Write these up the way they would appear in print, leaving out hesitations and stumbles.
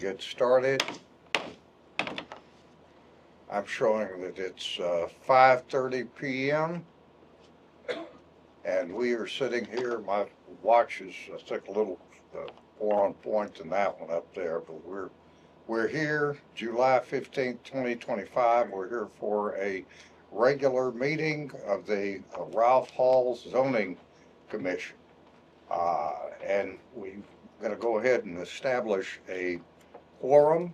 get started. I'm showing that it's 5:30 p.m. and we are sitting here. My watch is, I think, a little more on point than that one up there, but we're here July 15th, 2025. We're here for a regular meeting of the Ralph Hall Zoning Commission. And we're going to go ahead and establish a quorum.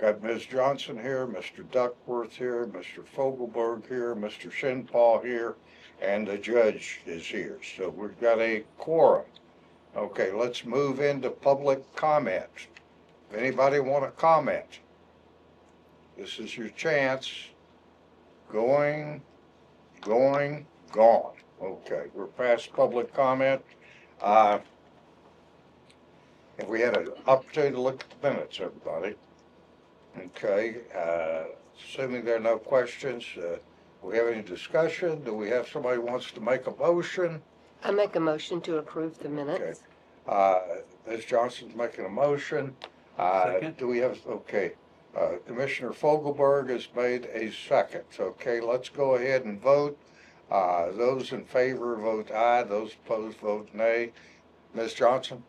Got Ms. Johnson here, Mr. Duckworth here, Mr. Fogelberg here, Mr. Shinpaw here, and the judge is here. So we've got a quorum. Okay, let's move into public comments. If anybody want to comment, this is your chance. Going, gone. Okay, we're past public comment. If we had an opportunity to look at the minutes, everybody. Okay, assuming there are no questions, do we have any discussion? Do we have somebody who wants to make a motion? I make a motion to approve the minutes. Okay. Ms. Johnson's making a motion. Second. Do we have, okay, Commissioner Fogelberg has made a second. Okay, let's go ahead and vote. Those in favor vote aye, those opposed vote nay. Ms. Johnson?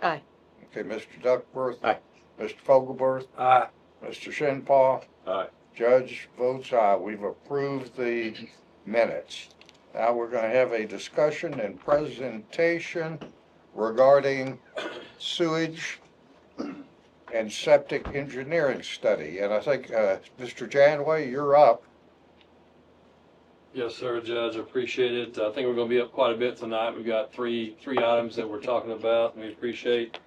Aye. Okay, Mr. Duckworth? Aye. Mr. Fogelberg? Aye. Mr. Shinpaw? Aye. Judge votes aye. We've approved the minutes. Now we're going to have a discussion and presentation regarding sewage and septic engineering study. And I think, Mr. Janway, you're up. Yes, sir, Judge. I appreciate it. I think we're going to be up quite a bit tonight. We've got three items that we're talking about, and we appreciate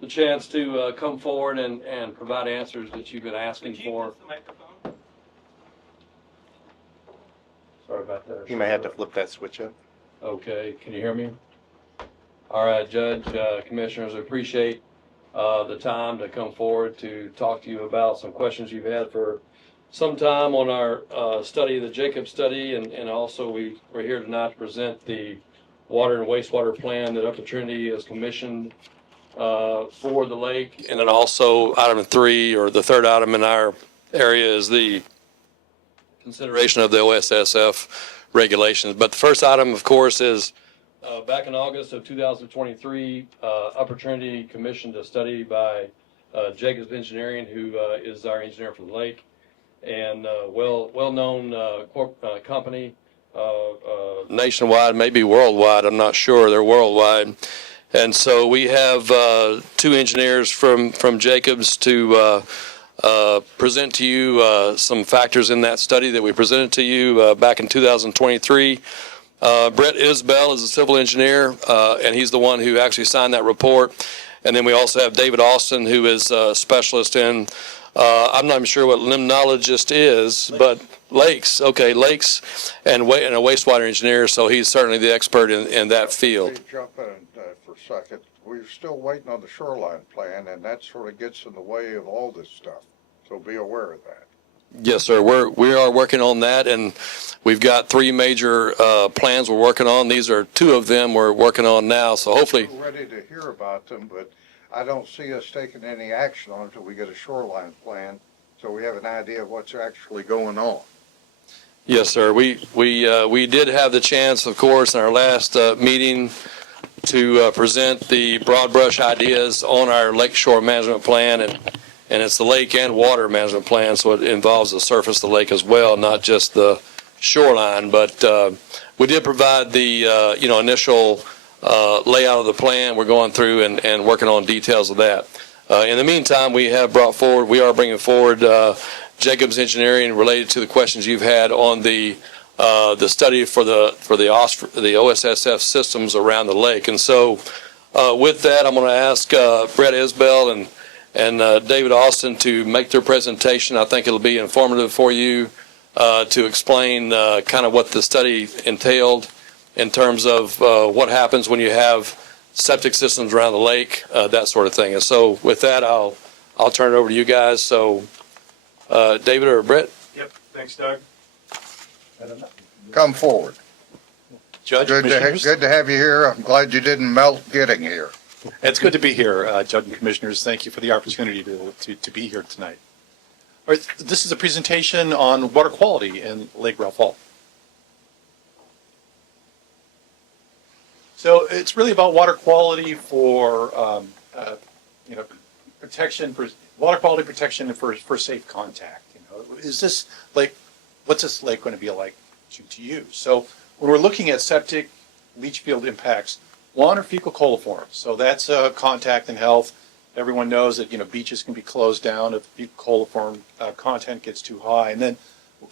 the chance to come forward and provide answers that you've been asking for. Sorry about that. You may have to flip that switch up. Okay, can you hear me? All right, Judge, Commissioners, I appreciate the time to come forward to talk to you about some questions you've had for some time on our study, the Jacob study, and also we're here tonight to present the water and wastewater plan that Upper Trinity has commissioned for the lake. And then also item 3, or the third item in our area, is the consideration of the OSSF regulations. But the first item, of course, is back in August of 2023, Upper Trinity commissioned a study by Jacobs Engineering, who is our engineer for the lake, and well-known company nationwide, maybe worldwide. I'm not sure. They're worldwide. And so we have 2 engineers from Jacobs to present to you some factors in that study that we presented to you back in 2023. Brett Isbell is a civil engineer, and he's the one who actually signed that report. And then we also have David Austin, who is a specialist in, I'm not even sure what limnologist is, but lakes. Okay, lakes and a wastewater engineer, so he's certainly the expert in that field. Let me jump in for a second. We're still waiting on the shoreline plan, and that sort of gets in the way of all this stuff. So be aware of that. Yes, sir. We are working on that, and we've got 3 major plans we're working on. These are 2 of them we're working on now. So hopefully, We're ready to hear about them, but I don't see us taking any action on it until we get a shoreline plan, so we have an idea of what's actually going on. yes, sir. We did have the chance, of course, in our last meeting to present the broad brush ideas on our lakeshore management plan, and it's the lake and water management plan, so it involves the surface of the lake as well, not just the shoreline. But we did provide the initial layout of the plan. We're going through and working on details of that. In the meantime, we are bringing forward Jacobs Engineering related to the questions you've had on the study for the OSSF systems around the lake. And so with that, I'm going to ask Brett Isbell and David Austin to make their presentation. I think it'll be informative for you to explain kind of what the study entailed in terms of what happens when you have septic systems around the lake, that sort of thing. And so with that, I'll turn it over to you guys. So David or Brett? Yep. Thanks, Doug. Come forward. Judge, Good to have you here. I'm glad you didn't melt getting here. It's good to be here, Judge and Commissioners. Thank you for the opportunity to be here tonight. All right, this is a presentation on water quality in Lake Ralph Hall. So it's really about water quality for, protection for water quality protection and for safe contact. Is this lake? What's this lake going to be like to use? So when we're looking at septic, leach field impacts, lawn or fecal coliforms. So that's contact and health. Everyone knows that beaches can be closed down if fecal coliform content gets too high, and then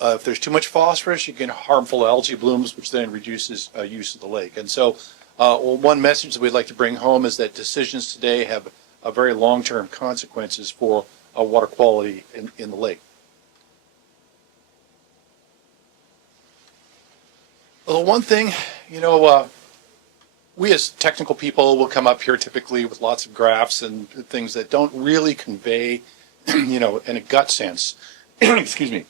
if there's too much phosphorus, you get harmful algae blooms, which then reduces use of the lake. And so, one message that we'd like to bring home is that decisions today have a very long-term consequences for water quality in the lake. Well, the one thing, we as technical people will come up here typically with lots of graphs and things that don't really convey, in a gut sense, excuse me,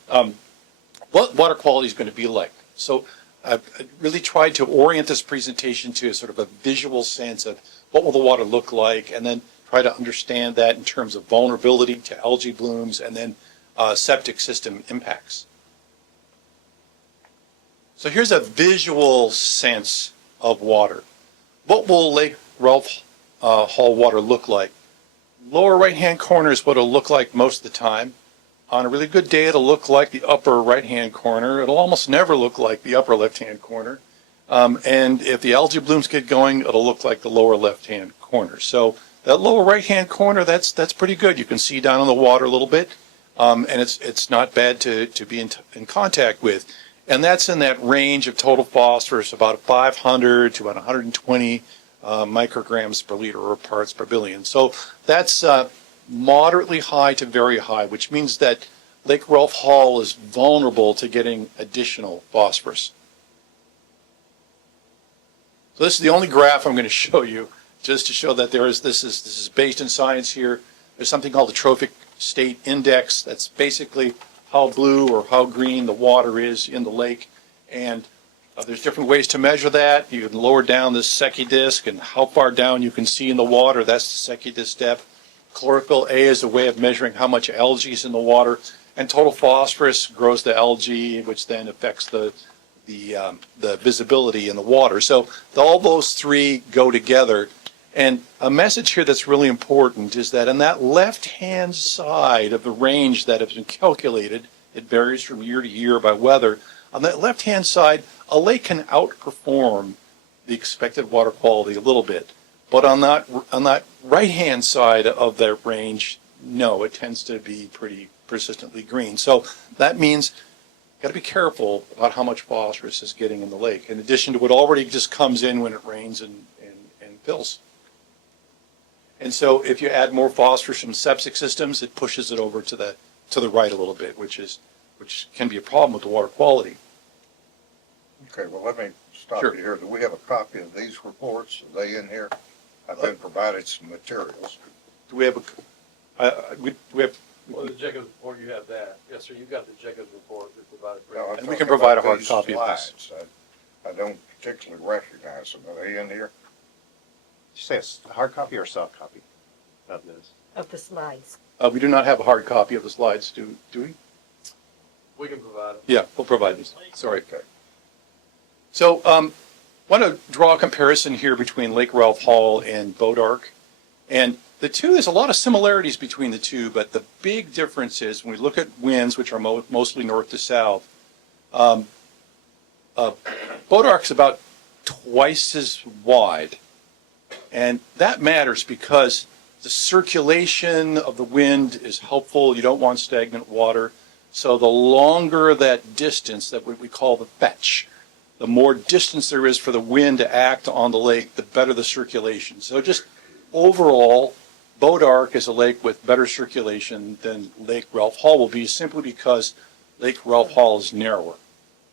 what water quality is going to be like. So I've really tried to orient this presentation to sort of a visual sense of what will the water look like, and then try to understand that in terms of vulnerability to algae blooms and then septic system impacts. So here's a visual sense of water. What will Lake Ralph Hall water look like? Lower right-hand corner is what it'll look like most of the time. On a really good day, it'll look like the upper right-hand corner. It'll almost never look like the upper left-hand corner. And if the algae blooms get going, it'll look like the lower left-hand corner. So that lower right-hand corner, that's pretty good. You can see down on the water a little bit, and it's not bad to be in contact with. And that's in that range of total phosphorus, about 500 to about 120 micrograms per liter or parts per billion. So that's moderately high to very high, which means that Lake Ralph Hall is vulnerable to getting additional phosphorus. So this is the only graph I'm going to show you, just to show that this is based in science here. There's something called the Trophic State Index. That's basically how blue or how green the water is in the lake. And there's different ways to measure that. You can lower down this Secchi disc and how far down you can see in the water. That's the Secchi disc depth. Chlorophyll A is a way of measuring how much algae is in the water. And total phosphorus grows the algae, which then affects the visibility in the water. So all those three go together. And a message here that's really important is that on that left-hand side of the range that has been calculated, it varies from year to year by weather. On that left-hand side, a lake can outperform the expected water quality a little bit. But on that right-hand side of that range, no, it tends to be pretty persistently green. So that means you've got to be careful about how much phosphorus is getting in the lake, in addition to what already just comes in when it rains and fills. And so if you add more phosphorus from septic systems, it pushes it over to the right a little bit, which can be a problem with the water quality. Okay, well, let me stop Sure. you here. Do we have a copy of these reports? Are they in here? I've been provided some materials. Do we have we have, Well, the Jacobs report, you have that. Yes, sir, you've got the Jacobs report that provided. No, I'm And we talking can provide a about hard these copy of this. slides. I don't particularly recognize them. Are they in here? Did you say a hard copy or a soft copy of this? Of the slides. we do not have a hard copy of the slides, do we? We can provide it. Yeah, we'll provide these. Sorry. Okay. So, want to draw a comparison here between Lake Ralph Hall and Bodark. And the two, there's a lot of similarities between the two, but the big difference is when we look at winds, which are mostly north to south, Bodark's about twice as wide. And that matters because the circulation of the wind is helpful. You don't want stagnant water. So the longer that distance, that what we call the fetch, the more distance there is for the wind to act on the lake, the better the circulation. So just overall, Bodark is a lake with better circulation than Lake Ralph Hall will be, simply because Lake Ralph Hall is narrower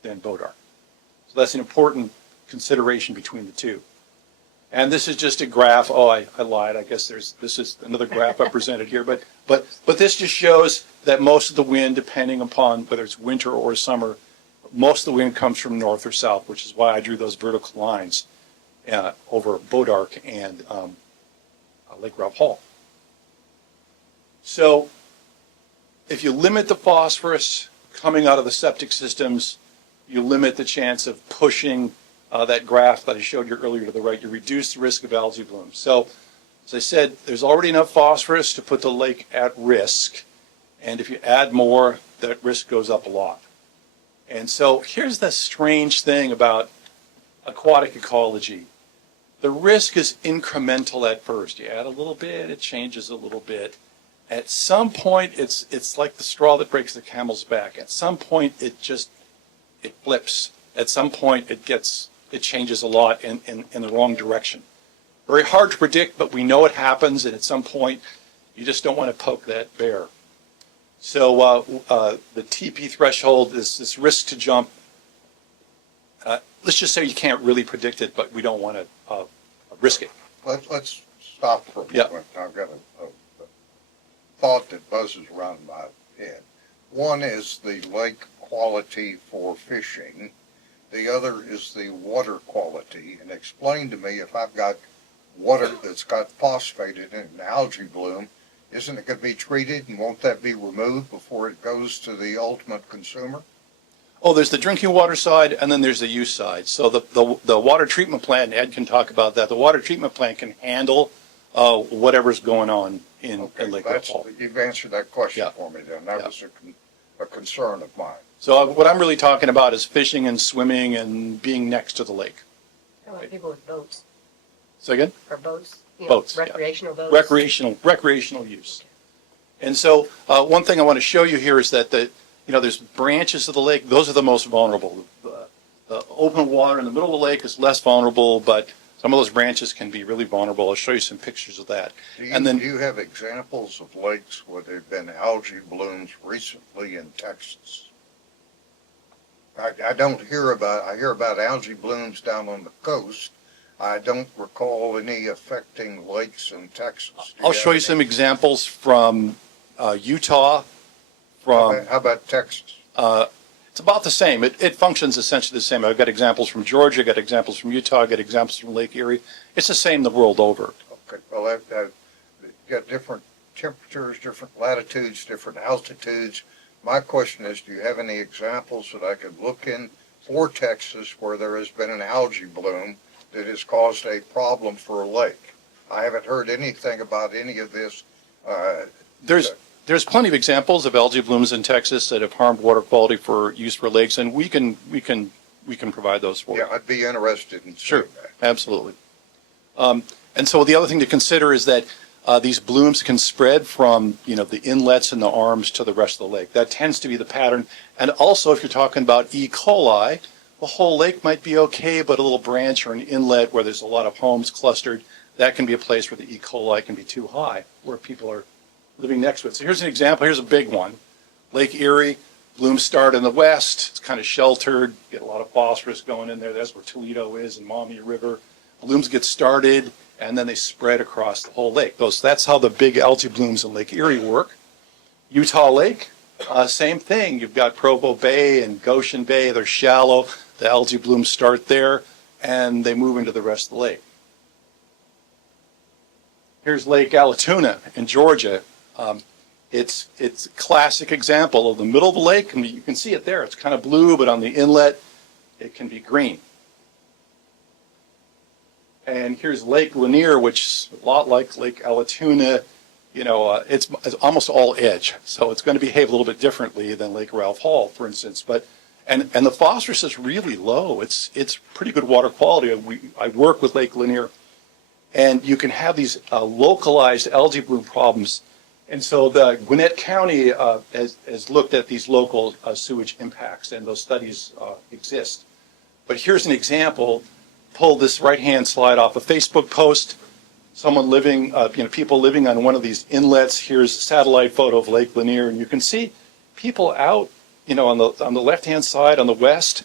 than Bodark. So that's an important consideration between the two. And this is just a graph. Oh, I lied. I guess this is another graph I presented here. But this just shows that most of the wind, depending upon whether it's winter or summer, most of the wind comes from north or south, which is why I drew those vertical lines over Bodark Lake Ralph Hall. So if you limit the phosphorus coming out of the septic systems, you limit the chance of pushing that graph that I showed you earlier to the right. You reduce the risk of algae blooms. So as I said, there's already enough phosphorus to put the lake at risk. And if you add more, that risk goes up a lot. And so here's the strange thing about aquatic ecology. The risk is incremental at first. You add a little bit, it changes a little bit. At some point, it's like the straw that breaks the camel's back. At some point, it flips. At some point, it changes a lot in the wrong direction. Very hard to predict, but we know it happens, and at some point, you just don't want to poke that bear. So the TP threshold is this risk to jump. Let's just say you can't really predict it, but we don't want to risk it. Let's stop for a Yeah. moment. I've got a thought that buzzes around my head. One is the lake quality for fishing. The other is the water quality. And explain to me, if I've got water that's got phosphate in it, an algae bloom, isn't it going to be treated, and won't that be removed before it goes to the ultimate consumer? Oh, there's the drinking water side, and then there's the use side. So the water treatment plant, Ed can talk about that. The water treatment plant can handle whatever's going on in Lake Ralph Hall. You've answered that question Yeah. for me then. That Yeah. was a concern of mine. So what I'm really talking about is fishing and swimming and being next to the lake. How about people with boats, So again, or boats? Boats, yeah. Recreational boats? recreational use. And so one thing I want to show you here is that there's branches of the lake. Those are the most vulnerable. The open water in the middle of the lake is less vulnerable, but some of those branches can be really vulnerable. I'll show you some pictures of that. Do And then- you have examples of lakes where there have been algae blooms recently in Texas? I don't hear about, I hear about algae blooms down on the coast. I don't recall any affecting lakes in Texas. Do I'll show you have some any? examples from Utah, from How about Texas? it's about the same. It functions essentially the same. I've got examples from Georgia, got examples from Utah, got examples from Lake Erie. It's the same the world over. Okay, well, you've got different temperatures, different latitudes, different altitudes. My question is, do you have any examples that I could look in for Texas where there has been an algae bloom that has caused a problem for a lake? I haven't heard anything about any of this. There's plenty of examples of algae blooms in Texas that have harmed water quality for use for lakes, and we can provide those for you. Yeah, I'd be interested in Sure, seeing that. absolutely. And so the other thing to consider is that these blooms can spread from, the inlets and the arms to the rest of the lake. That tends to be the pattern. And also, if you're talking about E. coli, the whole lake might be okay, but a little branch or an inlet where there's a lot of homes clustered, that can be a place where the E. coli can be too high, where people are living next to it. So here's an example. Here's a big one. Lake Erie, blooms start in the west. It's kind of sheltered. Get a lot of phosphorus going in there. That's where Toledo is and Maumee River. Blooms get started, and then they spread across the whole lake. That's how the big algae blooms in Lake Erie work. Utah Lake, same thing. You've got Provo Bay and Goshen Bay. They're shallow. The algae blooms start there, and they move into the rest of the lake. Here's Lake Allatoona in Georgia. It's a classic example of the middle of the lake. I mean, you can see it there. It's kind of blue, but on the inlet, it can be green. And here's Lake Lanier, which is a lot like Lake Allatoona. It's almost all edge, so it's going to behave a little bit differently than Lake Ralph Hall, for instance. But and the phosphorus is really low. It's pretty good water quality. I work with Lake Lanier, and you can have these localized algae bloom problems. And so the Gwinnett County has looked at these local sewage impacts, and those studies exist. But here's an example. Pull this right-hand slide off a Facebook post. Someone living, people living on one of these inlets. Here's a satellite photo of Lake Lanier, and you can see people out, on the left-hand side on the west.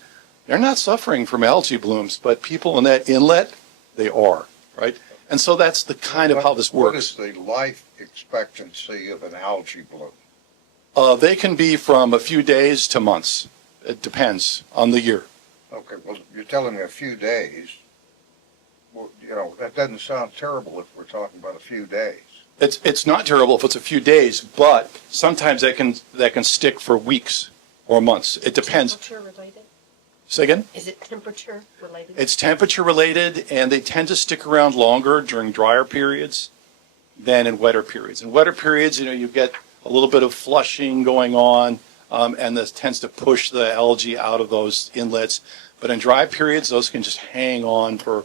They're not suffering from algae blooms, but people in that inlet, they are, right? And so that's the kind of how this works. What is the life expectancy of an algae bloom? They can be from a few days to months. It depends on the year. Okay, well, you're telling me a few days. Well, you know, that doesn't sound terrible if we're talking about a few days. It's not terrible if it's a few days, but sometimes that can stick for weeks or months. It depends. Temperature related? Say again? Is it temperature related? It's temperature related, and they tend to stick around longer during drier periods than in wetter periods. In wetter periods, you get a little bit of flushing going on, and this tends to push the algae out of those inlets. But in dry periods, those can just hang on for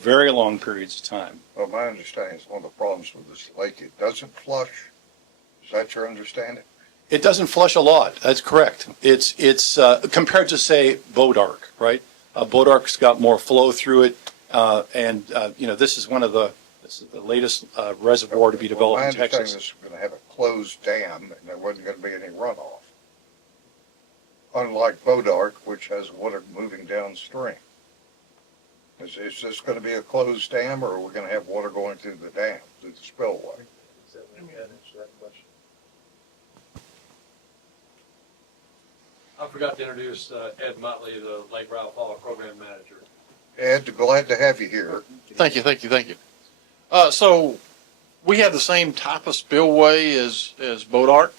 very long periods of time. Well, my understanding is one of the problems with this lake, it doesn't flush. Is that your understanding? It doesn't flush a lot. That's correct. It's compared to, say, Bodark, right? Bodark's got more flow through it, and this is this is the latest reservoir to be developed in My understanding Texas. is this is going to have a closed dam, and there wasn't going to be any runoff. Unlike Bodark, which has water moving downstream. Is this going to be a closed dam, or are we going to have water going through the dam, through the spillway? I forgot to introduce Ed Motley, the Lake Ralph Hall Program Manager. Ed, glad to have you here. Thank you. So we have the same type of spillway as Bodark.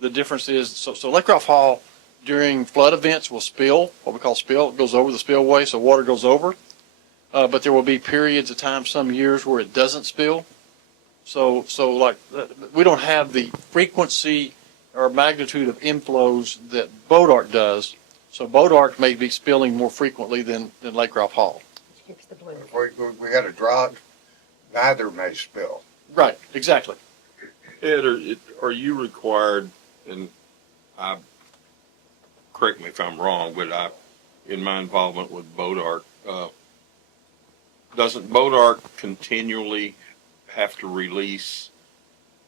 The difference is, so Lake Ralph Hall during flood events will spill, what we call spill. It goes over the spillway, so water goes over. But there will be periods of time, some years, where it doesn't spill. So like, we don't have the frequency or magnitude of inflows that Bodark does. So Bodark may be spilling more frequently than Lake Ralph Hall. Keeps the blue. If we had a drought, neither may spill. Right, exactly. Ed, are you required, and correct me if I'm wrong, but in my involvement with Bodark, doesn't Bodark continually have to release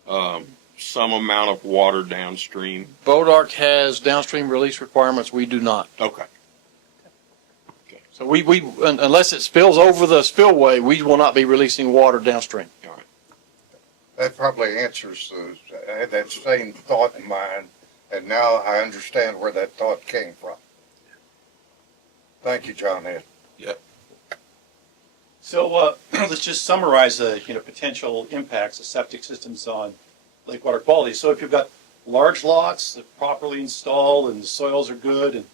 some amount of water downstream? Bodark has downstream release requirements. We do not. Okay. So we unless it spills over the spillway, we will not be releasing water downstream. That probably answers I had that same thought in mind, and now I understand where that thought came from. Thank you, John Ed. So let's just summarize the potential impacts of septic systems on lake water quality. So if you've got large lots that are properly installed and the soils are good, and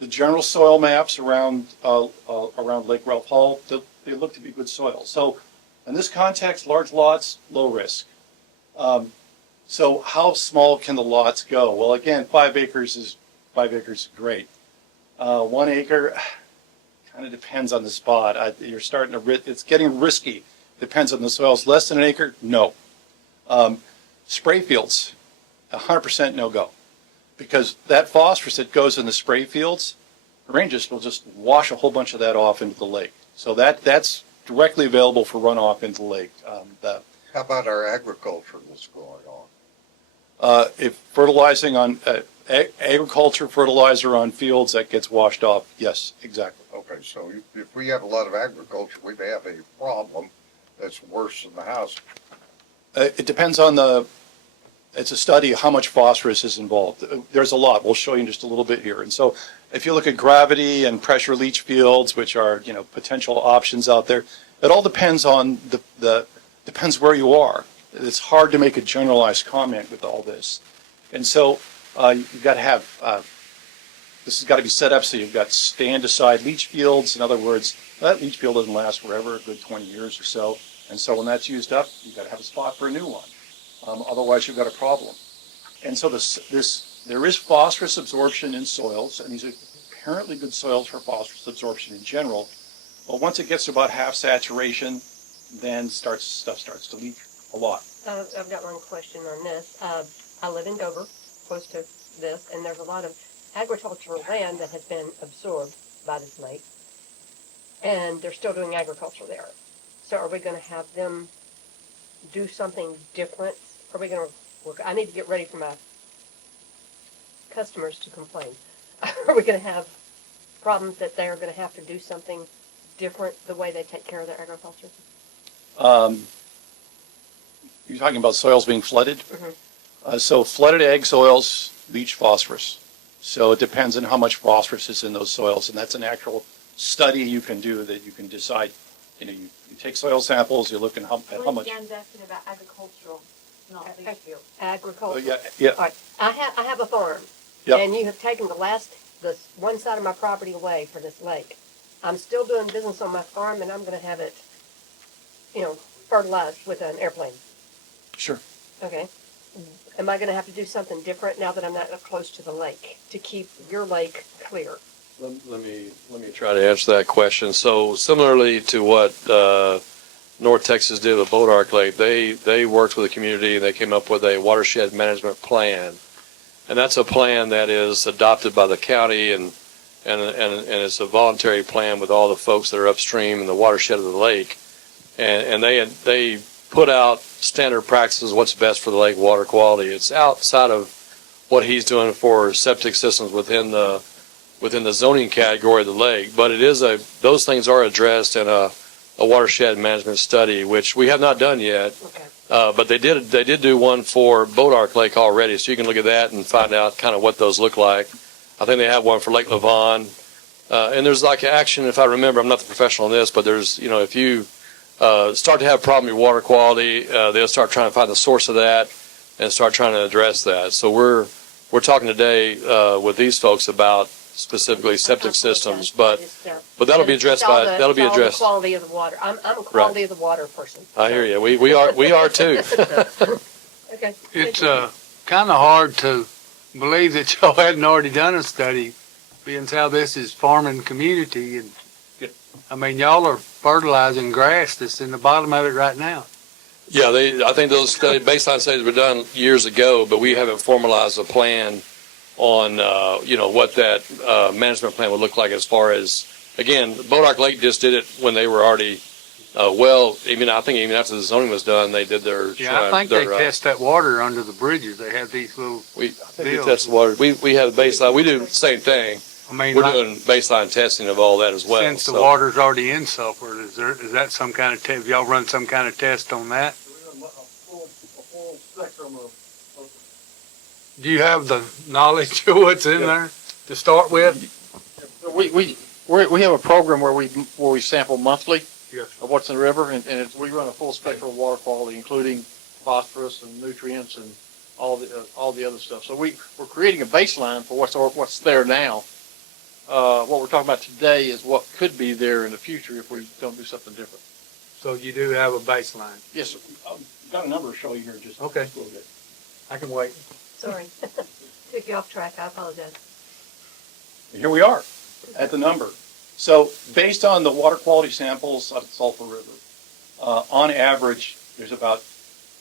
the general soil maps around Lake Ralph Hall, they look to be good soil. So in this context, large lots, low risk. So how small can the lots go? Well, again, 5 acres is great. 1 acre kind of depends on the spot. You're starting to it's getting risky. Depends on the soils. Less than an acre, no. Spray fields, 100% no go, because that phosphorus that goes in the spray fields, the ranges will just wash a whole bunch of that off into the lake. So that's directly available for runoff into the lake. How about our agriculture that's going on? If fertilizing on agriculture fertilizer on fields, that gets washed off. Yes, exactly. Okay, so if we have a lot of agriculture, we may have a problem that's worse than the house. It depends on it's a study of how much phosphorus is involved. There's a lot. We'll show you in just a little bit here. And so if you look at gravity and pressure leach fields, which are, potential options out there, it all depends on depends where you are. It's hard to make a generalized comment with all this. And so you've got to have, this has got to be set up so you've got stand-aside leach fields. In other words, that leach field doesn't last forever, a good 20 years or so. And so when that's used up, you've got to have a spot for a new one. Otherwise, you've got a problem. And so there is phosphorus absorption in soils, and these are apparently good soils for phosphorus absorption in general. But once it gets to about half saturation, then stuff starts to leak a lot. I've got one question on this. I live in Dover, close to this, and there's a lot of agricultural land that has been absorbed by this lake, and they're still doing agriculture there. So are we going to have them do something different? Are we going to work? I need to get ready for my customers to complain. Are we going to have problems that they're going to have to do something different the way they take care of their agriculture? You're talking about soils being flooded? Mm-hmm. So flooded egg soils leach phosphorus. So it depends on how much phosphorus is in those soils, and that's an actual study you can do that you can decide you take soil samples, you're looking at how much. Dan's asking about agricultural, not leach field. Agriculture. Yeah, All right, I have a farm. Yep. And you have taken the one side of my property away for this lake. I'm still doing business on my farm and I'm gonna have it, fertilized with an airplane. sure. Okay. Am I gonna have to do something different now that I'm not close to the lake to keep your lake clear? Let me try to answer that question. So similarly to what North Texas did with Boat Ark Lake, they worked with the community and they came up with a watershed management plan. And that's a plan that is adopted by the county and it's a voluntary plan with all the folks that are upstream in the watershed of the lake. And they put out standard practices, what's best for the lake water quality. It's outside of what he's doing for septic systems within the zoning category of the lake, but those things are addressed in a watershed management study, which we have not done yet. Okay. But they did do one for Boat Ark Lake already, so you can look at that and find out kind of what those look like. I think they have one for Lake Levon. And there's like action, if I remember, I'm not the professional in this, but there's, if you start to have a problem with your water quality, they'll start trying to find the source of that and start trying to address that. So we're talking today with these folks about specifically septic systems, but that'll be addressed that'll be addressed. The quality of the water. I'm a quality of the water person. I hear you. We are too. Okay. It's kind of hard to believe that y'all hadn't already done a study, being how this is farming community, and I mean y'all are fertilizing grass that's in the bottom of it right now. Yeah, I think those baseline studies were done years ago, but we haven't formalized a plan on what that management plan would look like as far as, again, Boat Ark Lake just did it when they were already I think even after the zoning was done, they did their Yeah, I think they test that water under the bridges. They have these little. I think we test the water. We have baseline. We do the same thing. I mean, We're doing baseline testing of all that as well. since the water's already in sulfur, is that some kind of have y'all run some kind of test on that? Do you have the knowledge of what's in there to start with? We have a program where we sample monthly Yes. of what's in the river, and we run a full spectrum of water quality, including phosphorus and nutrients and all the other stuff. So we're creating a baseline for what's there now. What we're talking about today is what could be there in the future if we don't do something different. So you do have a baseline. Yes, sir. I've got a number to show you here. Just Okay. a little bit. I can wait. Sorry. Took you off track. I apologize. Here we are at the number. So based on the water quality samples of the Sulphur River, on average, there's about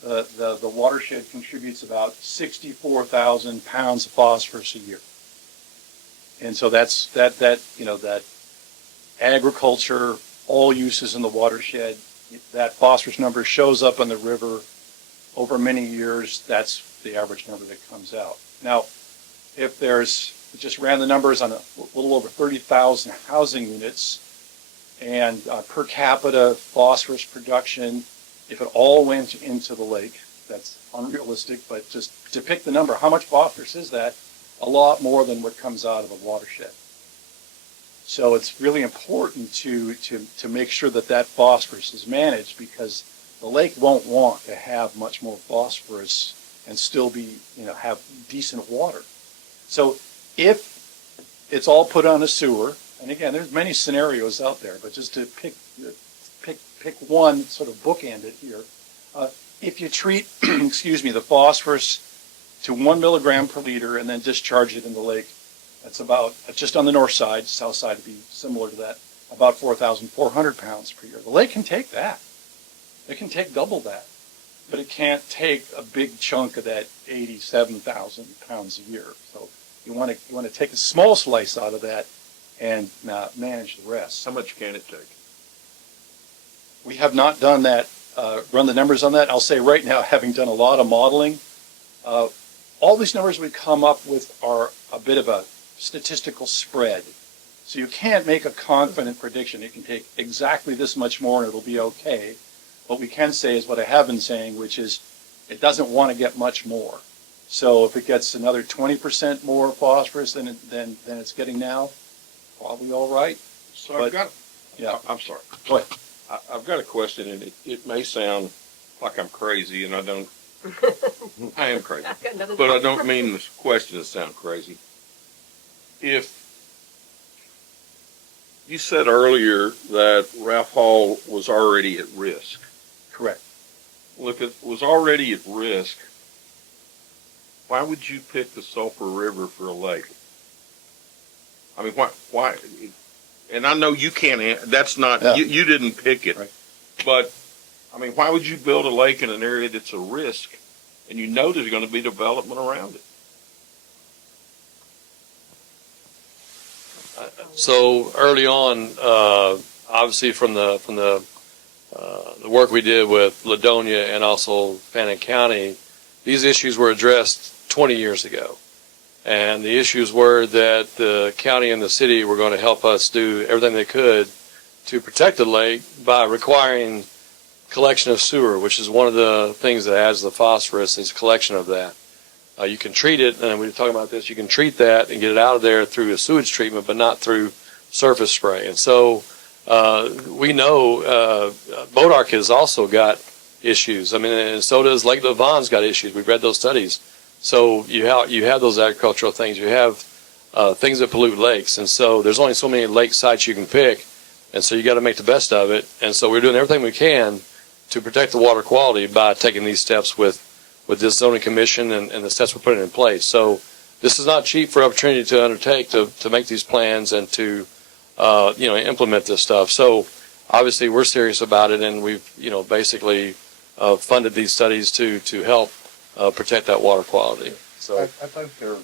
the watershed contributes about 64,000 pounds of phosphorus a year. And so that's that agriculture, all uses in the watershed, that phosphorus number shows up in the river over many years. That's the average number that comes out. Now, if there's, just ran the numbers on a little over 30,000 housing units, and per capita phosphorus production, if it all went into the lake, that's unrealistic, but just to pick the number, how much phosphorus is that? A lot more than what comes out of a watershed. So it's really important to make sure that phosphorus is managed, because the lake won't want to have much more phosphorus and still be, have decent water. So if it's all put on a sewer, and again, there's many scenarios out there, but just to pick one, sort of bookend it here. If you treat, the phosphorus to 1 milligram per liter and then discharge it in the lake, that's about, just on the north side, south side would be similar to that, about 4,400 pounds per year. The lake can take that. It can take double that, but it can't take a big chunk of that 87,000 pounds a year. So you want to take a small slice out of that and manage the rest. How much can it take? We have not done that, run the numbers on that. I'll say right now, having done a lot of modeling, all these numbers we come up with are a bit of a statistical spread. So you can't make a confident prediction. It can take exactly this much more and it'll be okay. What we can say is what I have been saying, which is it doesn't want to get much more. So if it gets another 20% more phosphorus than it's getting now, probably all right. So I've got, Yeah. I'm sorry. Go ahead. I've got a question, and it may sound like I'm crazy, and I don't. I am crazy, I've got another. but I don't mean this question to sound crazy. If you said earlier that Ralph Hall was already at risk, Correct. well, if it was already at risk, why would you pick the Sulphur River for a lake? I mean, why? And I know you can't. That's not Yeah. you didn't pick it, Right. but I mean, why would you build a lake in an area that's a risk, and you know there's going to be development around it? So early on, obviously from the work we did with Ladonia and also Fannin County, these issues were addressed 20 years ago. And the issues were that the county and the city were going to help us do everything they could to protect the lake by requiring collection of sewer, which is one of the things that adds the phosphorus, is collection of that. You can treat it, and we were talking about this, you can treat that and get it out of there through a sewage treatment, but not through surface spray. And so we know Bodark has also got issues. I mean, and so does Lake Levon's got issues. We've read those studies. So you have those agricultural things. You have things that pollute lakes. And so there's only so many lake sites you can pick. And so you got to make the best of it. And so we're doing everything we can to protect the water quality by taking these steps with this zoning commission and the steps we're putting in place. So this is not cheap for opportunity to undertake to make these plans and to implement this stuff. So obviously we're serious about it, and we've basically funded these studies to help protect that water quality. So I think there are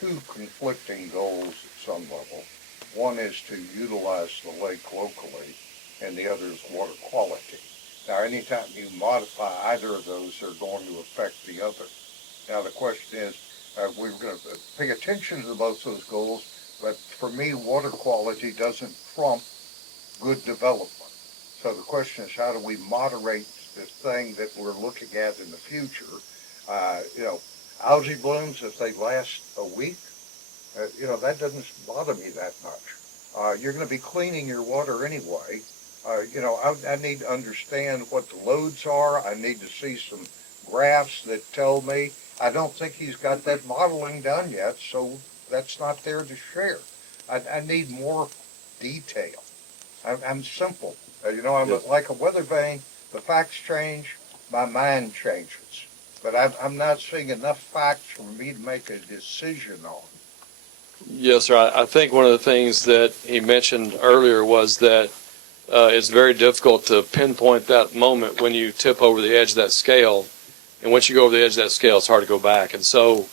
two conflicting goals at some level. One is to utilize the lake locally, and the other is water quality. Now, anytime you modify either of those, they're going to affect the other. Now, the question is, we're going to pay attention to both those goals, but for me, water quality doesn't trump good development. So the question is, how do we moderate this thing that we're looking at in the future? Algae blooms, if they last a week, that doesn't bother me that much. You're going to be cleaning your water anyway. I need to understand what the loads are. I need to see some graphs that tell me. I don't think he's got that modeling done yet, so that's not there to share. I need more detail. I'm simple. I'm like a weather vane. The facts change, my mind changes. But I'm not seeing enough facts for me to make a decision on. yes, sir. I think one of the things that he mentioned earlier was that it's very difficult to pinpoint that moment when you tip over the edge of that scale. And once you go over the edge of that scale, it's hard to go back. And so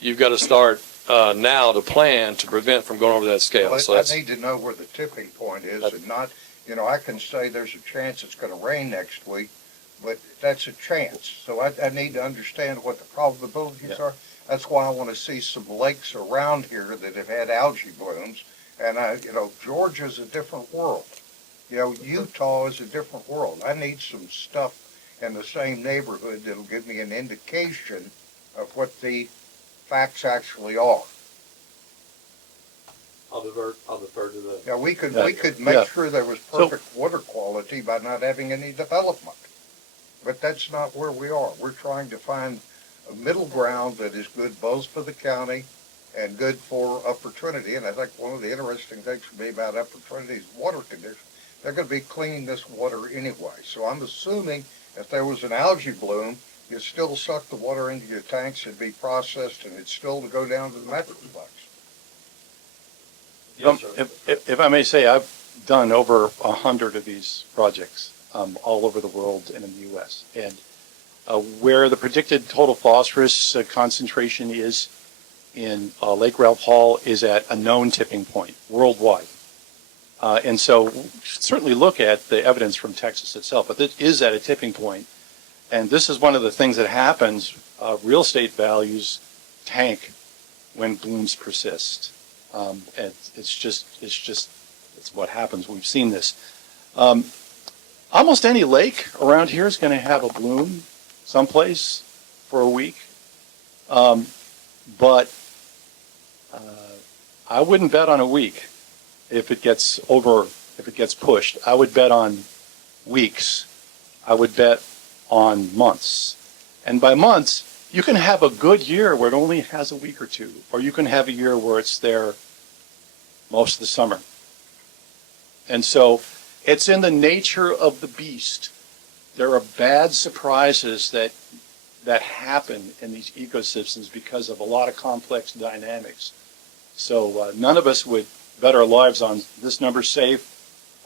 you've got to start now to plan to prevent from going over that scale. Well, So I that's, need to know where the tipping point is and not, I can say there's a chance it's going to rain next week, but that's a chance. So I need to understand what the probabilities are. That's why I want to see some lakes around here that have had algae blooms. And, Georgia's a different world. Utah is a different world. I need some stuff in the same neighborhood that'll give me an indication of what the facts actually are. I'll defer to the. Now, we could Yeah. make sure there was perfect water quality by not having any development. But that's not where we are. We're trying to find a middle ground that is good both for the county and good for Upper Trinity. And I think one of the interesting things for me about Upper Trinity is water conditions. They're going to be cleaning this water anyway. So I'm assuming if there was an algae bloom, you'd still suck the water into your tanks, it'd be processed, and it'd still go down to the metroplex. If I may say, I've done over 100 of these projects all over the world and in the U.S. And where the predicted total phosphorus concentration is in Lake Ralph Hall is at a known tipping point worldwide. And so we should certainly look at the evidence from Texas itself, but it is at a tipping point. And this is one of the things that happens. Real estate values tank when blooms persist. And it's what happens. We've seen this. Almost any lake around here is going to have a bloom someplace for a week. But I wouldn't bet on a week if it gets pushed. I would bet on weeks. I would bet on months. And by months, you can have a good year where it only has a week or two, or you can have a year where it's there most of the summer. And so it's in the nature of the beast. There are bad surprises that happen in these ecosystems because of a lot of complex dynamics. So none of us would bet our lives on this number's safe,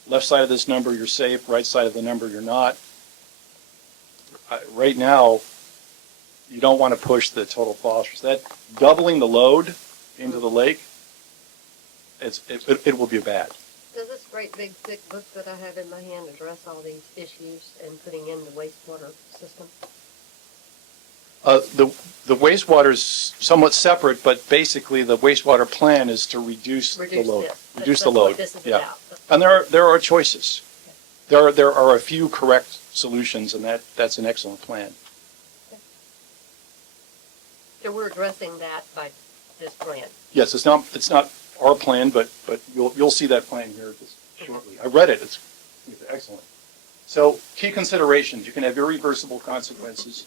left side of this number you're safe, right side of the number you're not. Right now, you don't want to push the total phosphorus. That doubling the load into the lake, it will be bad. Does this great big thick book that I have in my hand address all these issues and putting in the wastewater system? The wastewater is somewhat separate, but basically the wastewater plan is to reduce the load. Reduce the That's what load. this is Yeah. about. And there are choices. There are a few correct solutions, and that's an excellent plan. So we're addressing that by this plan. Yes, it's not our plan, but you'll see that plan here just shortly. I read it. It's excellent. So key considerations: you can have irreversible consequences.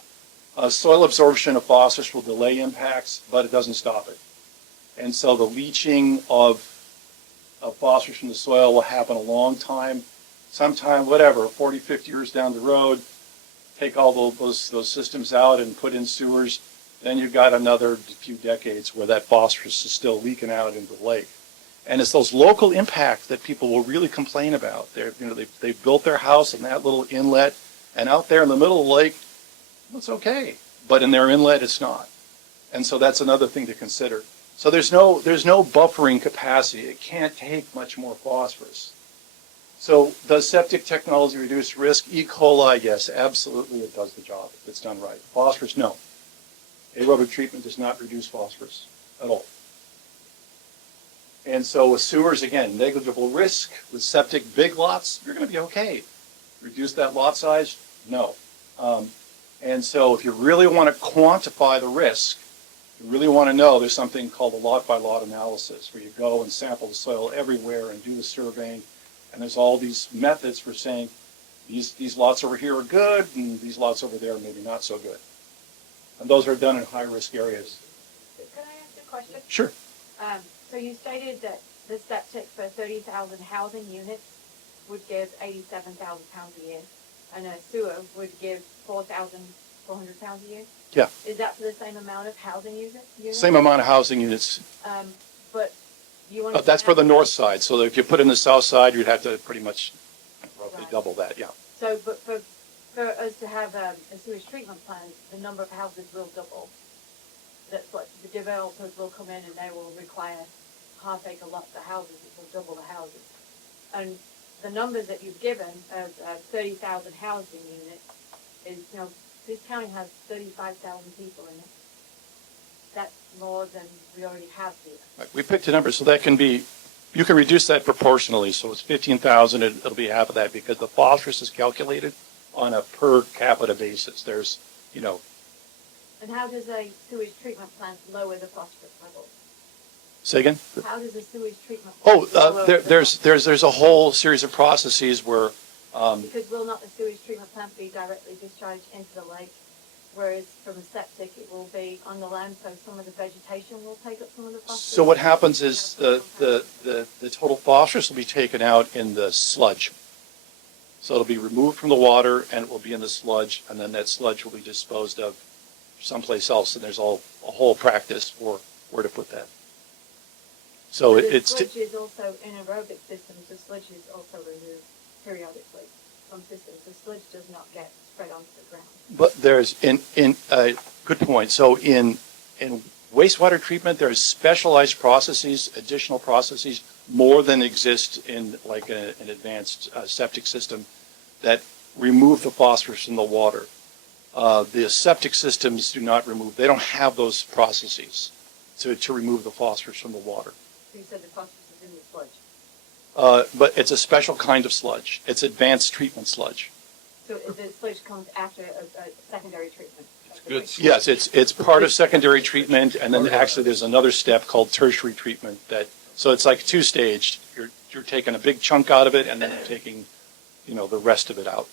Soil absorption of phosphorus will delay impacts, but it doesn't stop it. And so the leaching of phosphorus from the soil will happen a long time, sometime, 40, 50 years down the road. Take all those systems out and put in sewers. Then you've got another few decades where that phosphorus is still leaking out into the lake. And it's those local impacts that people will really complain about. They built their house in that little inlet, and out there in the middle of the lake, it's okay. But in their inlet, it's not. And so that's another thing to consider. So there's no buffering capacity. It can't take much more phosphorus. So does septic technology reduce risk? E. coli, yes, absolutely it does the job if it's done right. Phosphorus, no. Aerobic treatment does not reduce phosphorus at all. And so with sewers, again, negligible risk. With septic big lots, you're going to be okay. Reduce that lot size? No. And so if you really want to quantify the risk, you really want to know, there's something called a lot-by-lot analysis, where you go and sample the soil everywhere and do the surveying. And there's all these methods for saying, these lots over here are good, and these lots over there are maybe not so good. And those are done in high-risk areas. Can I ask a question? Sure. So you stated that the septic for 30,000 housing units would give 87,000 pounds a year, and a sewer would give 4,400 pounds a year? Yeah. Is that for the same amount of housing units? Same amount of housing units. But you want That's for the north side. So if you put in the south side, you'd have to pretty much roughly Right. double that, yeah. So, but for us to have a sewage treatment plant, the number of houses will double. That's what the developers will come in and they will require half-acre lots of houses. It will double the houses. And the numbers that you've given of 30,000 housing units is, this county has 35,000 people in it. That's more than we already have here. Right. We picked a number, so that can be, you can reduce that proportionally. So it's 15,000, it'll be half of that because the phosphorus is calculated on a per capita basis. There's, And how does a sewage treatment plant lower the phosphorus levels? say again? How does a sewage treatment plant lower the There's a whole series of processes where, Because will not the sewage treatment plant be directly discharged into the lake? Whereas from a septic, it will be on the land, so some of the vegetation will take up some of the phosphorus? so what happens is the total phosphorus will be taken out in the sludge. So it'll be removed from the water and it will be in the sludge, and then that sludge will be disposed of someplace else, and there's a whole practice for where to put that. So The it's, sludge is also in aerobic systems, the sludge is also removed periodically from systems. The sludge does not get spread onto the ground. but there's, good point. So in wastewater treatment, there's specialized processes, additional processes, more than exist in like an advanced septic system that remove the phosphorus from the water. The septic systems do not remove, they don't have those processes to remove the phosphorus from the water. You said the phosphorus is in the sludge. But it's a special kind of sludge. It's advanced treatment sludge. So the sludge comes after a secondary treatment? good. Yes, it's part of secondary treatment, and then actually there's another step called tertiary treatment so it's like two-staged. You're taking a big chunk out of it, and then you're taking the rest of it out.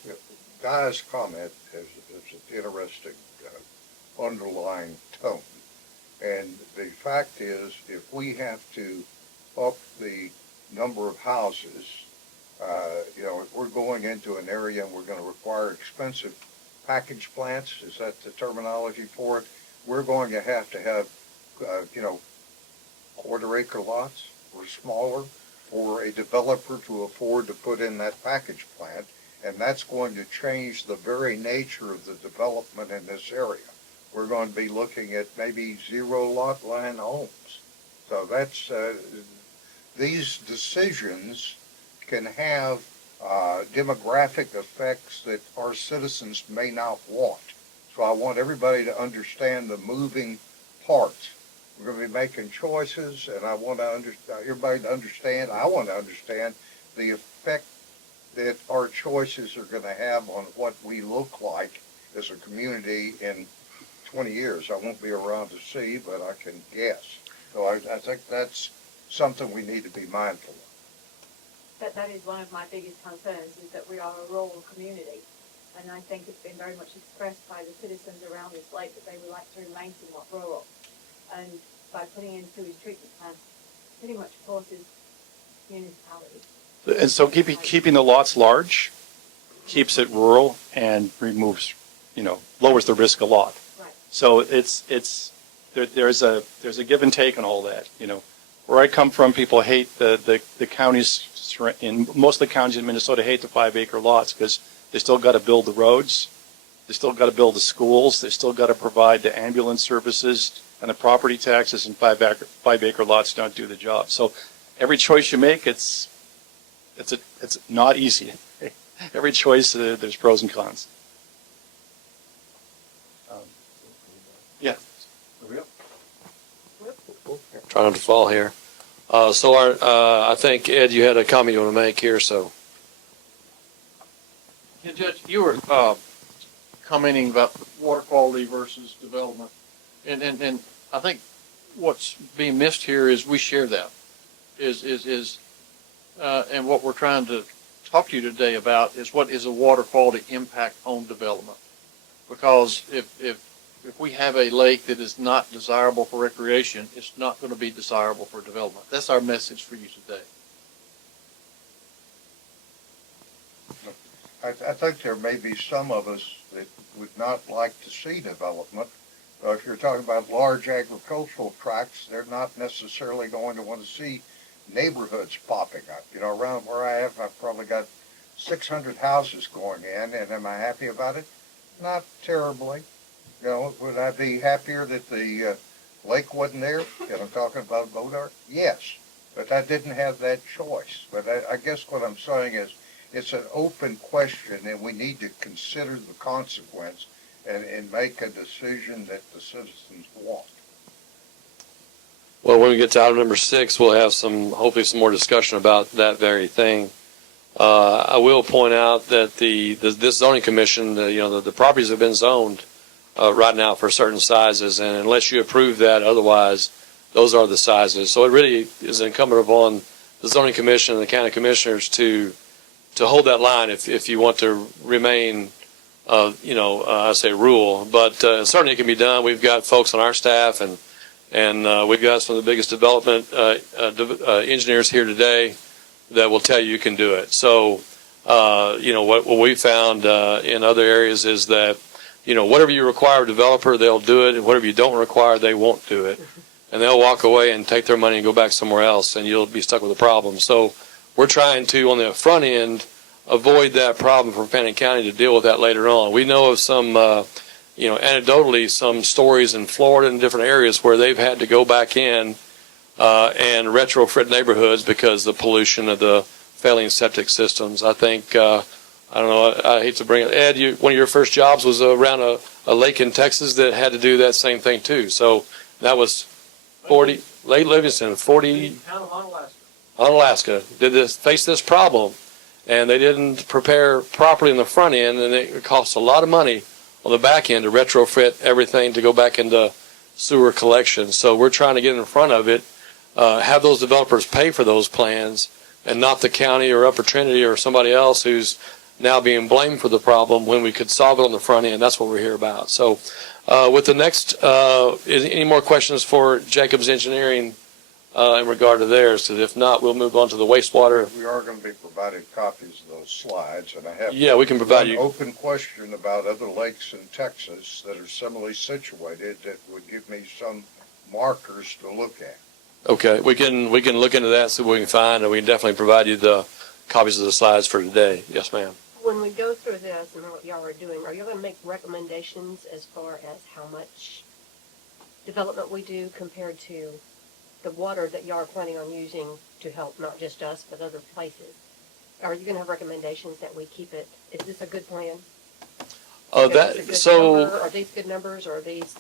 Guy's comment is an interesting underlying tone. And the fact is, if we have to up the number of houses, if we're going into an area and we're going to require expensive package plants, is that the terminology for it? We're going to have, quarter acre lots or smaller for a developer to afford to put in that package plant. And that's going to change the very nature of the development in this area. We're going to be looking at maybe 0 lot line homes. So that's, these decisions can have demographic effects that our citizens may not want. So I want everybody to understand the moving parts. We're going to be making choices, and I want everybody to understand, I want to understand the effect that our choices are going to have on what we look like as a community in 20 years. I won't be around to see, but I can guess. So I think that's something we need to be mindful of. That is one of my biggest concerns, is that we are a rural community. And I think it's been very much expressed by the citizens around this lake that they would like to remain somewhat rural. And by putting in sewage treatment plants, pretty much forces municipalities. And so keeping the lots large keeps it rural and removes, lowers the risk a lot. Right. So there's a give and take on all that. Where I come from, people hate the counties. In most of the counties in Minnesota, hate the 5 acre lots because they still got to build the roads, they still got to build the schools, they still got to provide the ambulance services, and the property taxes and 5 acre lots don't do the job. So every choice you make, it's not easy. Every choice, there's pros and cons. Yeah. There we go. Trying not to fall here. I think, Ed, you had a comment you want to make here, so. Yeah, Judge, you were commenting about water quality versus development. And I think what's being missed here is we share that. And what we're trying to talk to you today about is what is a water quality impact on development. Because if we have a lake that is not desirable for recreation, it's not going to be desirable for development. That's our message for you today. I think there may be some of us that would not like to see development. If you're talking about large agricultural tracts, they're not necessarily going to want to see neighborhoods popping up. Around where I have, I've probably got 600 houses going in, and am I happy about it? Not terribly. Would I be happier that the lake wasn't there? I'm talking about Bodart? Yes, but I didn't have that choice. But I guess what I'm saying is it's an open question, and we need to consider the consequence and make a decision that the citizens want. Well, when we get to item number 6, we'll have hopefully some more discussion about that very thing. I will point out that this zoning commission, the properties have been zoned right now for certain sizes, and unless you approve that, otherwise, those are the sizes. So it really is incumbent upon the zoning commission and the county commissioners to hold that line if you want to remain, I say rural, but certainly it can be done. We've got folks on our staff, and we've got some of the biggest development engineers here today that will tell you can do it. So, what we found in other areas is that, whatever you require of a developer, they'll do it, and whatever you don't require, they won't do it. And they'll walk away and take their money and go back somewhere else, and you'll be stuck with a problem. So we're trying to, on the front end, avoid that problem for Fannin County to deal with that later on. We know of some, anecdotally, some stories in Florida and different areas where they've had to go back in and retrofit neighborhoods because of the pollution of the failing septic systems. I think, I don't know, I hate to bring it. Ed, one of your first jobs was around a lake in Texas that had to do that same thing too. So that was Lake Livingston, 40. On Alaska, face this problem, and they didn't prepare properly in the front end, and it cost a lot of money on the back end to retrofit everything to go back into sewer collection. So we're trying to get in front of it, have those developers pay for those plans, and not the county or Upper Trinity or somebody else who's now being blamed for the problem when we could solve it on the front end. That's what we're here about. So with the next, any more questions for Jacobs Engineering in regard to theirs? Because if not, we'll move on to the wastewater. We are going to be providing copies of those slides, and I have Yeah, we can provide one you. open question about other lakes in Texas that are similarly situated that would give me some markers to look at. Okay, we can look into that, see what we can find, and we can definitely provide you the copies of the slides for today. Yes, ma'am. When we go through this and what y'all are doing, are you going to make recommendations as far as how much development we do compared to the water that y'all are planning on using to help not just us, but other places? Are you going to have recommendations that we keep it? Is this a good plan? Is this a good number? Are these good numbers, or are these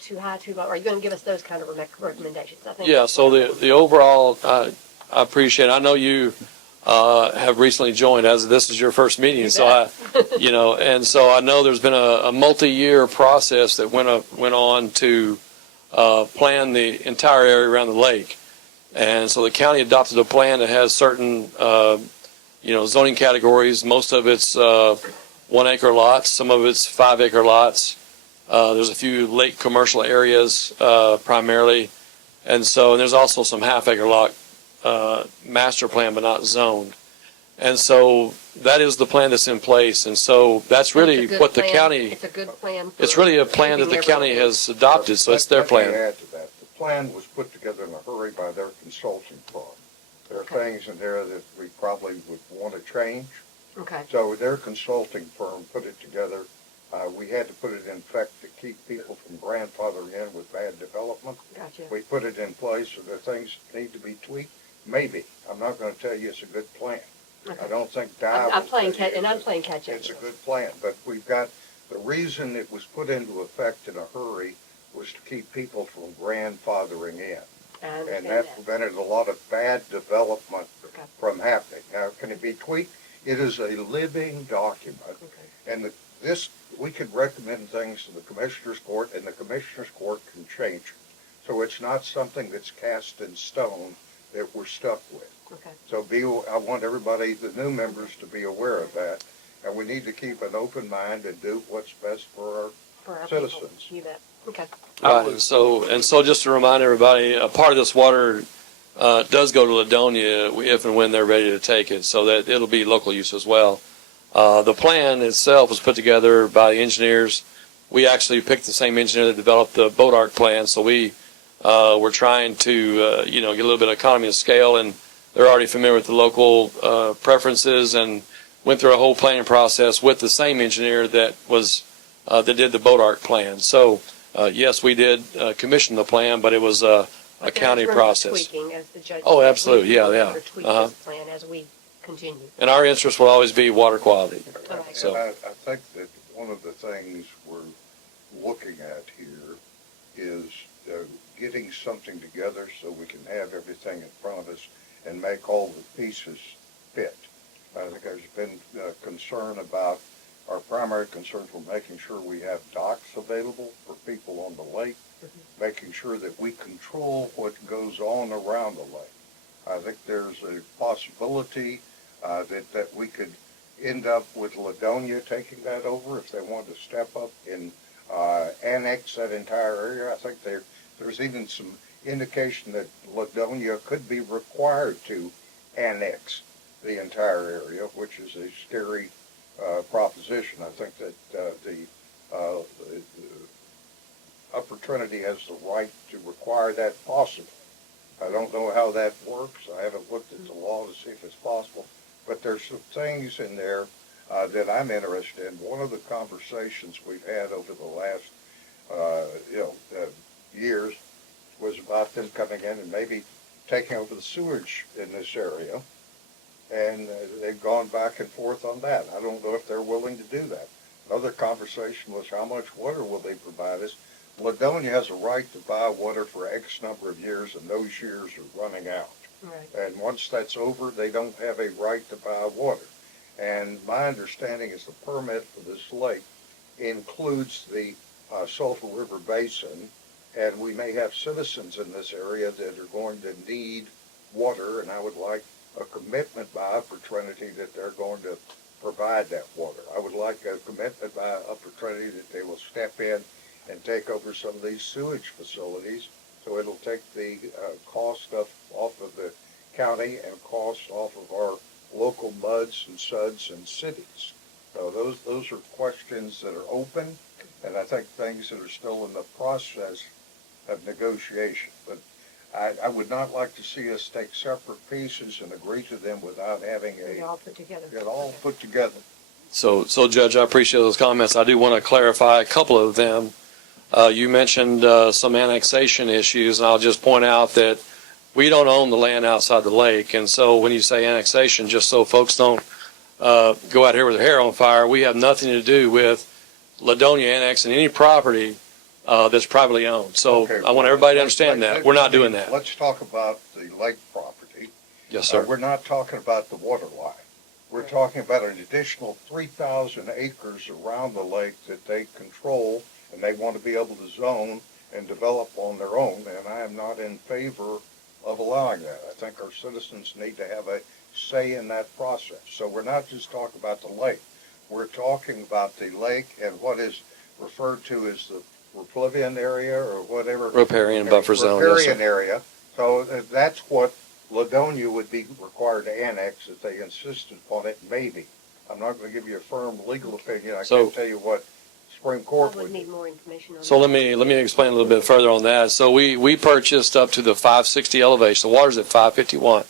too high, too low? Are you going to give us those kind of recommendations? I think. Yeah, so the overall, I appreciate it. I know you have recently joined, as this is your first meeting, so and so I know there's been a multi-year process that went on to plan the entire area around the lake. And so the county adopted a plan that has certain, zoning categories. Most of it's 1 acre lots, some of it's 5 acre lots. There's a few lake commercial areas primarily. And there's also some half acre lot master plan, but not zoned. And so that is the plan that's in place. And so that's really what the county, It's a good plan. it's really a plan that the county has adopted, so it's their Let me plan. add to that. The plan was put together in a hurry by their consulting firm. There are things in there that we probably would want to change. Okay. So their consulting firm put it together. We had to put it in effect to keep people from grandfathering in with bad development. Gotcha. We put it in place so that things need to be tweaked. Maybe. I'm not going to tell you it's a good plan. Okay. I don't think I'm playing catch catch up. It's a good plan, but we've got, the reason it was put into effect in a hurry was to keep people from grandfathering in. I And understand that prevented a lot of bad development Okay. from happening. Now, can it be tweaked? It is a living document. Okay. And we could recommend things to the Commissioners Court, and the Commissioners Court can change it. So it's not something that's cast in stone that we're stuck with. Okay. So I want everybody, the new members, to be aware of that. And we need to keep an open mind and do what's best for For our citizens. people. You bet. Okay. Right, and so just to remind everybody, a part of this water does go to Ladonia if and when they're ready to take it, so that it'll be local use as well. The plan itself was put together by the engineers. We actually picked the same engineer that developed the Boat Arc plan, so we were trying to get a little bit of economy of scale, and they're already familiar with the local preferences and went through a whole planning process with the same engineer that did the Boat Arc plan. So yes, we did commission the plan, but it was a But county there's room for process. tweaking, as the judge Oh, said. absolutely. We Yeah, can yeah. tweak Uh-huh. this plan as we continue. And our interest will always be water quality. All right. So- And I think that one of the things we're looking at here is getting something together so we can have everything in front of us and make all the pieces fit. I think there's been concern about, our primary concerns were making sure we have docks available for people on the lake, making sure that we control what goes on around the lake. I think there's a possibility that we could end up with Ladonia taking that over if they want to step up and annex that entire area. I think there's even some indication that Ladonia could be required to annex the entire area, which is a scary proposition. I think that the Upper Trinity has the right to require that possible. I don't know how that works. I haven't looked at the law to see if it's possible, but there's some things in there that I'm interested in. One of the conversations we've had over the last, years was about them coming in and maybe taking over the sewage in this area. And they've gone back and forth on that. I don't know if they're willing to do that. Another conversation was how much water will they provide us? Ladonia has a right to buy water for X number of years, and those years are running out. Right. And once that's over, they don't have a right to buy water. And my understanding is the permit for this lake includes the Sulphur River Basin, and we may have citizens in this area that are going to need water, and I would like a commitment by Upper Trinity that they're going to provide that water. I would like a commitment by Upper Trinity that they will step in and take over some of these sewage facilities, so it'll take the cost off of the county and cost off of our local muds and suds and cities. So those are questions that are open, and I think things that are still in the process of negotiation. But I would not like to see us take separate pieces and agree to them without having They're all put together. it all put together. So Judge, I appreciate those comments. I do want to clarify a couple of them. You mentioned some annexation issues, and I'll just point out that we don't own the land outside the lake. And so when you say annexation, just so folks don't go out here with their hair on fire, we have nothing to do with Ladonia annexing any property that's privately owned. So Okay, I want everybody to understand that. We're not doing that. Let's talk about the lake property. Yes, sir. We're not talking about the water line. We're talking about an additional 3,000 acres around the lake that they control, and they want to be able to zone and develop on their own, and I am not in favor of allowing that. I think our citizens need to have a say in that process. So we're not just talking about the lake. We're talking about the lake and what is referred to as the Riparian area or whatever. Riparian buffer zone, yes, Riparian sir. area. So that's what Ladonia would be required to annex if they insisted upon it, maybe. I'm not going to give you a firm legal opinion. I So- can't tell you what Supreme I Court would would need do. more information on that. So let me explain a little bit further on that. So we purchased up to the 560 elevation. The water's at 551.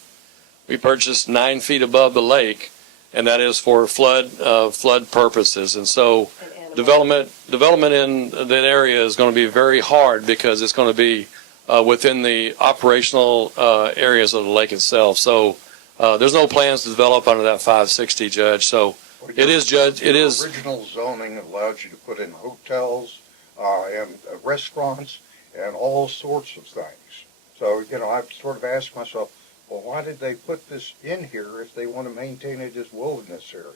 We purchased 9 feet above the lake, and that is for flood purposes. And so And animals. development in that area is going to be very hard because it's going to be within the operational areas of the lake itself. So there's no plans to develop under that 560, Judge. So it is, Judge. It Your is. Original zoning allows you to put in hotels and restaurants and all sorts of things. So, I've sort of asked myself, well, why did they put this in here if they want to maintain it as wilderness area?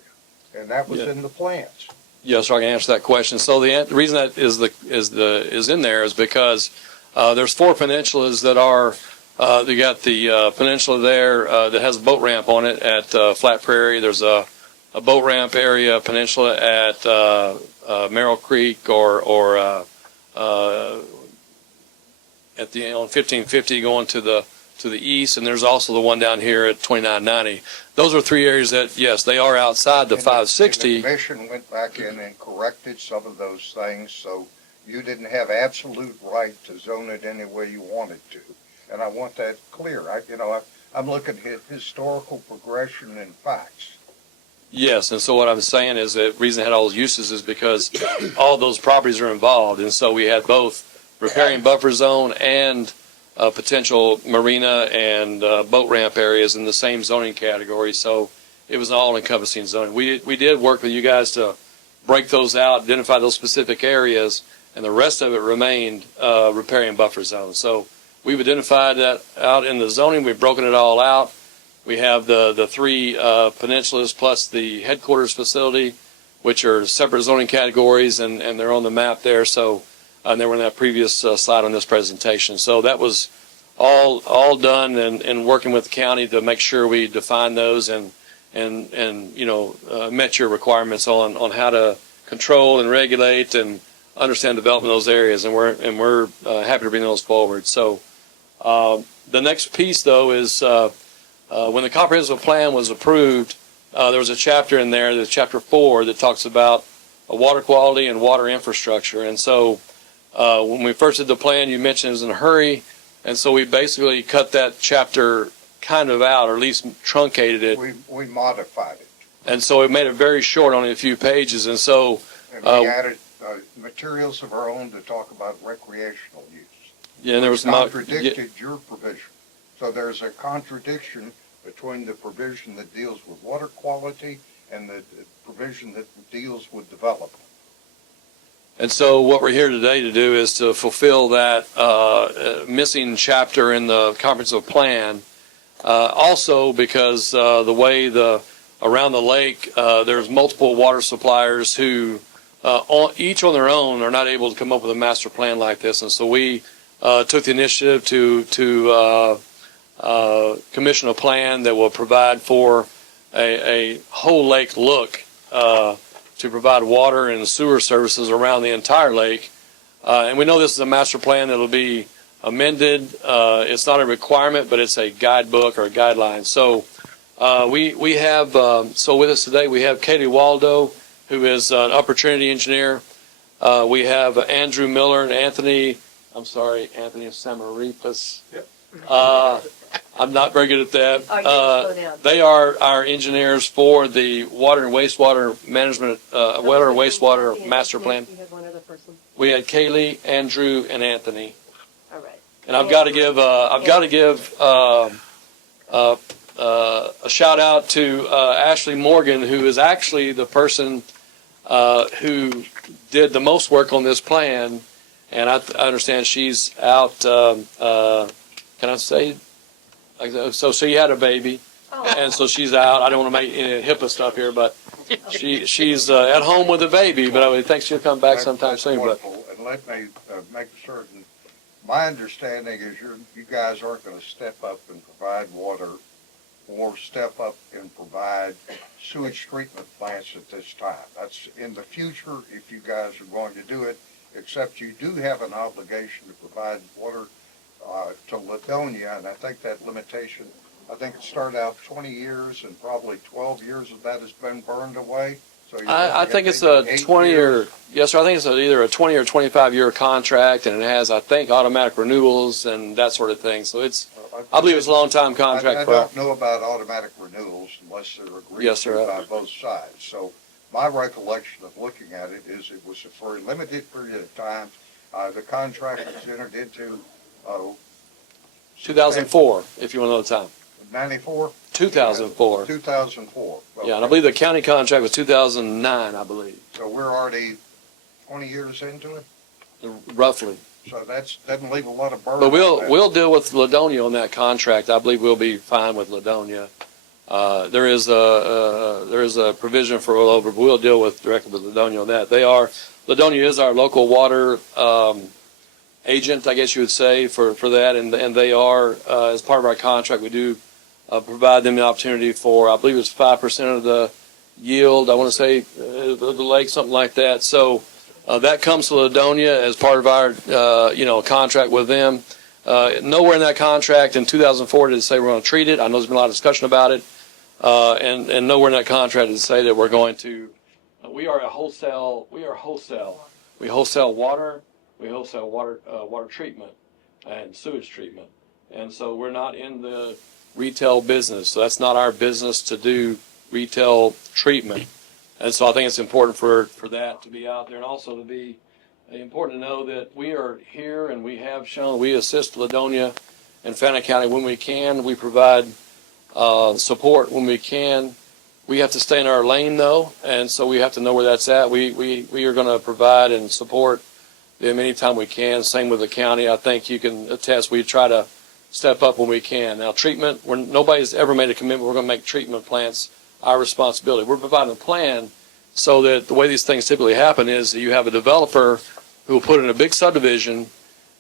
And that was Yeah. in the plans. Yes, I can answer that question. So the reason that is in there is because there's 4 peninsulas that are. You got the peninsula there that has a boat ramp on it at Flat Prairie. There's a boat ramp area peninsula at Merrill Creek or at the on 1550 going to the east, and there's also the one down here at 2990. Those are 3 areas that, yes, they are outside the And 560. the commission went back in and corrected some of those things, so you didn't have absolute right to zone it any way you wanted to. And I want that clear. I'm looking at historical progression and facts. Yes, and so what I'm saying is that the reason I had all those uses is because all those properties are involved, and so we had both riparian buffer zone and potential marina and boat ramp areas in the same zoning category. So it was all encompassing zoning. We did work with you guys to break those out, identify those specific areas, and the rest of it remained riparian buffer zone. So we've identified that out in the zoning. We've broken it all out. We have the 3 peninsulas plus the headquarters facility, which are separate zoning categories, and they're on the map there. So, and they were in that previous slide on this presentation. So that was all done and working with the county to make sure we define those and met your requirements on how to control and regulate and understand development of those areas. And we're happy to bring those forward. So the next piece, though, is when the comprehensive plan was approved, there was a chapter in there, the chapter 4, that talks about water quality and water infrastructure. And so when we first did the plan, you mentioned it was in a hurry, and so we basically cut that chapter kind of out, or at least truncated it. We modified it. And so it made it very short, only a few pages. And so And we added materials of our own to talk about recreational use. yeah, and there was Contradicted your provision. So there's a contradiction between the provision that deals with water quality and the provision that deals with development. And so what we're here today to do is to fulfill that missing chapter in the comprehensive plan. Also because the way around the lake, there's multiple water suppliers who each on their own are not able to come up with a master plan like this. And so we took the initiative to commission a plan that will provide for a whole lake look to provide water and sewer services around the entire lake. And we know this is a master plan that'll be amended. It's not a requirement, but it's a guidebook or a guideline. So we have, so with us today, we have Katie Waldo, who is an Upper Trinity engineer. We have Andrew Miller and Anthony Samaripas. I'm not very good at that. Oh, you slow down. They are our engineers for the water and wastewater management, water and wastewater master plan. You had one other person. We had Kaylee, Andrew, and Anthony. All right. And I've got to give a shout out to Ashley Morgan, who is actually the person who did the most work on this plan. And I understand she's out. Can I say? So she had a baby, and so she's out. I don't want to make any HIPAA stuff here, but she's at home with a baby. But I think she'll come back sometime That's soon. But wonderful. And let me make certain, my understanding is you guys aren't going to step up and provide water or step up and provide sewage treatment plants at this time. That's in the future if you guys are going to do it, except you do have an obligation to provide water to Ladonia, and I think that limitation, I think it started out 20 years and probably 12 years of that has been burned away. So I think it's a 20 or yes, sir. I think it's either a 20 or 25-year contract, and it has, I think, automatic renewals and that sort of thing. So it's, I believe it's a long-time contract. I don't know about automatic renewals unless they're agreed Yes, to sir. by both sides. So my recollection of looking at it is it was for a limited period of time. The contract was entered into 2004, if you want to know the time. 94? 2004. 2004. Yeah, and I believe the county contract was 2009, I believe, So we're already 20 years into it? roughly. So that's, doesn't leave a lot of burden. But on that. we'll deal with Ladonia on that contract. I believe we'll be fine with Ladonia. There is a provision for rollover, but we'll deal directly with Ladonia on that. Ladonia is our local water agent, I guess you would say, for that, and they are, as part of our contract, we do provide them the opportunity for, I believe it's 5% of the yield, I want to say, of the lake, something like that. So that comes to Ladonia as part of our, contract with them. Nowhere in that contract in 2004 did it say we're going to treat it. I know there's been a lot of discussion about it. And nowhere in that contract did it say that we're going to, we wholesale water. We wholesale water treatment and sewage treatment. And so we're not in the retail business. So that's not our business to do retail treatment. And so I think it's important for that to be out there, and also to be important to know that we are here and we have shown we assist Ladonia and Fannin County when we can. We provide support when we can. We have to stay in our lane though, and so we have to know where that's at. We are going to provide and support them anytime we can. Same with the county. I think you can attest we try to step up when we can. Now treatment, nobody's ever made a commitment we're going to make treatment plants our responsibility. We're providing a plan so that the way these things typically happen is that you have a developer who will put in a big subdivision,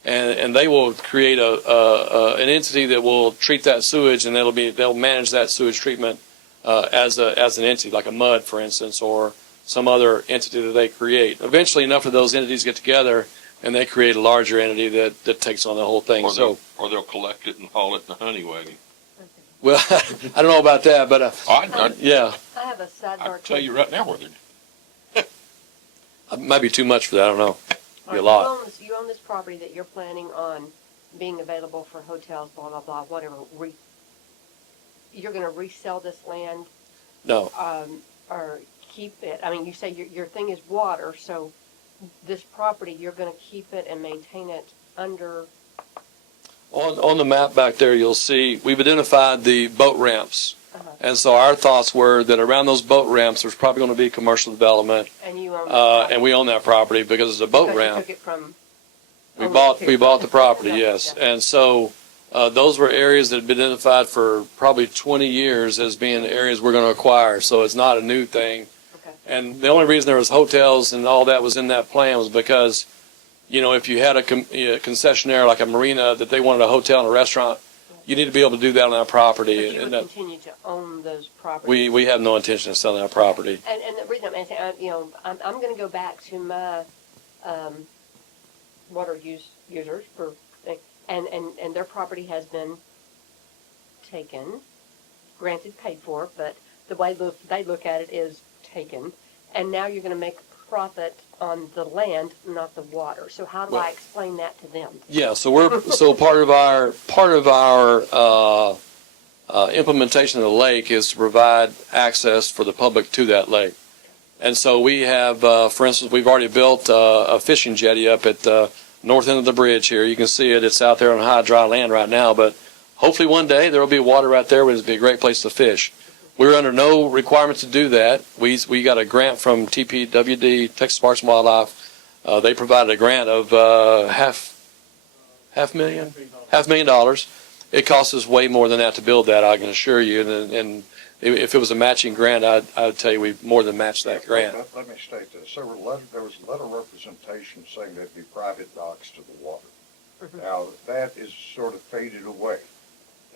and they will create an entity that will treat that sewage, and they'll manage that sewage treatment as an entity, like a MUD, for instance, or some other entity that they create. Eventually, enough of those entities get together, and they create a larger entity that takes on the whole thing. Or they'll collect it and haul it in a honey wagon. Well, I don't know about that, but yeah, I have a I'll sidebar. tell you right now where they're. it might be too much for that. I don't know. Be a All lot. right, you own this property that you're planning on being available for hotels, blah, blah, blah, whatever. You're going to resell this land No. or keep it? I mean, you say your thing is water, so this property, you're going to keep it and maintain it under... On the map back there, you'll see we've identified the boat ramps. And so our thoughts were that around those boat ramps, there's probably going to be commercial development. And you own that And we own that property because it's a boat because ramp. You took it from... We bought the property, yes. And so those were areas that had been identified for probably 20 years as being areas we're going to acquire. So it's not a new thing. Okay. And the only reason there was hotels and all that was in that plan was because, if you had a concessionaire like a marina that they wanted a hotel and a restaurant, you need to be able to do that on our But property. you And would that, continue to own those properties. we have no intention of selling our property. And the reason I'm asking, I'm going to go back to my water users for, and their property has been taken, granted paid for, but the way they look at it is taken, and now you're going to make profit on the land, not the water. So how do I explain that to them? Yeah, so part of our implementation of the lake is to provide access for the public to that lake. And so we have, for instance, we've already built a fishing jetty up at the north end of the bridge here. You can see it. It's out there on high dry land right now, but hopefully one day there will be water right there where it'll be a great place to fish. We're under no requirement to do that. We got a grant from TPWD, Texas Parks and Wildlife. They provided a grant of $500,000. It costs us way more than that to build that, I can assure you. And if it was a matching grant, I'd tell you we more than matched that grant. Let me state this. There was a letter of representation saying there'd be private docks to the water. Now, that is sort of faded away.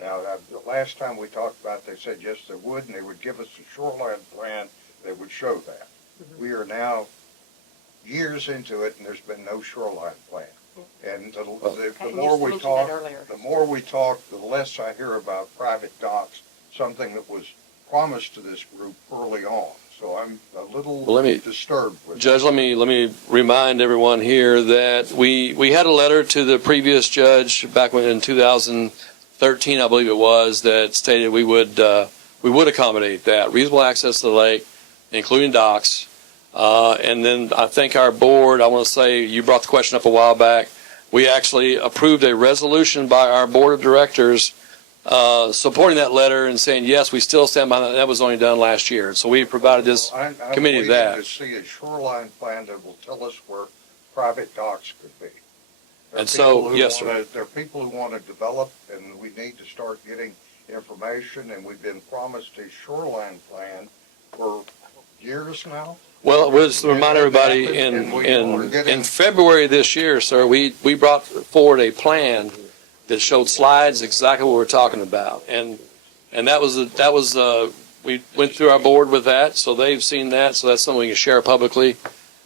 Now, the last time we talked about it, they said, yes, they would, and they would give us a shoreline plan that would show that. We are now years into it, and there's been no shoreline plan. And the more we talk, the less I hear about private docks, something that was promised to this group early on. So I'm a little disturbed with Judge, let me remind everyone here that we had a letter to the previous judge back in 2013, I believe it was, that stated we would accommodate that reasonable access to the lake, including docks. And then I think our board, I want to say you brought the question up a while back. We actually approved a resolution by our board of directors supporting that letter and saying, yes, we still stand by that. That was only done last year. So we provided this committee that. to see a shoreline plan that will tell us where private docks could be. And so, yes, sir. There are people who want to develop, and we need to start getting information, and we've been promised a shoreline plan for years now. Well, we'll just remind everybody, in February this year, sir, we brought forward a plan that showed slides exactly what we're talking about, and that was we went through our board with that, so they've seen that, so that's something we can share publicly,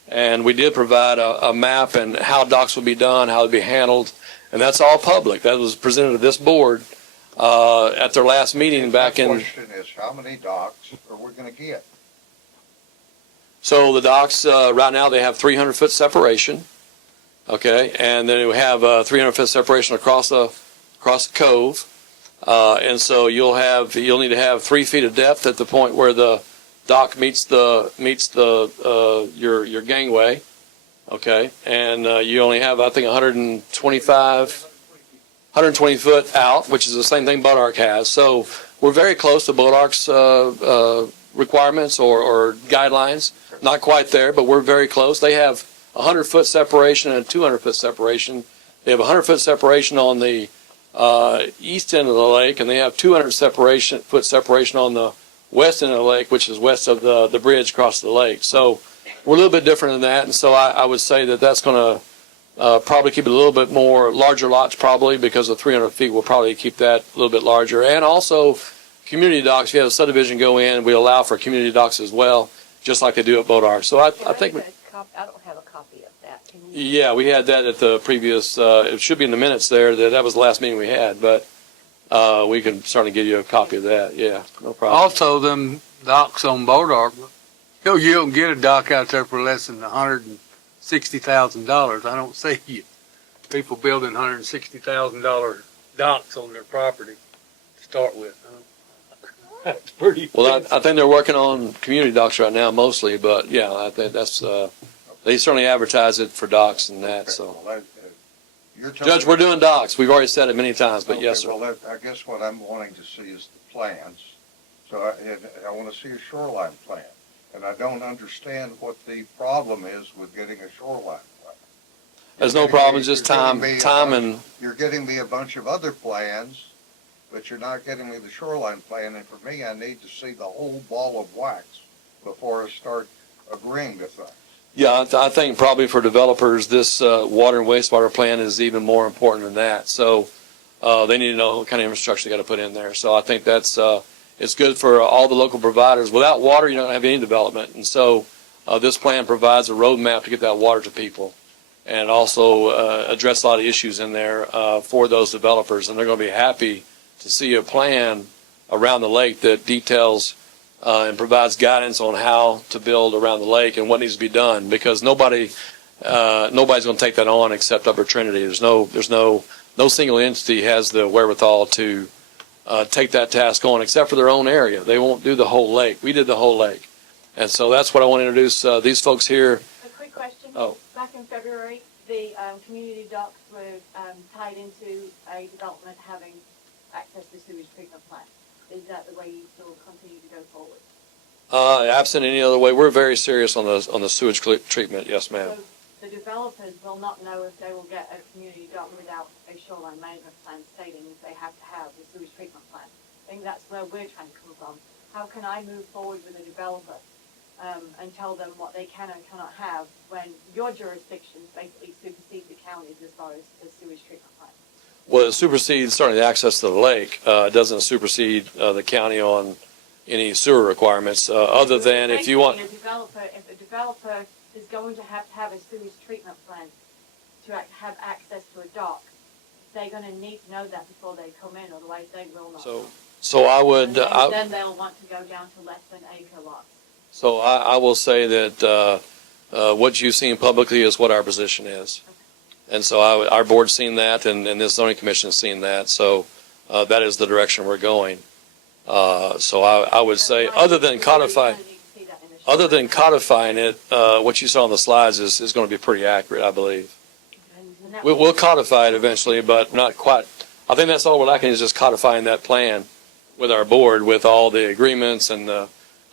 and we did provide a map and how docks would be done, how it'd be handled, and that's all public. That was presented to this board at their last meeting back in. The question is, how many docks are we going to get? So the docks, right now, they have 300-foot separation, okay? And then we have 300-foot separation across the cove. And so you'll need to have 3 feet of depth at the point where the dock meets your gangway, okay? And you only have, I think, 120 foot out, which is the same thing Bodark has. So we're very close to Bodark's requirements or guidelines. Not quite there, but we're very close. They have 100-foot separation and a 200-foot separation. They have 100-foot separation on the east end of the lake, and they have 200-foot separation on the west end of the lake, which is west of the bridge across the lake. So we're a little bit different than that, and so I would say that that's going to probably keep it a little bit more larger lots, probably, because of 300 feet. We'll probably keep that a little bit larger. And also community docks. If you have a subdivision go in, we allow for community docks as well, just like they do at Bodark. So I think. I don't have a copy of that. Can you? Yeah, we had that at the previous. It should be in the minutes there. That was the last meeting we had, but we can certainly give you a copy of that. Yeah, no problem. Also, them docks on Bodark, you don't get a dock out there for less than $160,000. I don't see people building $160,000 docks on their property to start with. That's pretty. Well, I think they're working on community docks right now mostly, but yeah, I think that's. They certainly advertise it for docks and that. So, Judge, we're doing docks. We've already said it many times, but yes, sir. Well, I guess what I'm wanting to see is the plans. So I want to see a shoreline plan, and I don't understand what the problem is with getting a shoreline plan. There's no problem. It's just time and. You're getting me a bunch of other plans, but you're not getting me the shoreline plan. And for me, I need to see the whole ball of wax before I start agreeing to things. Yeah, I think probably for developers, this water and wastewater plan is even more important than that. So they need to know what kind of infrastructure they got to put in there. So I think that's it's good for all the local providers. Without water, you don't have any development, and so this plan provides a roadmap to get that water to people, and also address a lot of issues in there for those developers. And they're going to be happy to see a plan around the lake that details and provides guidance on how to build around the lake and what needs to be done, because nobody's going to take that on except Upper Trinity. There's no single entity has the wherewithal to take that task on except for their own area. They won't do the whole lake. We did the whole lake. And so that's what I want to introduce these folks here. A quick question. Oh. Back in February, the community docks were tied into a development having access to sewage treatment plant. Is that the way you still continue to go forward? Absent any other way, we're very serious on the sewage treatment. Yes, ma'am. So the developers will not know if they will get a community dock without a shoreline management plan stating they have to have the sewage treatment plant. I think that's where we're trying to come from. How can I move forward with a developer and tell them what they can and cannot have when your jurisdictions basically supersede the counties as far as the sewage treatment plant? Well, it supersedes certainly the access to the lake. It doesn't supersede the county on any sewer requirements, other than if you want. If a developer is going to have a sewage treatment plant to have access to a dock, they're going to need to know that before they come in, otherwise they will not. So I would. And then they'll want to go down to less than acre lots. So I will say that what you've seen publicly is what our position is. And so our board's seen that, and this zoning commission has seen that. So that is the direction we're going. So I would say, other than codifying it, what you saw on the slides is going to be pretty accurate, I believe. We'll codify it eventually, but not quite. I think that's all we're lacking is just codifying that plan with our board, with all the agreements and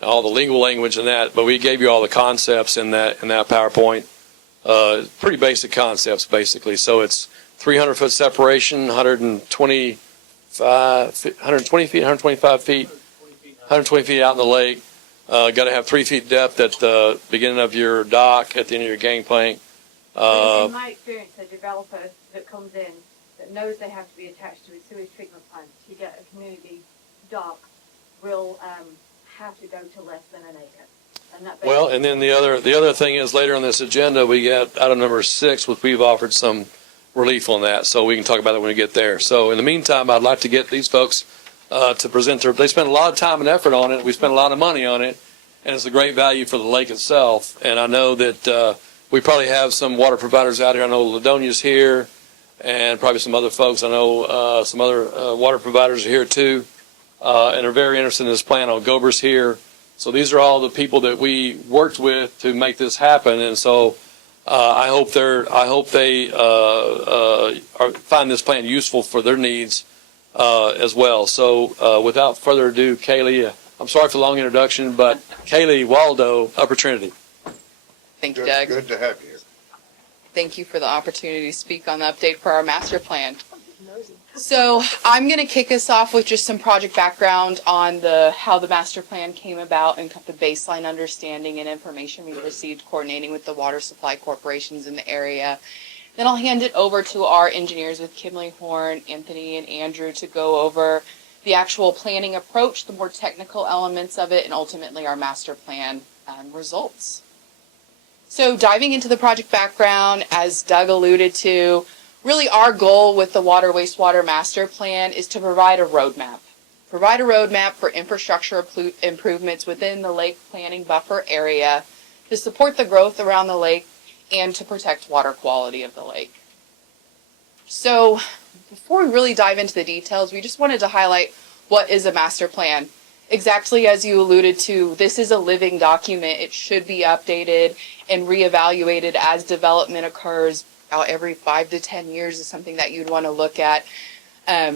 all the legal language and that. But we gave you all the concepts in that PowerPoint. Pretty basic concepts, basically. So it's 300-foot separation, 120 feet, 125 feet, 120 feet out in the lake. Got to have 3 feet depth at the beginning of your dock, at the end of your gangplank. In my experience, a developer that comes in that knows they have to be attached to a sewage treatment plant to get a community dock will have to go to less than an acre. Well, and then the other thing is later on this agenda, we got item number 6, which we've offered some relief on that, so we can talk about it when we get there. So in the meantime, I'd like to get these folks to present they spent a lot of time and effort on it. We spent a lot of money on it, and it's a great value for the lake itself. And I know that we probably have some water providers out here. I know Ladonia's here, and probably some other folks. I know some other water providers are here too, and are very interested in this plan. Gober's here. So these are all the people that we worked with to make this happen, and so I hope they find this plan useful for their needs as well. So without further ado, Kaylee, I'm sorry for the long introduction, but Kaylee Waldo, Upper Trinity. Thank you, Doug. Good to have you here. Thank you for the opportunity to speak on the update for our master plan. So I'm going to kick us off with just some project background on how the master plan came about and the baseline understanding and information we received coordinating with the water supply corporations in the area. Then I'll hand it over to our engineers with Kimley Horn, Anthony, and Andrew to go over the actual planning approach, the more technical elements of it, and ultimately our master plan results. So diving into the project background, as Doug alluded to, really our goal with the water wastewater master plan is to provide a roadmap. Provide a roadmap for infrastructure improvements within the lake planning buffer area to support the growth around the lake and to protect water quality of the lake. So before we really dive into the details, we just wanted to highlight what is a master plan. Exactly as you alluded to, this is a living document. It should be updated and reevaluated as development occurs. Every 5 to 10 years is something that you'd want to look at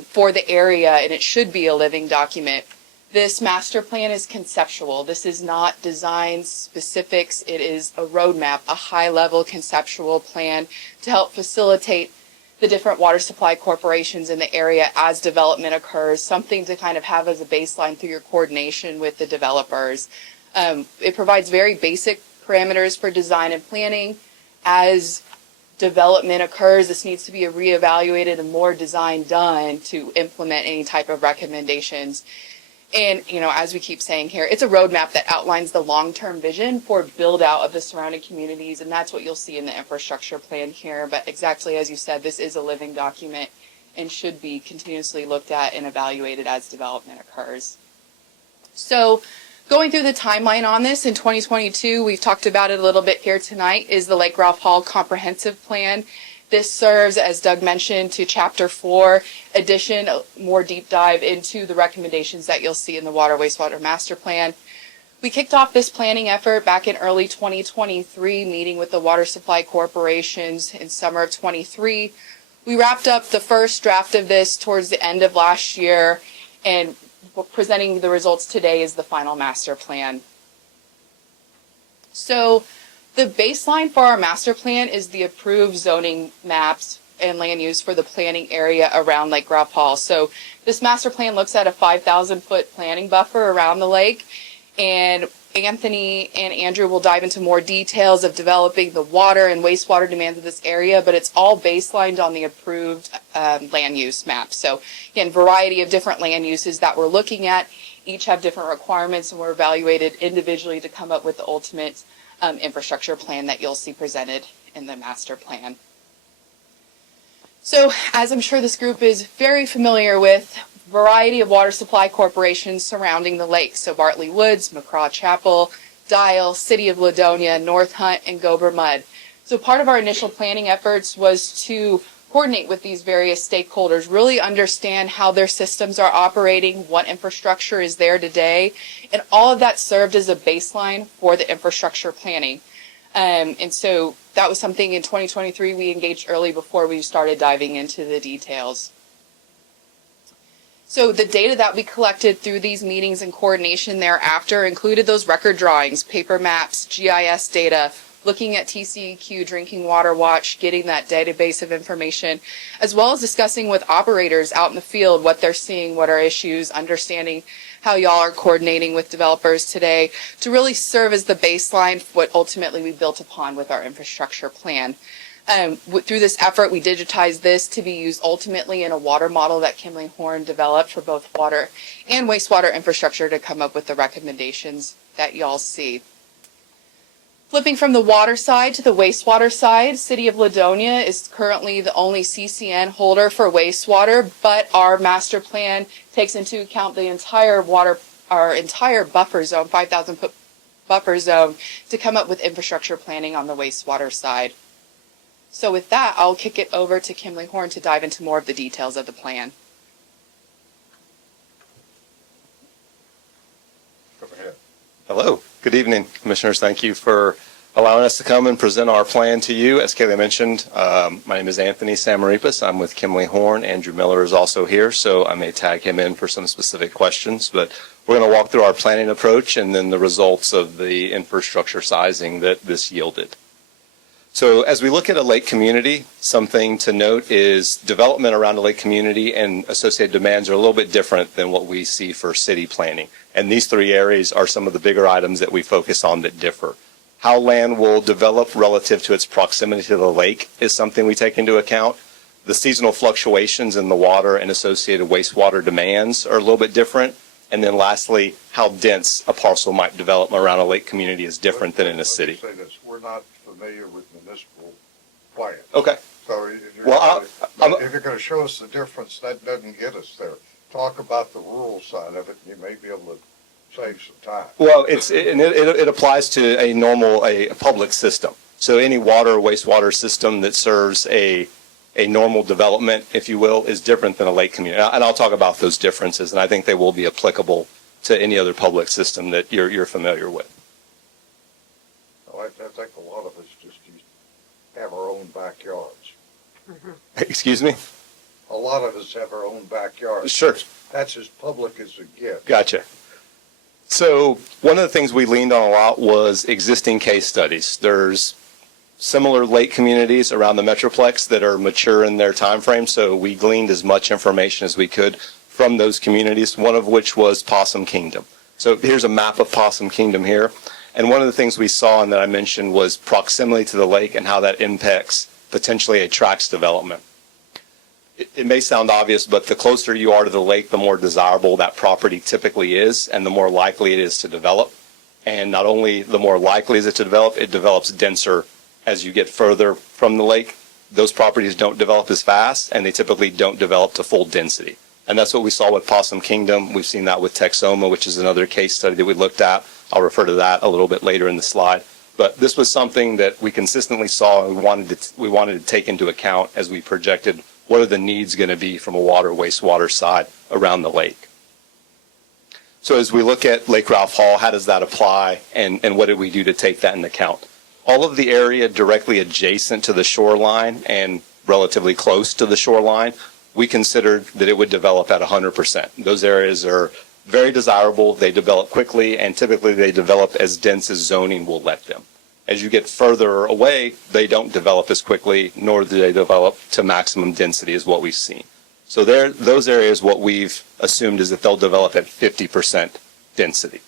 for the area, and it should be a living document. This master plan is conceptual. This is not design specifics. It is a roadmap, a high-level conceptual plan to help facilitate the different water supply corporations in the area as development occurs, something to kind of have as a baseline through your coordination with the developers. It provides very basic parameters for design and planning. As development occurs, this needs to be reevaluated and more design done to implement any type of recommendations. And, as we keep saying here, it's a roadmap that outlines the long-term vision for build out of the surrounding communities. And that's what you'll see in the infrastructure plan here. But exactly as you said, this is a living document and should be continuously looked at and evaluated as development occurs. So going through the timeline on this in 2022, we've talked about it a little bit here tonight, is the Lake Ralph Hall Comprehensive Plan. This serves, as Doug mentioned, to Chapter 4 addition, a more deep dive into the recommendations that you'll see in the Water Wastewater Master Plan. We kicked off this planning effort back in early 2023, meeting with the water supply corporations in summer of 23. We wrapped up the first draft of this towards the end of last year, and presenting the results today is the final master plan. So the baseline for our master plan is the approved zoning maps and land use for the planning area around Lake Ralph Hall. So this master plan looks at a 5,000-foot planning buffer around the lake, and Anthony and Andrew will dive into more details of developing the water and wastewater demands of this area, but it's all baselined on the approved land use map. So again, variety of different land uses that we're looking at, each have different requirements, and we're evaluated individually to come up with the ultimate infrastructure plan that you'll see presented in the master plan. So, as I'm sure this group is very familiar with, variety of water supply corporations surrounding the lake. So Bartley Woods, McCraw Chapel, Dial, City of Ladonia, North Hunt, and Gober Mud. So part of our initial planning efforts was to coordinate with these various stakeholders, really understand how their systems are operating, what infrastructure is there today, and all of that served as a baseline for the infrastructure planning. And so that was something in 2023 we engaged early before we started diving into the details. So the data that we collected through these meetings and coordination thereafter included those record drawings, paper maps, GIS data, looking at TCEQ, Drinking Water Watch, getting that database of information, as well as discussing with operators out in the field what they're seeing, what are issues, understanding how y'all are coordinating with developers today to really serve as the baseline for what ultimately we built upon with our infrastructure plan. Through this effort, we digitized this to be used ultimately in a water model that Kimley Horn developed for both water and wastewater infrastructure to come up with the recommendations that y'all see. Flipping from the water side to the wastewater side, City of Ladonia is currently the only CCN holder for wastewater, but our master plan takes into account the entire buffer zone, 5,000-foot buffer zone, to come up with infrastructure planning on the wastewater side. So with that, I'll kick it over to Kimley Horn to dive into more of the details of the plan. Go ahead. Hello, good evening, Commissioners. Thank you for allowing us to come and present our plan to you. As Kaylee mentioned, my name is Anthony Samaripas. I'm with Kimley Horn. Andrew Miller is also here, so I may tag him in for some specific questions. But we're going to walk through our planning approach and then the results of the infrastructure sizing that this yielded. So as we look at a lake community, something to note is development around a lake community and associated demands are a little bit different than what we see for city planning. And these three areas are some of the bigger items that we focus on that differ. How land will develop relative to its proximity to the lake is something we take into account. The seasonal fluctuations in the water and associated wastewater demands are a little bit different. And then lastly, how dense a parcel might develop around a lake community is different than in a city. Let me say this, we're not familiar with municipal plans. Okay. So if you're Well, going to show us the difference, that doesn't get us there. Talk about the rural side of it, and you may be able to save some time. Well, it applies to a public system. So any water or wastewater system that serves a normal development, if you will, is different than a lake community. And I'll talk about those differences, and I think they will be applicable to any other public system that you're familiar with. I think a lot of us just have our own backyards. Excuse me? A lot of us have our own backyards. Sure. That's as public as it gets. Gotcha. So one of the things we leaned on a lot was existing case studies. There's similar lake communities around the Metroplex that are mature in their time frame, so we gleaned as much information as we could from those communities, one of which was Possum Kingdom. So here's a map of Possum Kingdom here. And one of the things we saw and that I mentioned was proximity to the lake and how that impacts potentially a tracts development. It may sound obvious, but the closer you are to the lake, the more desirable that property typically is, and the more likely it is to develop. And not only the more likely is it to develop, it develops denser as you get further from the lake. Those properties don't develop as fast, and they typically don't develop to full density. And that's what we saw with Possum Kingdom. We've seen that with Texoma, which is another case study that we looked at. I'll refer to that a little bit later in the slide. But this was something that we consistently saw and we wanted to take into account as we projected what are the needs going to be from a water, wastewater side around the lake. So as we look at Lake Ralph Hall, how does that apply, and what did we do to take that into account? All of the area directly adjacent to the shoreline and relatively close to the shoreline, we considered that it would develop at 100%. Those areas are very desirable, they develop quickly, and typically they develop as dense as zoning will let them. As you get further away, they don't develop as quickly, nor do they develop to maximum density is what we've seen. So those areas, what we've assumed is that they'll develop at 50% density.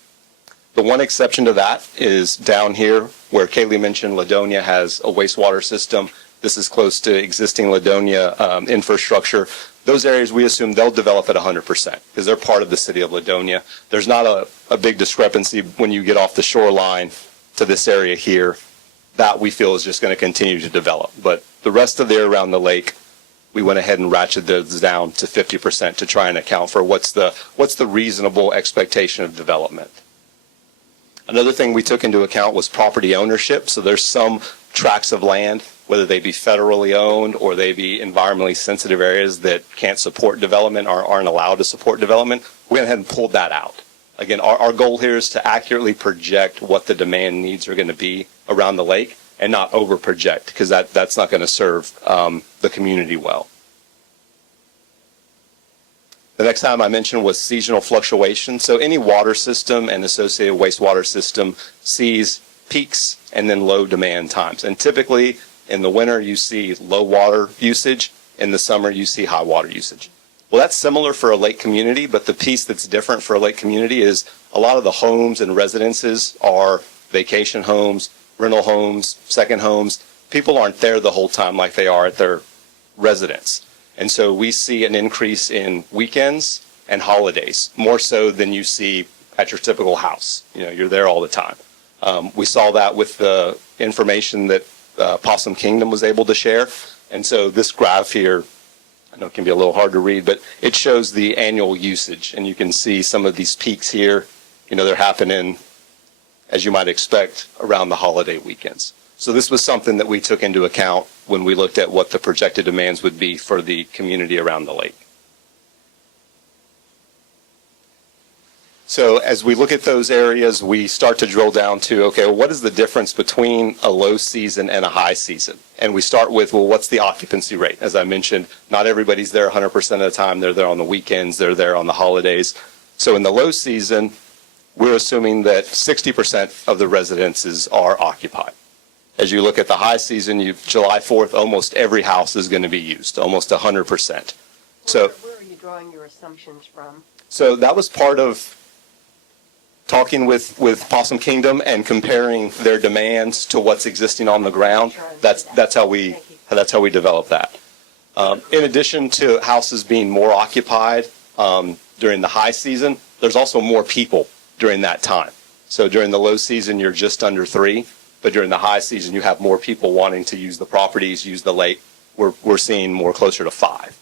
The one exception to that is down here where Kaylee mentioned Ladonia has a wastewater system. This is close to existing Ladonia infrastructure. Those areas we assume they'll develop at 100% because they're part of the city of Ladonia. There's not a big discrepancy when you get off the shoreline to this area here. That we feel is just going to continue to develop. But the rest of the area around the lake, we went ahead and ratcheted those down to 50% to try and account for what's the reasonable expectation of development. Another thing we took into account was property ownership. So there's some tracts of land, whether they be federally owned or they be environmentally sensitive areas that can't support development or aren't allowed to support development. We went ahead and pulled that out. Again, our goal here is to accurately project what the demand needs are going to be around the lake and not over project because that's not going to serve the community well. The next time I mentioned was seasonal fluctuation. So any water system and associated wastewater system sees peaks and then low demand times. And typically in the winter you see low water usage. In the summer you see high water usage. Well, that's similar for a lake community, but the piece that's different for a lake community is a lot of the homes and residences are vacation homes, rental homes, second homes. People aren't there the whole time like they are at their residence. And so we see an increase in weekends and holidays, more so than you see at your typical house. You know, you're there all the time. We saw that with the information that Possum Kingdom was able to share. And so this graph here, I know it can be a little hard to read, but it shows the annual usage. And you can see some of these peaks here. You know, they're happening, as you might expect, around the holiday weekends. So this was something that we took into account when we looked at what the projected demands would be for the community around the lake. So as we look at those areas, we start to drill down to, okay, well, what is the difference between a low season and a high season? And we start with, well, what's the occupancy rate? As I mentioned, not everybody's there 100% of the time. They're there on the weekends. They're there on the holidays. So in the low season, we're assuming that 60% of the residences are occupied. As you look at the high season, July 4th, almost every house is going to be used, almost 100%. So where are you drawing your assumptions from? So that was part of talking with Possum Kingdom and comparing their demands to what's existing on the ground. That's how we develop that. In addition to houses being more occupied during the high season, there's also more people during that time. So during the low season, you're just under 3, but during the high season, you have more people wanting to use the properties, use the lake. We're seeing more closer to 5.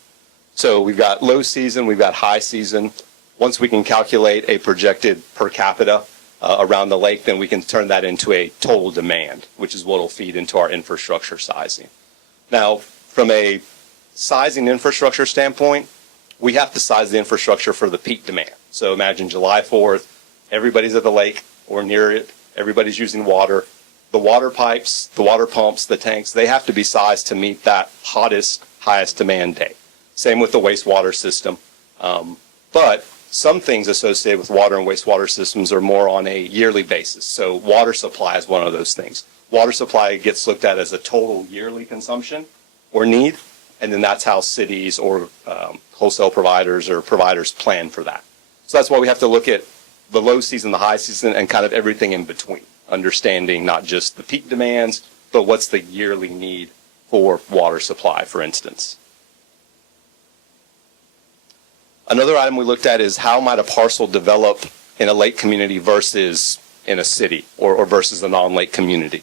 So we've got low season, we've got high season. Once we can calculate a projected per capita around the lake, then we can turn that into a total demand, which is what will feed into our infrastructure sizing. Now, from a sizing infrastructure standpoint, we have to size the infrastructure for the peak demand. So imagine July 4th, everybody's at the lake or near it, everybody's using water. The water pipes, the water pumps, the tanks, they have to be sized to meet that hottest, highest demand day. Same with the wastewater system. But some things associated with water and wastewater systems are more on a yearly basis. So water supply is one of those things. Water supply gets looked at as a total yearly consumption or need, and then that's how cities or wholesale providers or providers plan for that. So that's why we have to look at the low season, the high season, and kind of everything in between, understanding not just the peak demands, but what's the yearly need for water supply, for instance. Another item we looked at is how might a parcel develop in a lake community versus in a city or versus a non-lake community.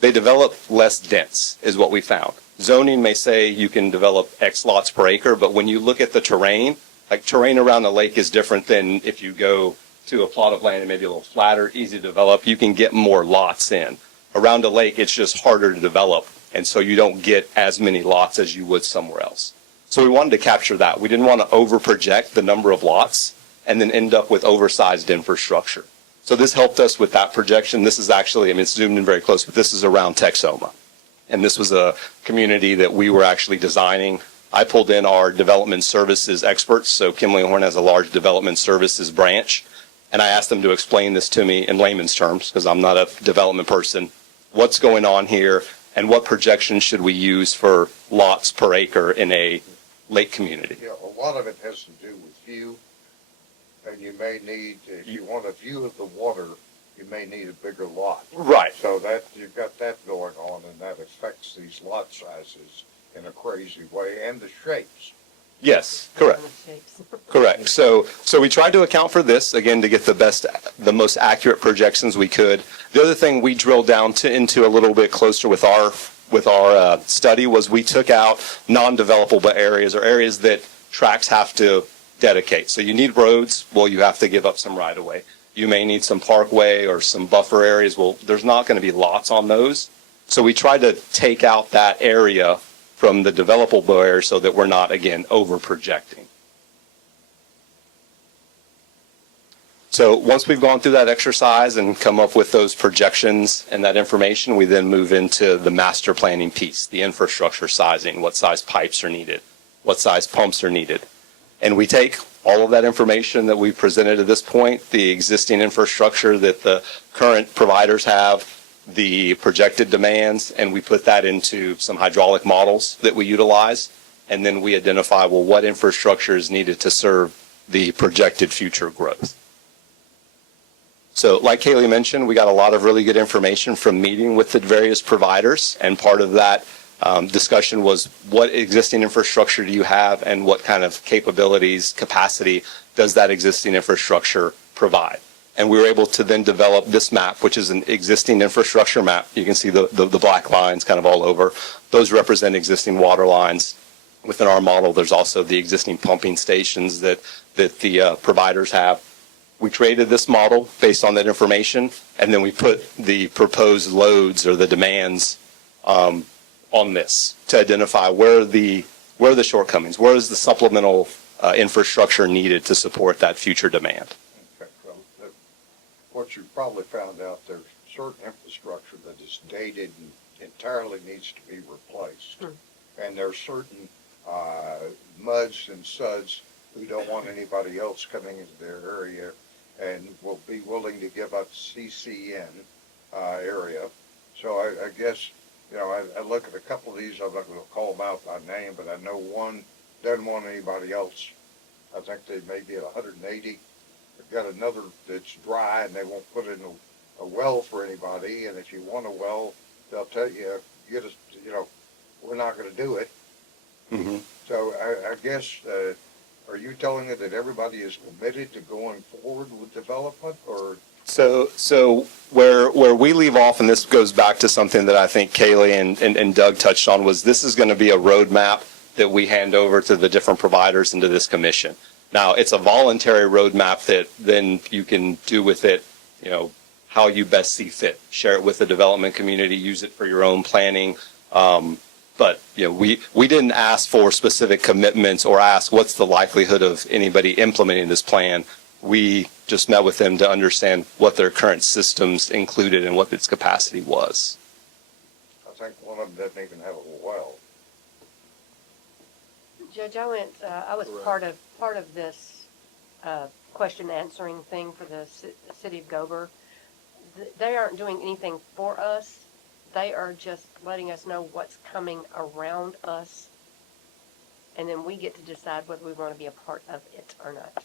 They develop less dense is what we found. Zoning may say you can develop X lots per acre, but when you look at the terrain, like terrain around the lake is different than if you go to a plot of land and maybe a little flatter, easy to develop, you can get more lots in. Around a lake, it's just harder to develop, and so you don't get as many lots as you would somewhere else. So we wanted to capture that. We didn't want to over-project the number of lots and then end up with oversized infrastructure. So this helped us with that projection. This is actually, I mean, it's zoomed in very close, but this is around Texoma. And this was a community that we were actually designing. I pulled in our development services experts. So Kimley Horn has a large development services branch. And I asked them to explain this to me in layman's terms, because I'm not a development person. What's going on here and what projections should we use for lots per acre in a lake community? Yeah, a lot of it has to do with view. And you may need, if you want a view of the water, you may need a bigger lot. Right. So that, you've got that going on, and that affects these lot sizes in a crazy way, and the shapes. Yes, correct. Correct. So we tried to account for this, again, to get the most accurate projections we could. The other thing we drilled down into a little bit closer with our study was we took out non-developable areas or areas that tracks have to dedicate. So you need roads, well, you have to give up some right-of-way. You may need some parkway or some buffer areas. Well, there's not going to be lots on those. So we tried to take out that area from the developable area so that we're not, again, over-projecting. So once we've gone through that exercise and come up with those projections and that information, we then move into the master planning piece, the infrastructure sizing, what size pipes are needed, what size pumps are needed. And we take all of that information that we've presented at this point, the existing infrastructure that the current providers have, the projected demands, and we put that into some hydraulic models that we utilize. And then we identify, well, what infrastructure is needed to serve the projected future growth. So like Kaylee mentioned, we got a lot of really good information from meeting with the various providers. And part of that discussion was what existing infrastructure do you have and what kind of capabilities, capacity does that existing infrastructure provide? And we were able to then develop this map, which is an existing infrastructure map. You can see the black lines kind of all over. Those represent existing water lines. Within our model, there's also the existing pumping stations that the providers have. We created this model based on that information, and then we put the proposed loads or the demands on this to identify where are the shortcomings, where is the supplemental infrastructure needed to support that future demand. Okay, well, what you probably found out, there's certain infrastructure that is dated and entirely needs to be replaced. And there's certain MUDs and SUDs who don't want anybody else coming into their area and will be willing to give up CCN area. So I guess, you know, I look at a couple of these, I'm not going to call them out by name, but I know one doesn't want anybody else. I think they may be at 180. They've got another that's dry and they won't put in a well for anybody. And if you want a well, they'll tell you, get us, you know, we're not going to do it. Mm-hmm. So I guess, are you telling me that everybody is committed to going forward with development, or? So where we leave off, and this goes back to something that I think Kaylee and Doug touched on, was this is going to be a roadmap that we hand over to the different providers and to this commission. Now, it's a voluntary roadmap that then you can do with it, you know, how you best see fit. Share it with the development community, use it for your own planning. But, you know, we didn't ask for specific commitments or ask what's the likelihood of anybody implementing this plan. We just met with them to understand what their current systems included and what its capacity was. I think one of them doesn't even have a well. Judge, I was part of this question answering thing for the city of Gober. They aren't doing anything for us. They are just letting us know what's coming around us, and then we get to decide whether we want to be a part of it or not.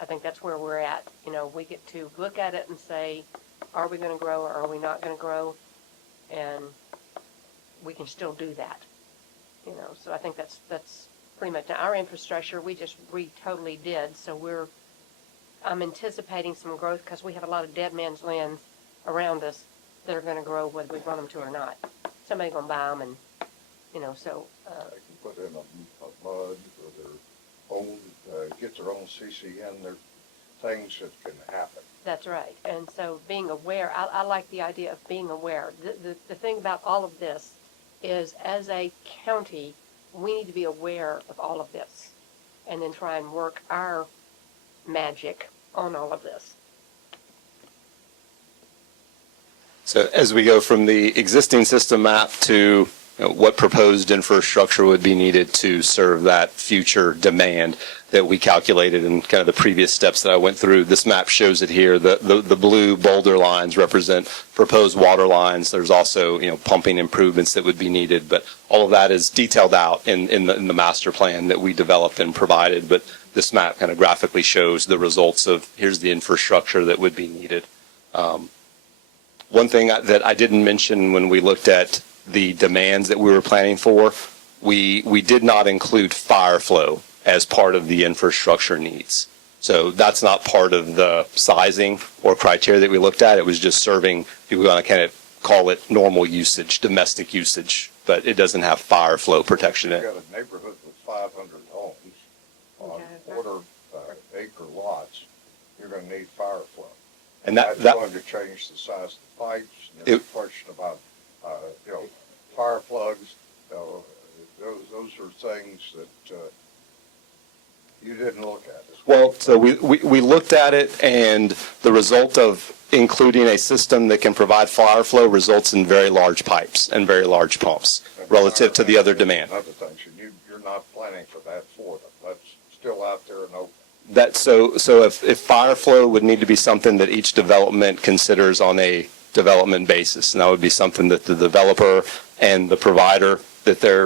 I think that's where we're at. You know, we get to look at it and say, are we going to grow or are we not going to grow? And we can still do that. You know, so I think that's pretty much our infrastructure. We just totally did. So I'm anticipating some growth because we have a lot of dead man's lands around us that are going to grow whether we want them to or not. Somebody's going to buy them, and you know, so. They can put in a mud or their own, get their own CCN. There are things that can happen. That's right. And so being aware, I like the idea of being aware. The thing about all of this is, as a county, we need to be aware of all of this and then try and work our magic on all of this. So as we go from the existing system map to what proposed infrastructure would be needed to serve that future demand that we calculated in kind of the previous steps that I went through, this map shows it here. The blue boulder lines represent proposed water lines. There's also, pumping improvements that would be needed, but all of that is detailed out in the master plan that we developed and provided. But this map kind of graphically shows the results of here's the infrastructure that would be needed. One thing that I didn't mention when we looked at the demands that we were planning for, we did not include fire flow as part of the infrastructure needs. So that's not part of the sizing or criteria that we looked at. It was just serving, if you want to kind of call it normal usage, domestic usage, but it doesn't have fire flow protection in You've it. got a neighborhood with 500 homes on quarter-acre lots. You're going to need fire flow. And That's that going to change the size of the pipes. And there's a question about, fire plugs. Those are things that you didn't look at. Well, so we looked at it, and the result of including a system that can provide fire flow results in very large pipes and very large pumps relative to the other demand. Other things, and you're not planning for that for them. That's still out there and open. So if fire flow would need to be something that each development considers on a development basis, and that would be something that the developer and the provider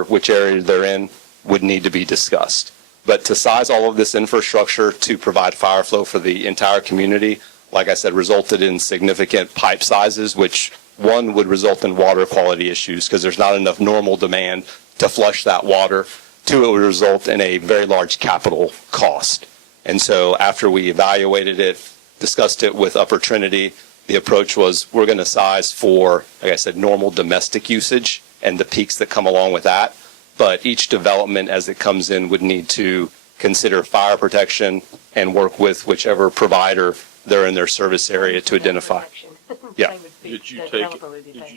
which area they're in would need to be discussed. But to size all of this infrastructure to provide fire flow for the entire community, like I said, resulted in significant pipe sizes, which one would result in water quality issues because there's not enough normal demand to flush that water. Two, it would result in a very large capital cost. And so after we evaluated it, discussed it with Upper Trinity, the approach was we're going to size for, like I said, normal domestic usage and the peaks that come along with that. But each development as it comes in would need to consider fire protection and work with whichever provider they're in their service area to identify. Yeah. Did you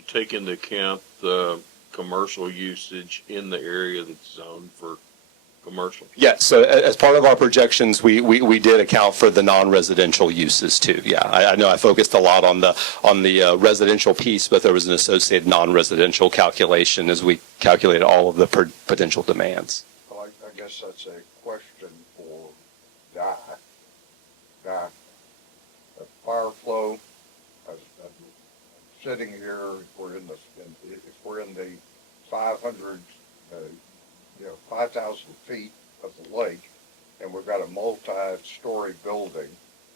take into account the commercial usage in the area that's zoned for commercial? Yeah, so as part of our projections, we did account for the non-residential uses too. Yeah, I know I focused a lot on the residential piece, but there was an associated non-residential calculation as we calculated all of the potential demands. Well, I guess that's a question for Di. Di, the fire flow, I'm sitting here, if we're in the 500, 5,000 feet of the lake, and we've got a multi-story building,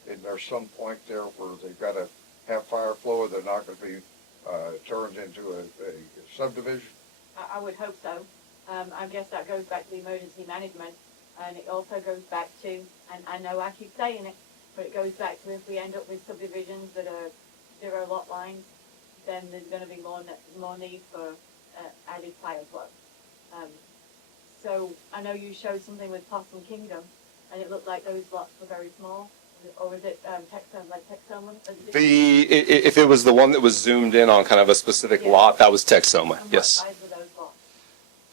isn't there some point there where they've got to have fire flow, or they're not going to be turned into a subdivision? I would hope so. I guess that goes back to the emergency management, and it also goes back to, and I know I keep saying it, but it goes back to if we end up with subdivisions that are 0 lot lines, then there's going to be more need for added fire flow. So I know you showed something with Possum Kingdom, and it looked like those lots were very small. Or was it Texoma? If it was the one that was zoomed in on kind of a specific lot, that was Texoma, And yes. what size were those lots?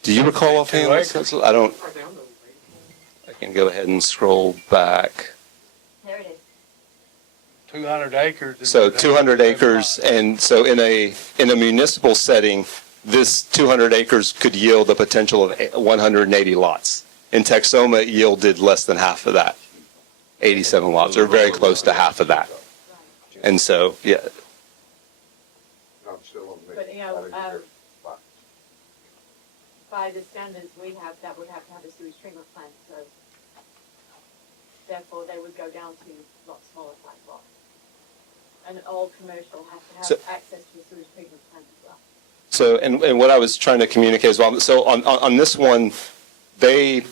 Do you recall offhand? I don't. I can go ahead and scroll back. There it is. 200 acres. So 200 acres, and so in a municipal setting, this 200 acres could yield a potential of 180 lots. In Texoma, it yielded less than half of that, 87 lots, or very close to half of that. And so, yeah. But, by the standards we have, that would have to have a sewage treatment plant, so therefore they would go down to lots smaller size lots. And all commercial has to have access to a sewage treatment plant as well. So, and what I was trying to communicate as well, so on this one, the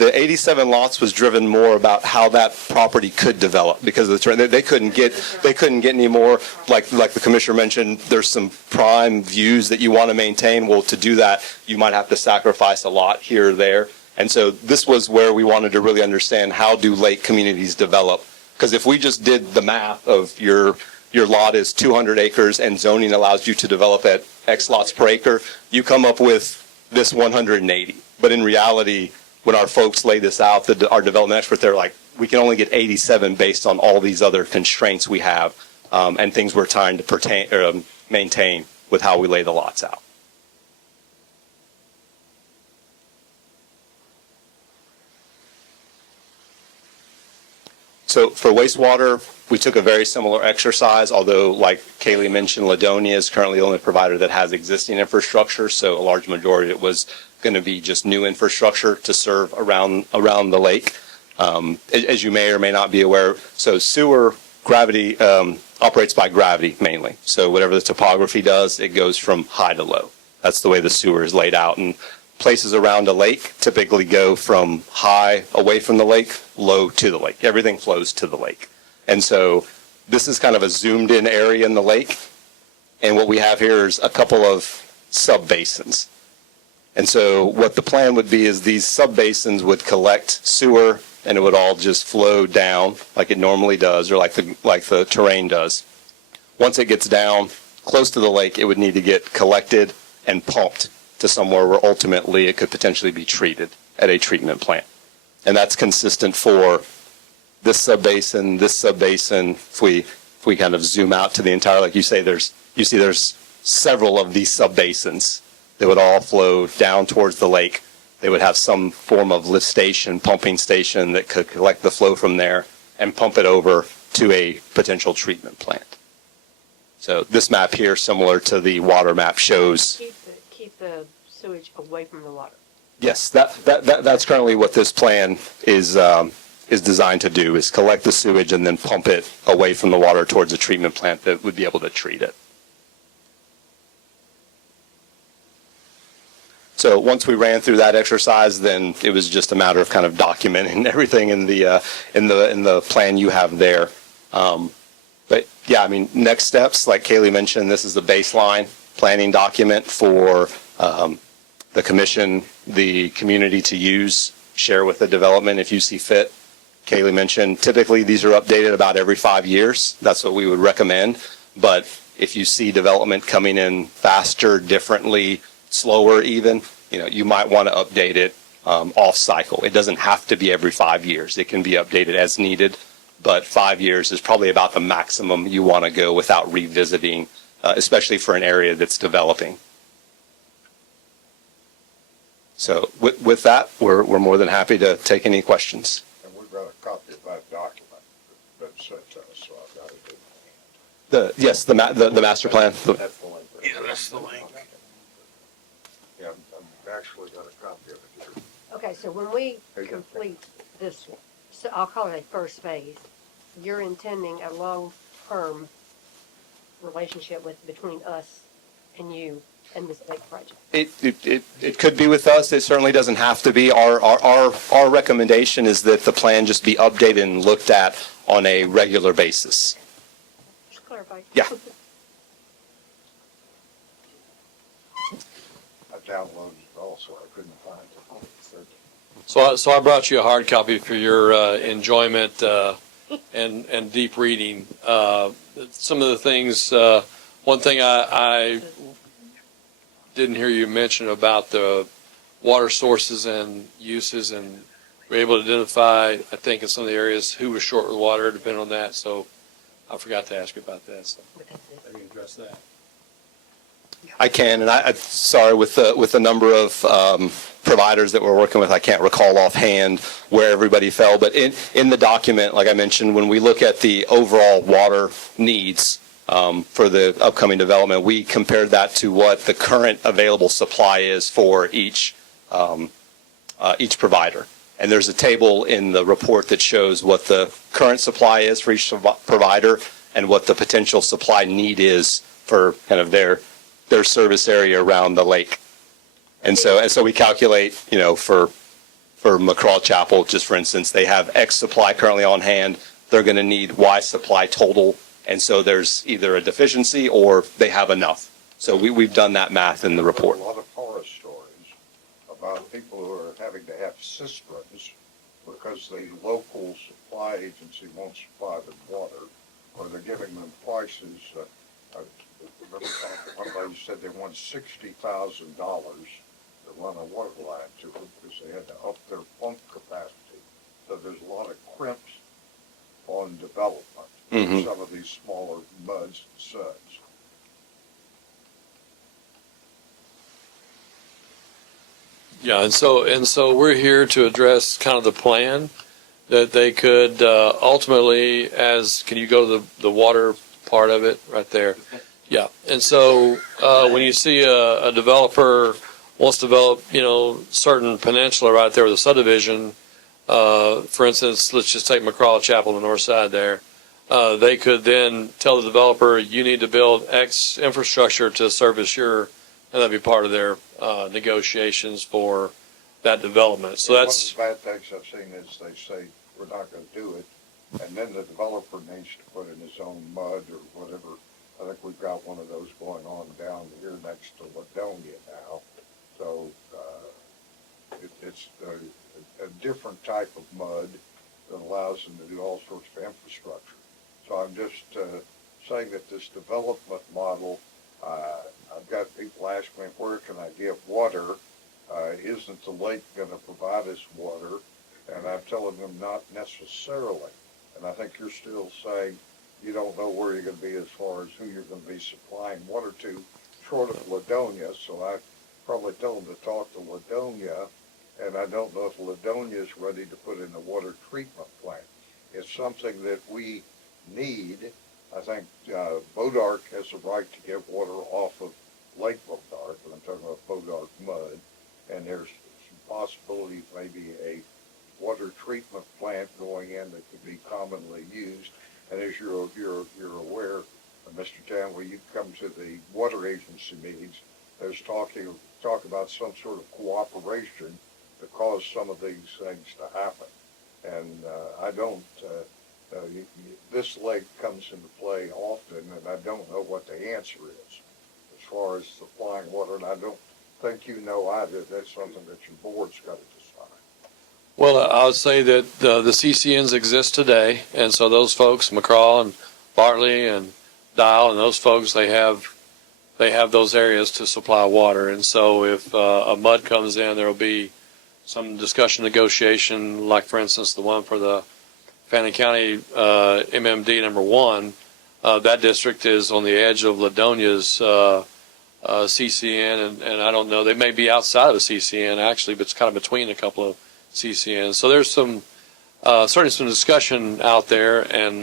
87 lots was driven more about how that property could develop because of the terrain. They couldn't get any more, like the commissioner mentioned, there's some prime views that you want to maintain. Well, to do that, you might have to sacrifice a lot here or there. And so this was where we wanted to really understand how do lake communities develop. Because if we just did the math of your lot is 200 acres and zoning allows you to develop at X lots per acre, you come up with this 180. But in reality, when our folks lay this out, our development experts, they're like, we can only get 87 based on all these other constraints we have and things we're trying to maintain with how we lay the lots out. So for wastewater, we took a very similar exercise, although like Kaylee mentioned, Ladonia is currently the only provider that has existing infrastructure. So a large majority of it was going to be just new infrastructure to serve around the lake. As you may or may not be aware, so sewer gravity operates by gravity mainly. So whatever the topography does, it goes from high to low. That's the way the sewer is laid out. And places around a lake typically go from high away from the lake, low to the lake. Everything flows to the lake. And so this is kind of a zoomed in area in the lake. And what we have here is a couple of sub-basins. And so what the plan would be is these sub-basins would collect sewer and it would all just flow down like it normally does or like the terrain does. Once it gets down close to the lake, it would need to get collected and pumped to somewhere where ultimately it could potentially be treated at a treatment plant. And that's consistent for this sub-basin. If we kind of zoom out to the entire, like you see there's several of these sub-basins that would all flow down towards the lake. They would have some form of lift station, pumping station that could collect the flow from there and pump it over to a potential treatment plant. So this map here, similar to the water map, shows. Keep the sewage away from the water. Yes, that's currently what this plan is designed to do, is collect the sewage and then pump it away from the water towards a treatment plant that would be able to treat it. So once we ran through that exercise, then it was just a matter of kind of documenting everything in the plan you have there. But yeah, I mean, next steps, like Kaylee mentioned, this is the baseline planning document for the commission, the community to use, share with the development if you see fit. Kaylee mentioned typically these are updated about every 5 years. That's what we would recommend. But if you see development coming in faster, differently, slower even, you might want to update it off cycle. It doesn't have to be every 5 years. It can be updated as needed, but 5 years is probably about the maximum you want to go without revisiting, especially for an area that's developing. So with that, we're more than happy to take any questions. And we've got a copy of that document that's sent to us, so I've got it in my hand. The master plan. That's the link. Yeah, that's the link. Yeah, I've actually got a copy of it here. Okay, so when we complete this, so I'll call it a first phase, you're intending a long-term relationship between us and you and this lake project? It could be with us. It certainly doesn't have to be. Our recommendation is that the plan just be updated and looked at on a regular basis. Just clarify. Yeah. I downloaded it also. I couldn't find it. So I brought you a hard copy for your enjoyment and deep reading. Some of the things, one thing I didn't hear you mention about the water sources and uses, and we're able to identify, I think, in some of the areas who was short with water, depending on that. So I forgot to ask you about that. So I can address that. I can, and I sorry, with the number of providers that we're working with, I can't recall offhand where everybody fell. But in the document, like I mentioned, when we look at the overall water needs for the upcoming development, we compared that to what the current available supply is for each provider. And there's a table in the report that shows what the current supply is for each provider and what the potential supply need is for kind of their their service area around the lake. And so we calculate, for McCraw Chapel, just for instance, they have X supply currently on hand. They're going to need Y supply total. And so there's either a deficiency or they have enough. So we've done that math in the report. A lot of horror stories about people who are having to have cisterns because the local supply agency won't supply them water, or they're giving them prices. I remember one lady said they won $60,000 to run a water line to them because they had to up their pump capacity. So there's a lot of crimps on development in some of these smaller muds and suds. Yeah, and so we're here to address kind of the plan that they could ultimately, can you go to the water part of it right there? Yeah, and so when you see a developer wants to develop, certain peninsula right there with a subdivision, for instance, let's just take McCraw Chapel on the north side there. They could then tell the developer, you need to build X infrastructure to service and that'd be part of their negotiations for that development. So that's one of the bad things I've seen is they say we're not going to do it, and then the developer needs to put in his own mud or whatever. I think we've got one of those going on down here next to Ladonia now. So it's a different type of mud that allows them to do all sorts of infrastructure. So I'm just saying that this development model, I've got people ask me, where can I get water? Isn't the lake going to provide us water? And I'm telling them not necessarily. And I think you're still saying you don't know where you're going to be as far as who you're going to be supplying water to, short of Ladonia. So I probably tell them to talk to Ladonia. And I don't know if Ladonia is ready to put in a water treatment plant. It's something that we need. I think Bodark has the right to get water off of Lake Bodark, and I'm talking about Bodark mud. And there's some possibility maybe a water treatment plant going in that could be commonly used. And as you're aware, Mr. Tanley, you come to the water agency meetings. There's talk about some sort of cooperation to cause some of these things to happen. And I don't. This lake comes into play often, and I don't know what the answer is as far as supplying water. And I don't think you know either. That's something that your board's got to decide. Well, I would say that the CCNs exist today, and so those folks, McCraw and Bartley and Dial, and those folks, they have those areas to supply water. And so if a mud comes in, there will be some discussion, negotiation, like for instance the one for the Fannin County MMD number 1. That district is on the edge of Ladonia's CCN, and I don't know, they may be outside of a CCN actually, but it's kind of between a couple of CCNs. So there's some certainly some discussion out there, and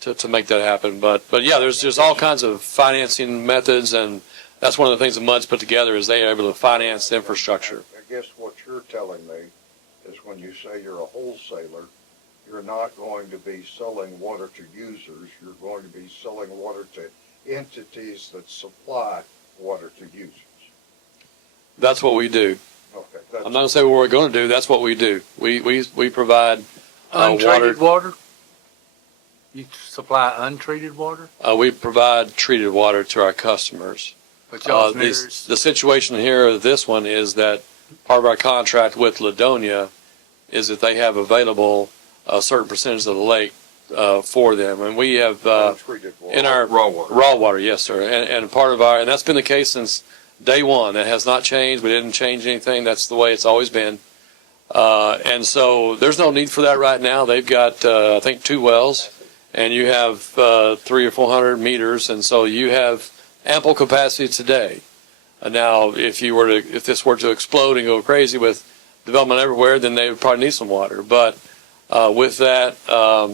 to make that happen. But yeah, there's all kinds of financing methods, and that's one of the things that MUD's put together is they are able to finance the infrastructure. I guess what you're telling me is when you say you're a wholesaler, you're not going to be selling water to users. You're going to be selling water to entities that supply water to users. That's what we do. Okay. I'm not going to say what we're going to do. That's what we do. We provide Untreated water? You supply untreated water? We provide treated water to our customers. But y'all's The meters, situation here, this one, is that part of our contract with Ladonia is that they have available a certain percentage of the lake for them. And we have Untreated water. in our Raw water. raw water, yes, sir. And part of and that's been the case since day one. That has not changed. We didn't change anything. That's the way it's always been. And so there's no need for that right now. They've got, I think, 2 wells, and you have 300 or 400 meters, and so you have ample capacity today. Now, if this were to explode and go crazy with development everywhere, then they would probably need some water. But with that, I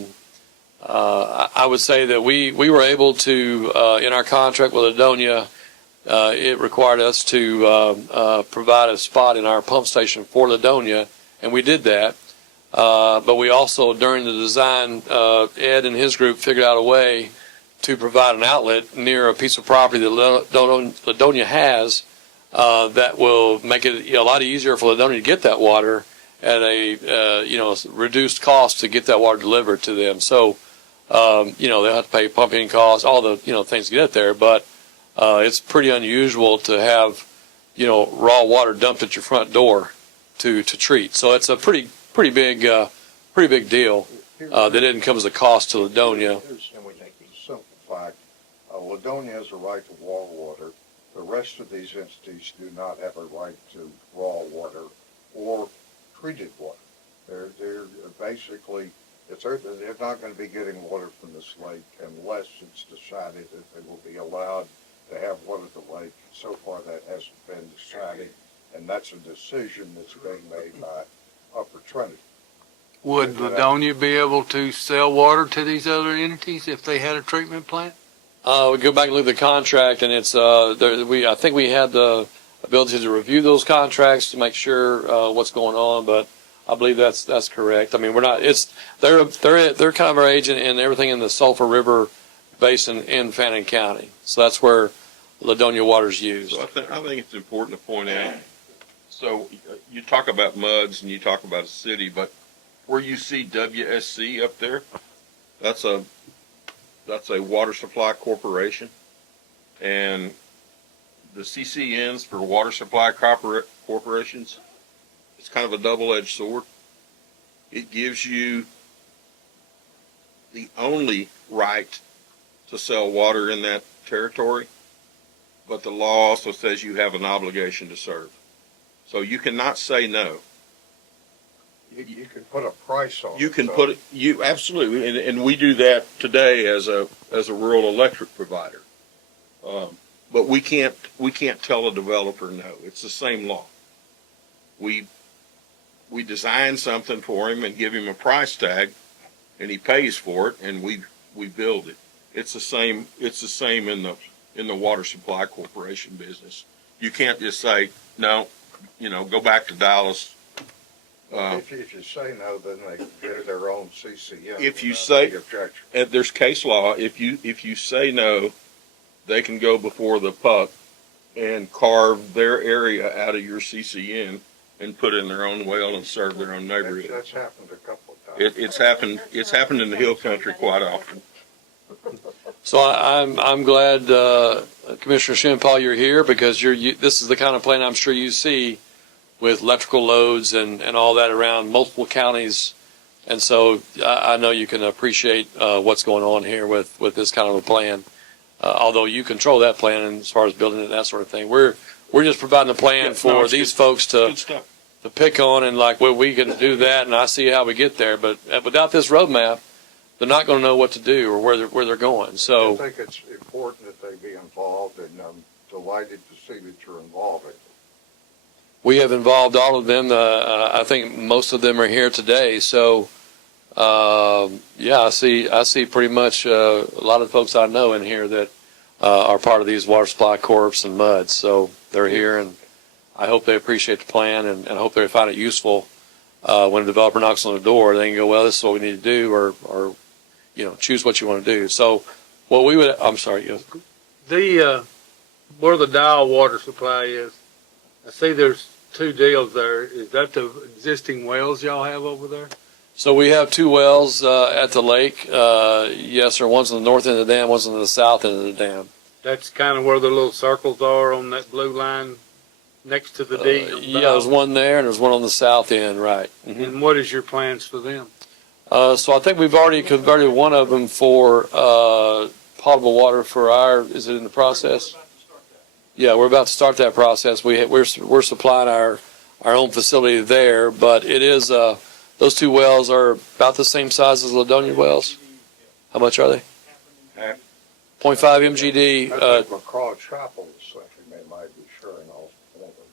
would say that we were able to, in our contract with Ladonia, it required us to provide a spot in our pump station for Ladonia, and we did that. But we also, during the design, Ed and his group figured out a way to provide an outlet near a piece of property that Ladonia has that will make it a lot easier for Ladonia to get that water at a reduced cost to get that water delivered to them. So they'll have to pay pumping costs, all the things to get it there, but it's pretty unusual to have raw water dumped at your front door to treat. So it's a pretty big deal that didn't come as a cost to Ladonia. Here's a simple fact. Ladonia has a right to raw water. The rest of these entities do not have a right to raw water or treated water. They're basically, they're not going to be getting water from this lake unless it's decided that they will be allowed to have water at the lake. So far, that hasn't been decided, and that's a decision that's being made by Upper Trinity. Would Ladonia be able to sell water to these other entities if they had a treatment plant? We go back and look at the contract, and it's I think we had the ability to review those contracts to make sure what's going on, but I believe that's correct. I mean, we're not. They're kind of our agent in everything in the Sulphur River Basin in Fannin County, so that's where Ladonia water's used. So I think it's important to point out. So you talk about MUDs and you talk about a city, but where you see WSC up there, that's a water supply corporation, and the CCNs for water supply corporations, it's kind of a double-edged sword. It gives you the only right to sell water in that territory, but the law also says you have an obligation to serve. So you cannot say no. You can put a price on it. You can put it, absolutely, and we do that today as a rural electric provider. But we can't tell a developer no. It's the same law. We design something for him and give him a price tag, and he pays for it, and we build it. It's the same in the water supply corporation business. You can't just say no. Go back to Dallas. If you say no, then they can get their own CCM. If you say, objection. there's case law. If you say no, they can go before the PUC and carve their area out of your CCN and put in their own well and serve their own neighborhood. That's happened a couple of times. It's happened in the Hill Country quite often. So I'm glad, Commissioner Shinpaul, you're here because this is the kind of plan I'm sure you see with electrical loads and all that around multiple counties. And so I know you can appreciate what's going on here with this kind of a plan. Although you control that plan as far as building it and that sort of thing. We're just providing a plan for these folks to pick on and we can do that, and I see how we get there. But without this roadmap, they're not going to know what to do or where they're going. So I think it's important that they be involved, and I'm delighted to see that you're involved. we have involved all of them. I think most of them are here today. So yeah, I see pretty much a lot of the folks I know in here that are part of these water supply corps and MUDs. So they're here, and I hope they appreciate the plan, and I hope they find it useful. When a developer knocks on the door, they can go, well, this is what we need to do, or choose what you want to do. So what we would, I'm sorry. Yes. Where the Dial water supply is, I see there's 2 deals there. Is that the existing wells y'all have over there? So we have 2 wells at the lake. Yes, sir. One's on the north end of the dam, one's on the south end of the dam. That's kind of where the little circles are on that blue line next to the D. Yeah, there's one there, and there's one on the south end, right. Mm-hmm. And what is your plans for them? So I think we've already converted one of them for potable water for is it in the process? Yeah, we're about to start that process. We're supplying our own facility there, but it is, those 2 wells are about the same size as Ladonia wells. How much are they? 0.5 MGD. I think McCraw Chapel is something they might be sharing all.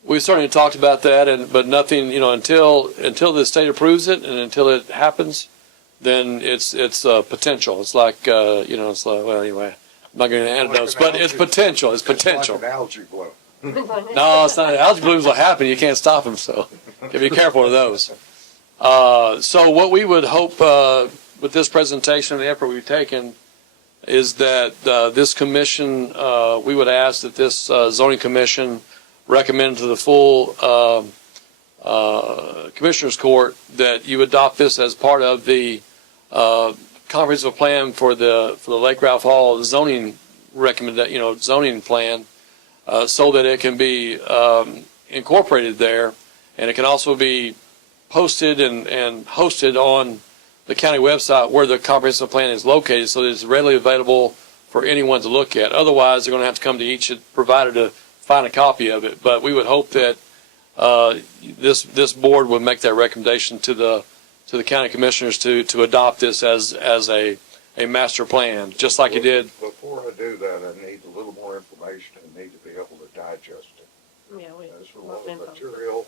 We certainly talked about that, but nothing, until the state approves it and until it happens, then it's potential. It's like, well, anyway, I'm not going to antidotes, but it's potential. It's potential. It's like an algae bloom. No, it's not. Algae blooms will happen. You can't stop them, so be careful of those. So what we would hope with this presentation and the effort we've taken, is that this commission, we would ask that this zoning commission recommend to the full Commissioners Court that you adopt this as part of the comprehensive plan for the Lake Ralph Hall zoning zoning plan, so that it can be incorporated there, and it can also be posted and hosted on the county website where the comprehensive plan is located, so that it's readily available for anyone to look at. Otherwise, they're going to have to come to each provider to find a copy of it. But we would hope that this board would make that recommendation to the county commissioners to adopt this as a master plan, just like you did. Before I do that, I need a little more information and need to be able to digest it. Yeah, we. There's a lot of material,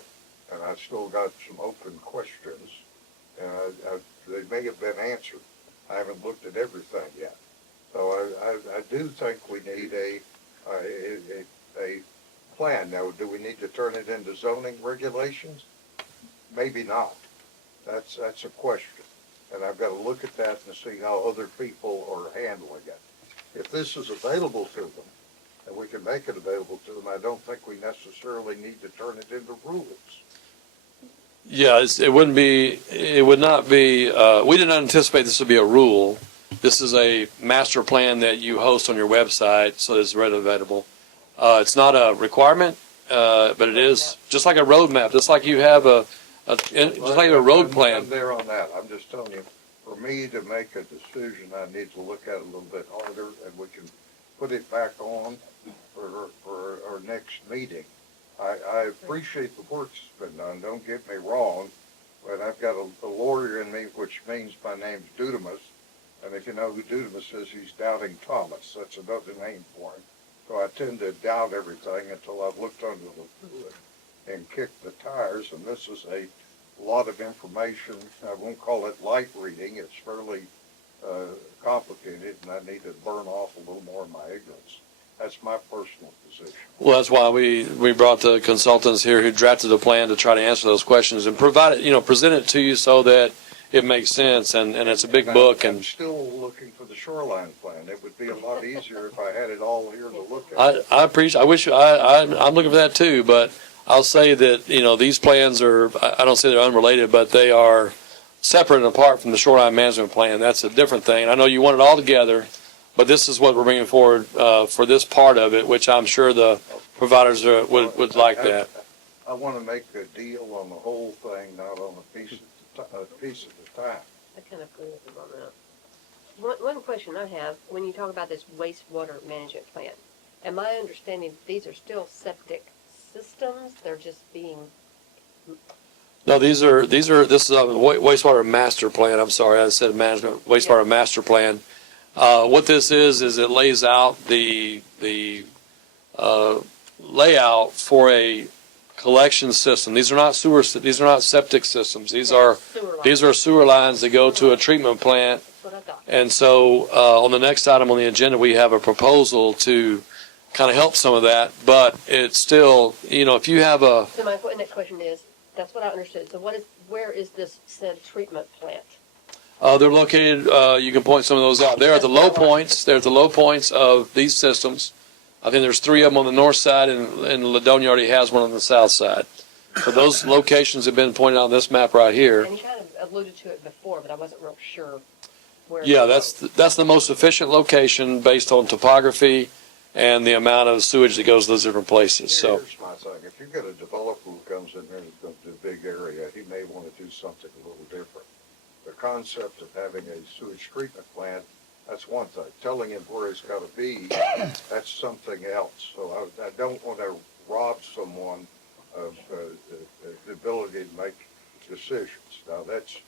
and I've still got some open questions, and they may have been answered. I haven't looked at everything yet. So I do think we need a plan. Now, do we need to turn it into zoning regulations? Maybe not. That's a question. And I've got to look at that and see how other people are handling it. If this is available to them, and we can make it available to them, I don't think we necessarily need to turn it into rules. Yeah, it would not be, we did not anticipate this would be a rule. This is a master plan that you host on your website, so it's readily available. It's not a requirement, but it is just like a roadmap, just like you have a road plan. I'm there on that. I'm just telling you, for me to make a decision, I need to look at it a little bit harder, and we can put it back on for our next meeting. I appreciate the work that's been done, don't get me wrong, but I've got a lawyer in me, which means my name's Dudamus, and if you know who Dudamus is, he's Doubting Thomas. That's another name for him. So I tend to doubt everything until I've looked under the hood and kicked the tires, and this is a lot of information. I won't call it light reading. It's fairly complicated, and I need to burn off a little more of my ignorance. That's my personal position. Well, that's why we brought the consultants here who drafted the plan to try to answer those questions and provide it, present it to you so that it makes sense, and it's a big book. I'm And still looking for the shoreline plan. It would be a lot easier if I had it all here to look at. I appreciate. I'm looking for that too, but I'll say that these plans are. I don't say they're unrelated, but they are separate and apart from the shoreline management plan. That's a different thing. I know you want it all together, but this is what we're bringing forward for this part of it, which I'm sure the providers would like that. I want to make a deal on the whole thing, not on a piece at a time. I kind of agree with him on that. One question I have, when you talk about this wastewater management plan, am I understanding these are still septic systems? They're just being, No, this is a wastewater master plan. I'm sorry, I said management, wastewater master plan. What this is it lays out the layout for a collection system. These are not these are not septic systems. These are sewer lines that go to a treatment plant. that's what I thought. And so on the next item on the agenda, we have a proposal to kind of help some of that, but it's still, if you have a, So my next question is, that's what I understood. So where is this said treatment plant? they're located, you can point some of those out. They're at the low points. They're at the low points of these systems. I think there's 3 of them on the north side, and Ladonia already has one on the south side. So those locations have been pointed out on this map right here. And you kind of alluded to it before, but I wasn't real sure where. Yeah, that's the most efficient location based on topography and the amount of sewage that goes to those different places. So Here's my thing. If you've got a developer who comes in there and goes to a big area, he may want to do something a little different. The concept of having a sewage treatment plant, that's one thing. Telling him where it's got to be, that's something else. So I don't want to rob someone of the ability to make decisions. Now that's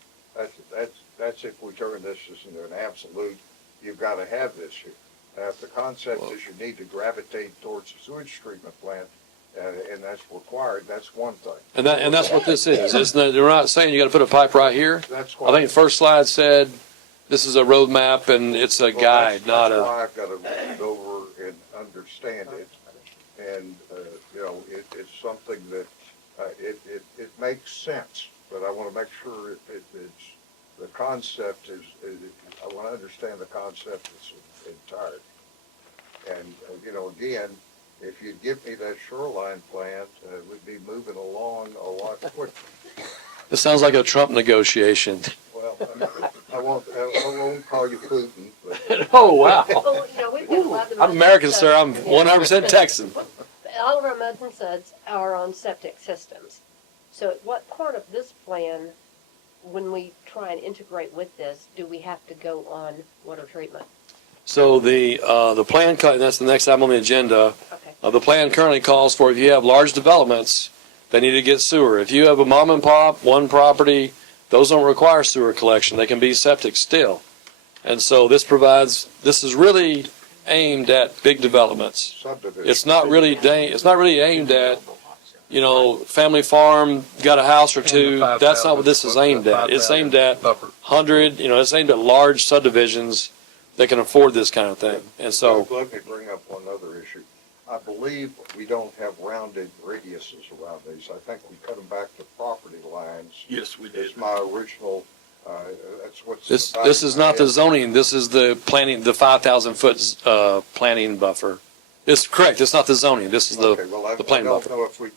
if we turn this into an absolute, you've got to have this here. Now, if the concept is you need to gravitate towards a sewage treatment plant, and that's required, that's one thing. and that's what this is. They're not saying you got to put a pipe right here. That's I think the first slide said this is a road map and it's a guide, not That's a. why I've got to read it over and understand it. And, it's something that, it makes sense, but I want to make sure it's the concept is, I want to understand the concept in entirety. And, you know, again, if you'd give me that shoreline plan, we'd be moving along a lot quicker. This sounds like a Trump negotiation. Well, I won't call you Putin, but Oh, wow. Well, you know, we've got a lot of. I'm American, sir. I'm 100% Texan. All of our muds and suds are on septic systems. So at what part of this plan, when we try and integrate with this, do we have to go on water treatment? So the plan, that's the next item on the agenda. Okay. The plan currently calls for if you have large developments, they need to get sewer. If you have a mom and pop, one property, those don't require sewer collection. They can be septic still. And so this is really aimed at big developments. subdivision. It's not really aimed at, you know, family farm, got a house or two. That's not what this is aimed at. It's aimed at 100, it's aimed at large subdivisions that can afford this kind of thing. And so, Let me bring up one other issue. I believe we don't have rounded radiuses around these. I think we cut them back to property lines. Yes, we Is my original, that's what's. this is not the zoning, this is the planning, the 5,000 foot, planning buffer. It's correct, it's not the zoning, this is Okay, well, I the planning don't buffer. know if we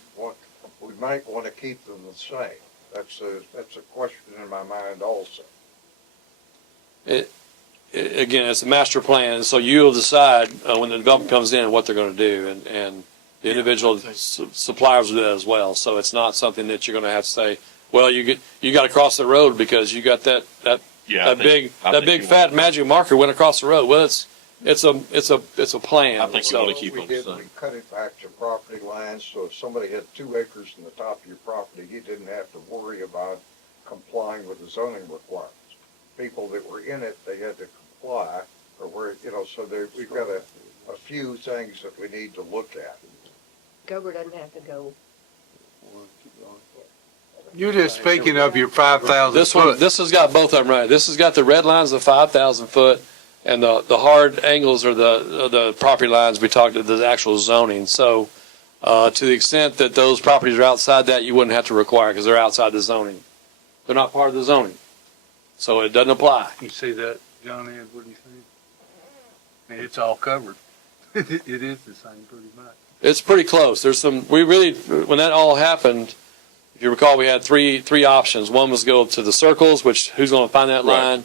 might want to keep them the same. That's a question in my mind also. Again, it's a master plan, so you'll decide when the development comes in what they're going to do, and the individual suppliers will do that as well. So it's not something that you're going to have to say, well, you got to cross the road because you got that big fat magic marker went across the road. Well, it's a plan. I think So- we want to keep We them the did, same. we cut it back to property lines, so if somebody had 2 acres in the top of your property, you didn't have to worry about complying with the zoning requirements. People that were in it, they had to comply, or were, so we've got a few things that we need to look at. Gober doesn't have to go. You're just speaking of your 5,000 This one, foot. this has got both of them right. This has got the red lines of 5,000 foot, and the hard angles are the property lines we talked about, the actual zoning. So, to the extent that those properties are outside that, you wouldn't have to require because they're outside the zoning. They're not part of the zoning, so it doesn't apply. You see that, John Ed, what do you think? It's all covered. It is the same pretty much. It's pretty close. When that all happened, if you recall, we had three options. One was go to the circles, which who's going to find that Right. line?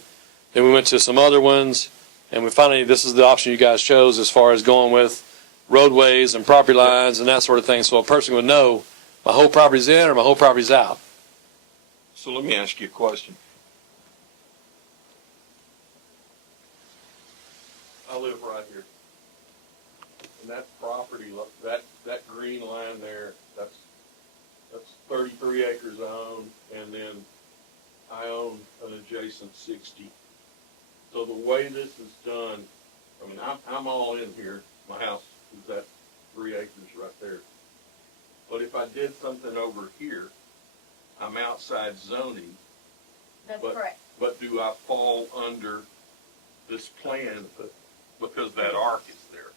Then we went to some other ones, and this is the option you guys chose as far as going with roadways and property lines and that sort of thing. So a person would know my whole property's in or my whole property's out. So let me ask you a question. I live right here. And that property, that green line there, that's 33 acres I own, and then I own an adjacent 60. So the way this is done, I mean, I'm all in here. My house is at 3 acres right there. But if I did something over here, I'm outside zoning, That's But- correct. but do I fall under this plan because that arc is there?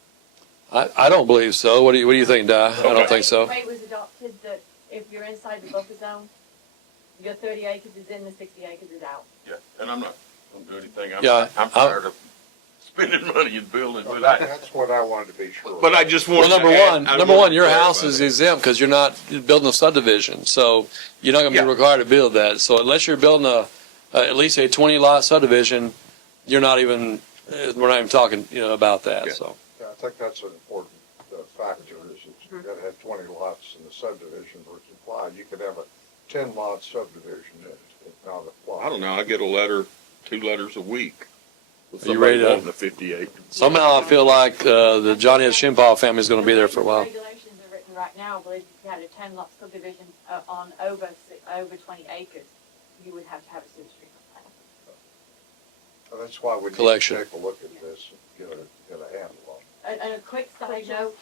I don't believe so. What do you think, Di? I don't think so. The way it was adopted that if you're inside the buffer zone, your 30 acres is in, the 60 acres is out. Yeah, and I'm not gonna do anything. Yeah, I'm tired of spending money and building, Well, but that's what I wanted to be sure of. but I just Well, want. number one, your house is exempt because you're not building a subdivision, so you're not going to Yeah. be required to build that. So unless you're building at least a 20 lot subdivision, we're not even talking, about that. Yeah. So Yeah, I think that's an important factor, is that you've got to have 20 lots in the subdivision where it's applied. You could have a 10 lot subdivision that's not applied. I don't know, I get 2 letters a week. With Are you ready somebody to- wanting a 58. somehow I feel like the Johnny and Shimpaw family is going to be there for a while. Regulations are written right now, but if you had a 10 lot subdivision on over 20 acres, you would have to have a sewage treatment plant. So that's why we need to Collection. take a look at this and get a handle on it. And a quick side note,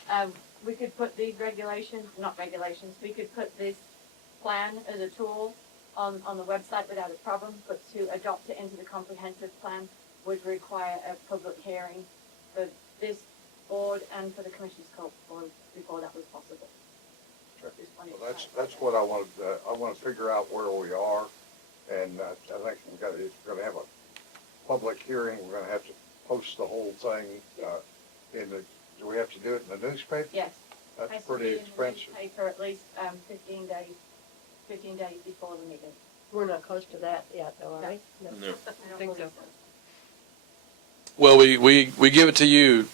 we could put these regulations, not regulations, we could put this plan as a tool on the website without a problem, but to adopt it into the comprehensive plan would require a public hearing for this board and for the Commissioners Court before that was possible. Sure. Just wanted Well, to that's what I want to figure out where we are And I think it's gonna have a public hearing. We're gonna have to post the whole thing, do we have to do it in the newspaper? Yes. That's Has to pretty be in the expensive. newspaper at least, 15 days before the meeting. We're not close to that yet, though, are we? No. I don't Think believe so. Well, we give it to you,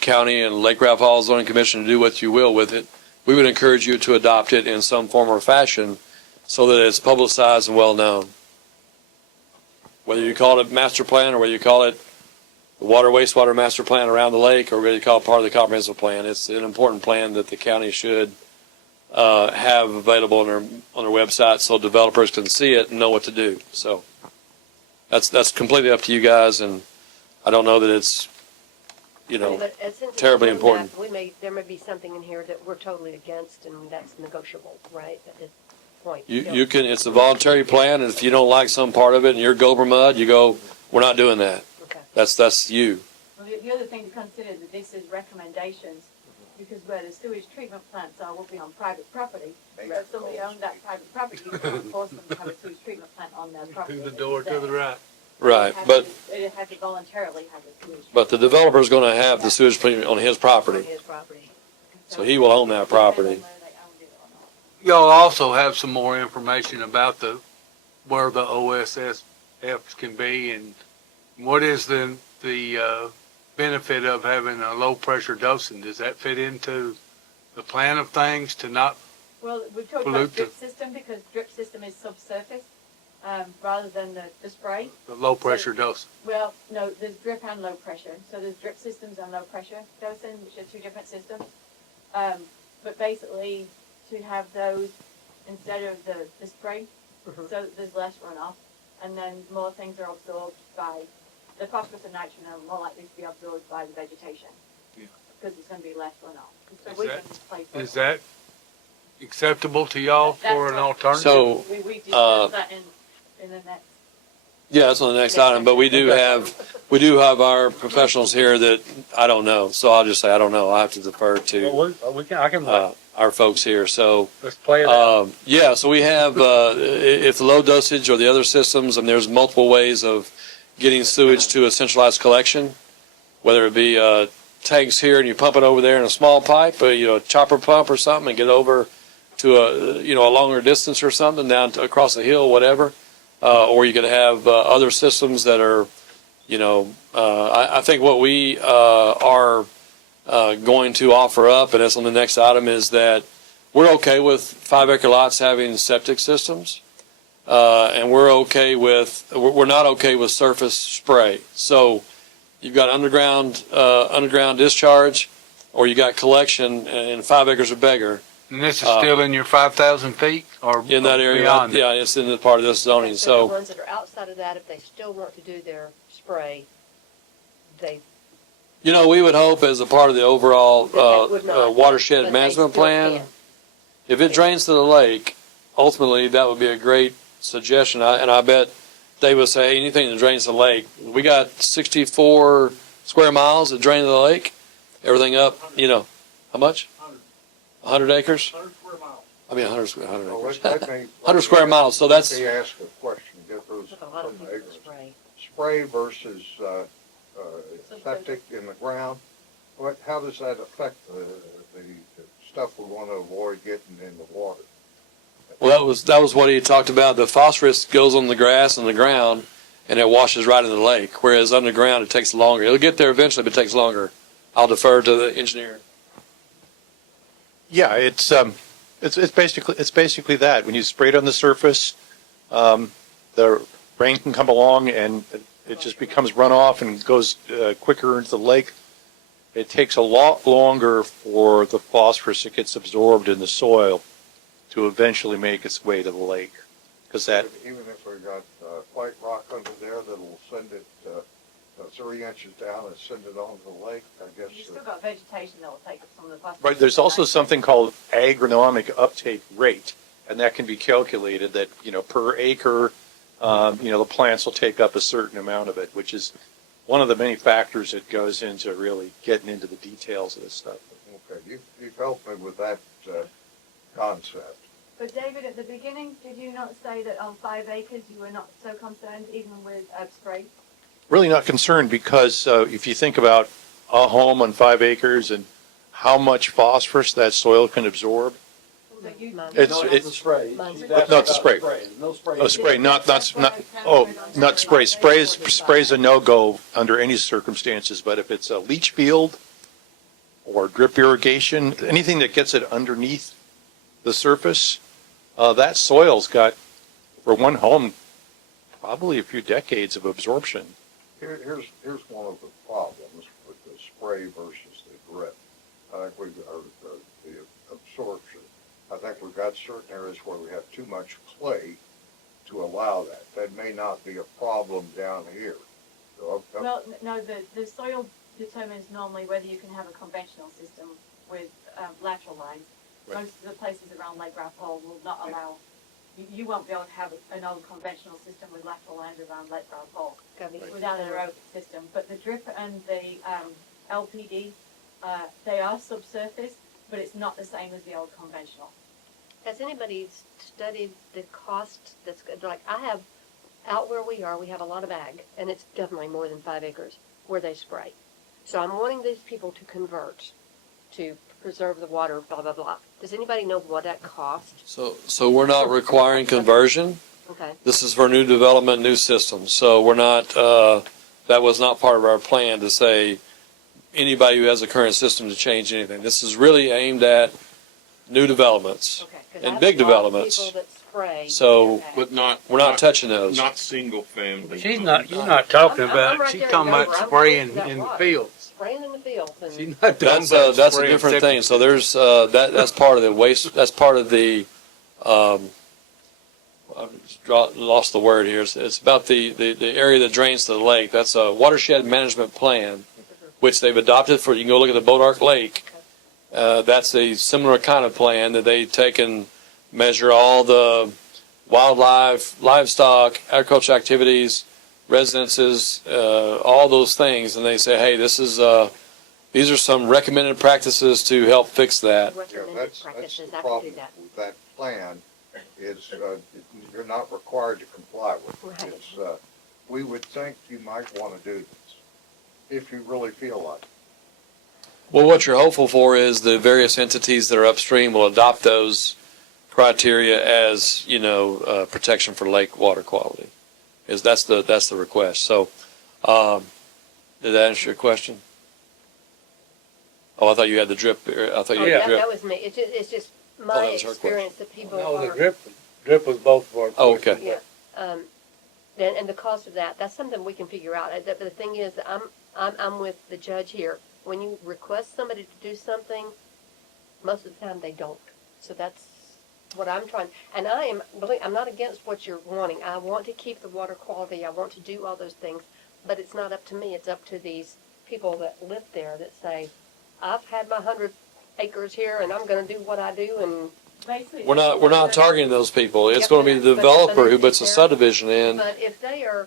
county and Lake Ralph Hall zoning commission, to do what you will with it. We would encourage you to adopt it in some form or fashion so that it's publicized and well-known. Whether you call it master plan or whether you call it the water wastewater master plan around the lake or whether you call it part of the comprehensive plan, it's an important plan that the county should have available on their website so developers can see it and know what to do. So that's completely up to you guys, and I don't know that it's, But since it's terribly on that, important. there may be something in here that we're totally against, and that's negotiable, right, at this point. You can, it's a voluntary plan, and if you don't like some part of it and you're Gopher Mud, you go, we're not doing that. Okay. That's you. Well, the other thing to consider is that this is recommendations, because where the sewage treatment plants are will be on private property. So if somebody owned that private property, you can't force them to have a sewage treatment plant on their property. To the door to the right. Right, but It has to voluntarily have a sewage. the developer's gonna have the sewage plant on his On property, his property. so he will own that property. Depends on whether they owned it or not. Y'all also have some more information about where the OSSFs can be, and what is the benefit of having a low pressure dosing? Does that fit into the plan of things to not? Well, we've talked Pollute about drip system because drip system is subsurface, rather than the spray. The low pressure dosing. Well, no, there's drip and low pressure. So there's drip systems and low pressure dosing, which are two different systems. But basically, to have those instead of the spray, Mhm. so that there's less runoff, and then more things are absorbed by, the phosphorus and nitrogen are more likely to be absorbed by the vegetation. Because it's gonna be less runoff. So we can play for Is it. that acceptable to y'all That's for an right. alternative? So, We discussed that in the next. yeah, that's on the next item, but we do have our professionals here that, I don't know, so I'll just say, I don't know, I have to defer to, I can, our folks here, so. let's play it out. Yeah, so we have, if the low dosage or the other systems, and there's multiple ways of getting sewage to a centralized collection, whether it be tanks here and you pump it over there in a small pipe, or, a chopper pump or something, and get over to a longer distance or something down to, across the hill, whatever. Or you could have other systems that are, I think what we are going to offer up, and that's on the next item, is that we're okay with 5-acre lots having septic systems, and we're not okay with surface spray. So you've got underground discharge, or you got collection, and 5 acres or bigger And this is still in your 5,000 feet or in that area. beyond? Yeah, it's in the part of this zoning. The So ones that are outside of that, if they still want to do their spray, they. we would hope as a part of the overall that they would not, watershed but they management still plan, can. if it drains to the lake, ultimately that would be a great suggestion. And I bet they would say anything that drains to the lake. We got 64 square miles that drain to the lake. Everything up, how much? 100 acres? 100 square miles. I mean, 100 square Well, acres. let me- 100 square miles, so that's, Let me ask a question, get those With a lot of from people acres. spray. Spray versus, septic in the ground, how does that affect the stuff we want to avoid getting in the water? well, that was what he talked about. The phosphorus goes on the grass and the ground, and it washes right into the lake. Whereas underground, it takes longer. It'll get there eventually, but it takes longer. I'll defer to the engineer. Yeah, it's basically that. When you spray it on the surface, the rain can come along and it just becomes runoff and goes quicker into the lake. It takes a lot longer for the phosphorus that gets absorbed in the soil to eventually make its way to the lake. Because that, Even if we got white rock under there that'll send it 3 inches down and send it onto the lake, I guess. You still got vegetation that will take up some of the phosphorus. right, there's also something called agronomic uptake rate, and that can be calculated that, per acre, the plants will take up a certain amount of it, which is one of the many factors that goes into really getting into the details of this stuff. Okay, you've helped me with that concept. But David, at the beginning, did you not say that on 5 acres you were not so concerned even with spray? Really not concerned because if you think about a home on 5 acres and how much phosphorus that soil can absorb, So you, it's, No, it's, spray. Mine's- not the spray. No spray. Oh, spray, not spray. Spray's a no-go under any circumstances, but if it's a leach field or drip irrigation, anything that gets it underneath the surface, that soil's got, for one home, probably a few decades of absorption. Here's one of the problems with the spray versus the drip. I think the absorption. I think we've got certain areas where we have too much clay to allow that. That may not be a problem down here. So well, no, the soil determines normally whether you can have a conventional system with lateral lines. Right. Most of the places around Lake Ralph Hall will not allow, you won't be able to have an old conventional system with lateral lines around Lake Ralph Hall Gotta be- without an aerobic system. But the drip and the LPD, they are subsurface, but it's not the same as the old conventional. Has anybody studied the cost that's good? Like, I have, out where we are, we have a lot of ag, and it's definitely more than 5 acres where they spray. So I'm wanting these people to convert to preserve the water, blah, blah, blah. Does anybody know what that costs? So we're not requiring conversion. Okay, This is for new development, new systems. So we're not, that was not part of our plan to say anybody who has a current system to change anything. This is really aimed at new developments. okay. 'Cause And I have big a lot of developments. People that spray. So- their ag. But not. We're not touching those. Not single family. She's not, you're not talking I'm about, right she's there in talking about Dover. I'm spraying close to that in the water. fields. Spraying in the fields and. She's not talking about That's a spraying different separate. thing. So there's, that's part of the waste, that's part of the, lost the word here. It's about the area that drains to the lake. That's a watershed management plan, which they've adopted for, you can go look at the Bodark Lake. That's a similar kind of plan that they take and measure all the wildlife, livestock, agricultural activities, residences, all those things. And they say, hey, these are some recommended practices to help fix that. Yeah, Recommended that's practices, the I can do problem that. with that plan is, you're not required to comply with it. Right. It's, we would think you might want to do this, if you really feel like it. Well, what you're hopeful for is the various entities that are upstream will adopt those criteria as, protection for lake water quality. That's the request. So, did that answer your question? Oh, I thought you had the drip. I thought you Oh, had yeah, the drip. that was me. It's just Oh, my that was her experience that people No, are. the drip was both of our. Oh, okay. Yeah, and the cost of that's something we can figure out. But the thing is, I'm with the judge here. When you request somebody to do something, most of the time they don't. So that's what I'm trying, and I'm not against what you're wanting. I want to keep the water quality. I want to do all those things, but it's not up to me. It's up to these people that live there that say, I've had my 100 acres here and I'm going to do what I do, and Basically, We're not targeting those people. It's Yep, going to be the but developer who if puts a they're- subdivision in. but if they are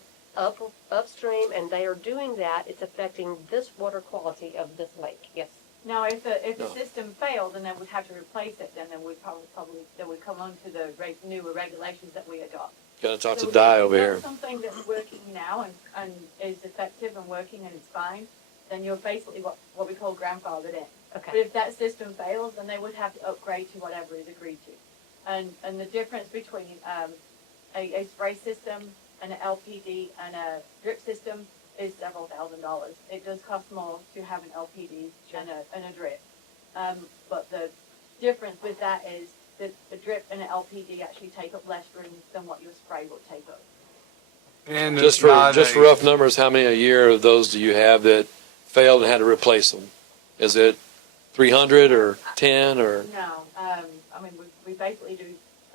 upstream and they are doing that, it's affecting this water quality of this lake. Yes. Now, if the No. system failed and then we'd have to replace it, then we'd probably that would come onto the newer regulations that we adopt. Got to talk So to if Di it's over not here. Something that's working now and is effective and working and it's fine, then you're basically what we call grandfathered in. But Okay. if that system fails, then they would have to upgrade to whatever is agreed to. And the difference between a spray system and an LPD and a drip system is several $1,000s. It does cost more to have an LPD and a drip. But the difference with that is that a drip and an LPD actually take up less room than what your spray will take up. And Just it's for not just a- for rough numbers, how many a year of those do you have that failed and had to replace them? Is it 300 or 10 or? No, I mean, we basically do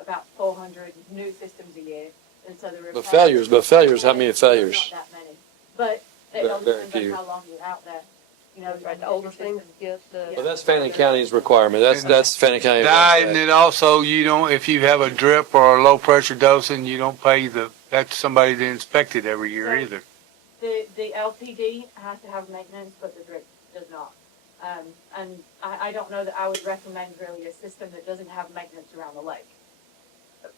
about 400 new systems a year, and so the But failures, how many failures? Not that many, but it Very- all very depends few. on how long you're out there. You know, Right, and the older different things systems. get the. Well, that's Fannin County's requirement. That's Fannin County. Di, and it also, you don't, if you have a drip or a low pressure dosing, you don't pay that's somebody to inspect it every year So- either. The LPD has to have maintenance, but the drip does not. And I don't know that I would recommend really a system that doesn't have maintenance around the lake.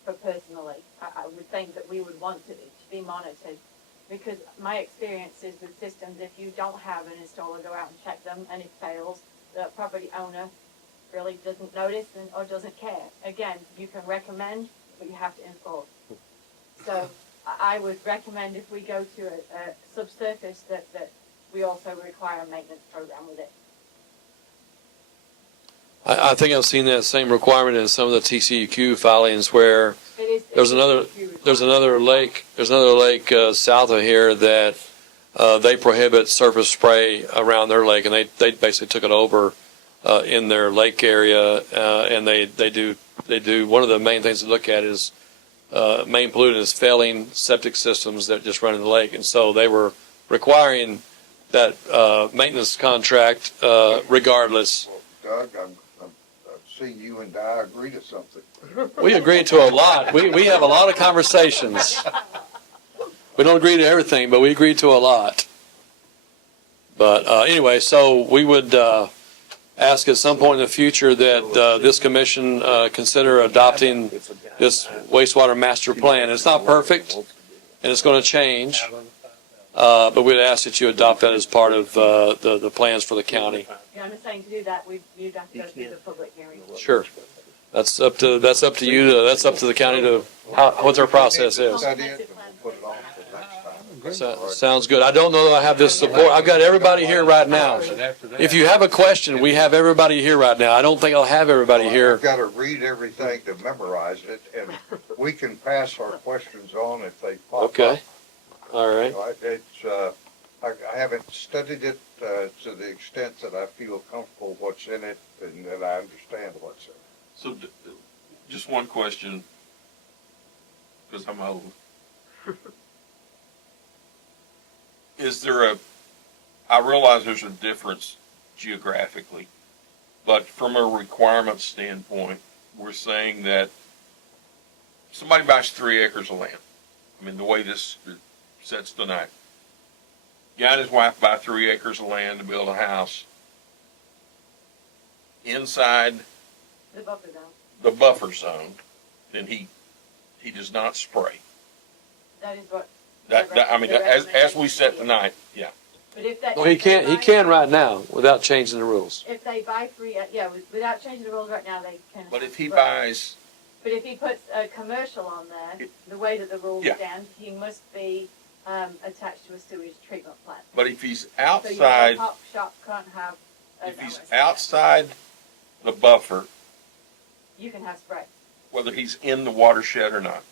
for personally, I would think that we would want it to be monitored. Because my experience is with systems, if you don't have an installer go out and check them and it fails, the property owner really doesn't notice or doesn't care. Again, you can recommend, but you have to enforce. So I would recommend if we go to a subsurface that we also require a maintenance program with it. I think I've seen that same requirement in some of the TCEQ filings where there's another lake south of here that they prohibit surface spray around their lake, and they basically took it over in their lake area, and they do one of the main things to look at is main pollutant is failing septic systems that just run in the lake, and so they were requiring that maintenance contract regardless. Well, Doug, I'm seeing you and I agree to something. We agree to a lot. We have a lot of conversations. We don't agree to everything, but we agree to a lot. But anyway, so we would ask at some point in the future that this commission consider adopting this wastewater master plan. It's not perfect, and it's going to change, but we'd ask that you adopt that as part of the plans for the county. Yeah, I'm just saying to do that, you'd have to go through the public hearing. Sure. That's up to you. That's up to the county to what their process is. Study it and we'll put it on for next time. Sounds good. I don't know that I have this support. I've got everybody here right now. If you have a question, we have everybody here right now. I don't think I'll have everybody here. I've got to read everything to memorize it, and we can pass our questions on if they pop up. Okay. All right. I haven't studied it to the extent that I feel comfortable what's in it and that I understand what's in it. So, just one question, because I'm old. I realize there's a difference geographically, but from a requirement standpoint, we're saying that somebody buys 3 acres of land. I mean, the way this sets tonight. Guy and his wife buy 3 acres of land to build a house. Inside The buffer zone. the buffer zone, then he does not spray. That is what. I mean, as we set tonight, yeah. But if they. Well, he can right now without changing the rules. If they buy 3, without changing the rules right now, they can. But if he spray. buys, But if he puts a commercial on there, the way that the rules Yeah. stand, he must be attached to a sewage treatment plant. but if he's So your outside, pop shop can't have. if he's outside the buffer, You can have spray. whether he's in the watershed or not.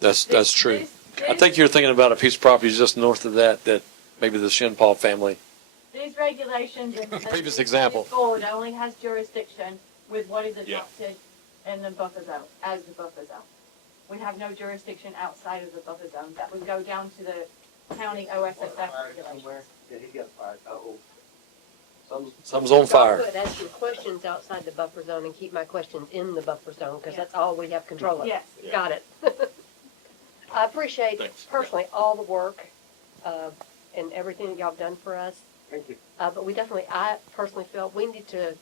That's true. I think you're thinking about a piece of property just north of that maybe the Shinpaw family. These regulations and. Previous example. This board only has jurisdiction with what is adopted in the buffer zone, as the buffer zone. We have no jurisdiction outside of the buffer zone. That would go down to the county OSSF regulations. Something's on fire. I could ask you questions outside the buffer zone and keep my questions in the buffer zone, because that's all we have control of. Yes. Got it. I appreciate Thanks. personally all the work, and everything that y'all have done for us. Thank you. But I personally feel we need to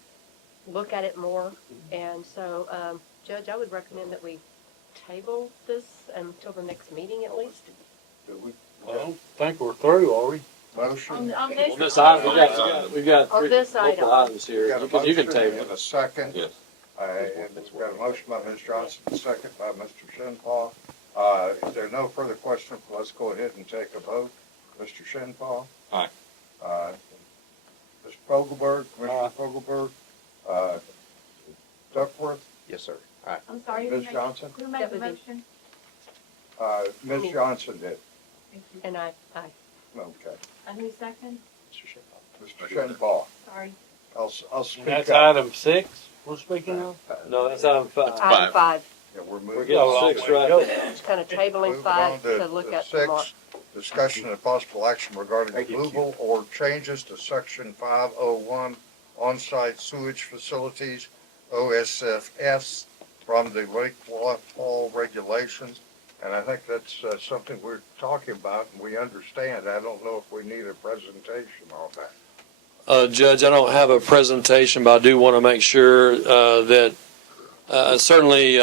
look at it more. And so, Judge, I would recommend that we table this until the next meeting at least. Do we I don't think we're through, are we? motion? On this. This item, we got On this item. multiple items here. We got a You can motion table and it. a second. Yes. And we've got a motion by Ms. Johnson, a second by Mr. Shinpaw. If there are no further questions, let's go ahead and take a vote. Mr. Shinpaw? Aye. Mr. Fogelberg, Commissioner Fogelberg, Duckworth, Yes, sir. I'm sorry. Ms. Johnson? Who made That the would be- motion? Ms. Johnson did. Thank you. And I Okay. And who's second? Mr. Shinpaw, Sorry. I'll speak That's up. item 6 we're speaking of? No, that's item 5. item 5. Yeah, we're We're moving getting on. 6 right now. Just kind of tabling Moving 5 on to look at six, more. discussion and possible action regarding removal or changes to section 501 on-site sewage facilities, OSFS, from the Lake Fall regulations. And I think that's something we're talking about and we understand. I don't know if we need a presentation on that. Judge, I don't have a presentation, but I do want to make sure that Certainly,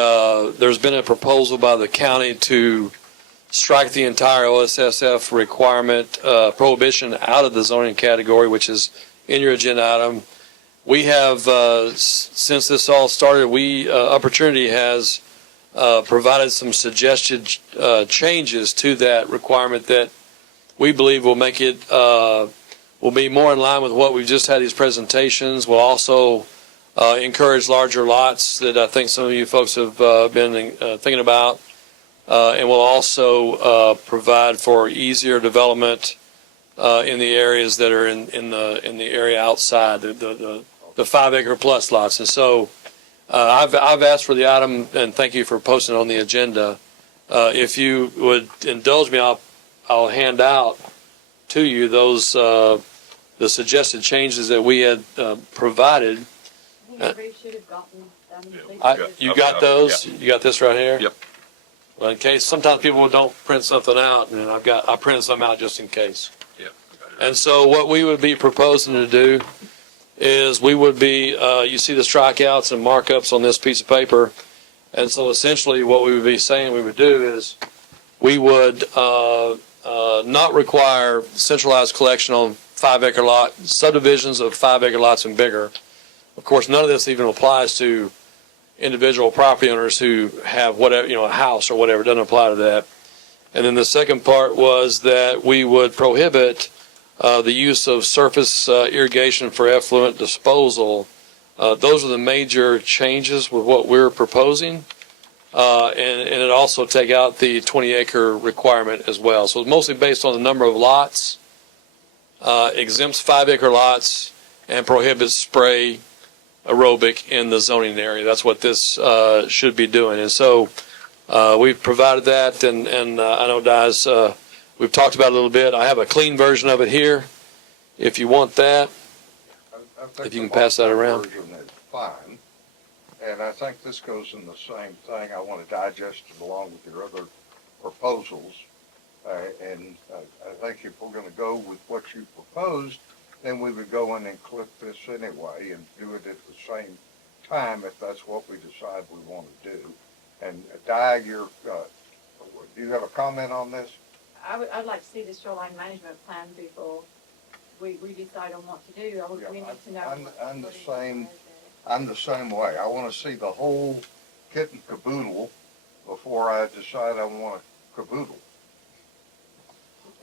there's been a proposal by the county to strike the entire OSSF requirement prohibition out of the zoning category, which is in your agenda item. We have, since this all started, Opportunity has provided some suggested changes to that requirement that we believe will make it, will be more in line with what we've just had these presentations. Will also encourage larger lots that I think some of you folks have been thinking about, and will also provide for easier development in the areas that are in the area outside the 5 acre plus lots. And so I've asked for the item, and thank you for posting it on the agenda. If you would indulge me, I'll hand out to you those the suggested changes that we had provided. I think everybody should have gotten them. You got those? You got this right here? Yep. Well, in case, sometimes people don't print something out, and I printed some out just in case. Yeah. And so what we would be proposing to do is we would be, you see the strikeouts and markups on this piece of paper. And so essentially what we would be saying we would do is we would not require centralized collection on 5 acre lot, subdivisions of 5 acre lots and bigger. Of course, none of this even applies to individual property owners who have whatever, a house or whatever. It doesn't apply to that. And then the second part was that we would prohibit the use of surface irrigation for effluent disposal. Those are the major changes with what we're proposing. And it also take out the 20 acre requirement as well. So it's mostly based on the number of lots, exempts 5 acre lots, and prohibits spray aerobic in the zoning area. That's what this should be doing. And so we've provided that, and I know, Diz, we've talked about it a little bit. I have a clean version of it here, if you want that. I think If you can the pass that bulk around. version is fine, and I think this goes in the same thing. I want to digest it along with your other proposals, and I think if we're going to go with what you proposed, then we would go in and clip this anyway and do it at the same time if that's what we decide we want to do. And Di, do you have a comment on this? I'd like to see the shoreline management plan before we decide on what to do. We need to know. I'm the same. I'm the same way. I want to see the whole kit and caboodle before I decide I want to caboodle.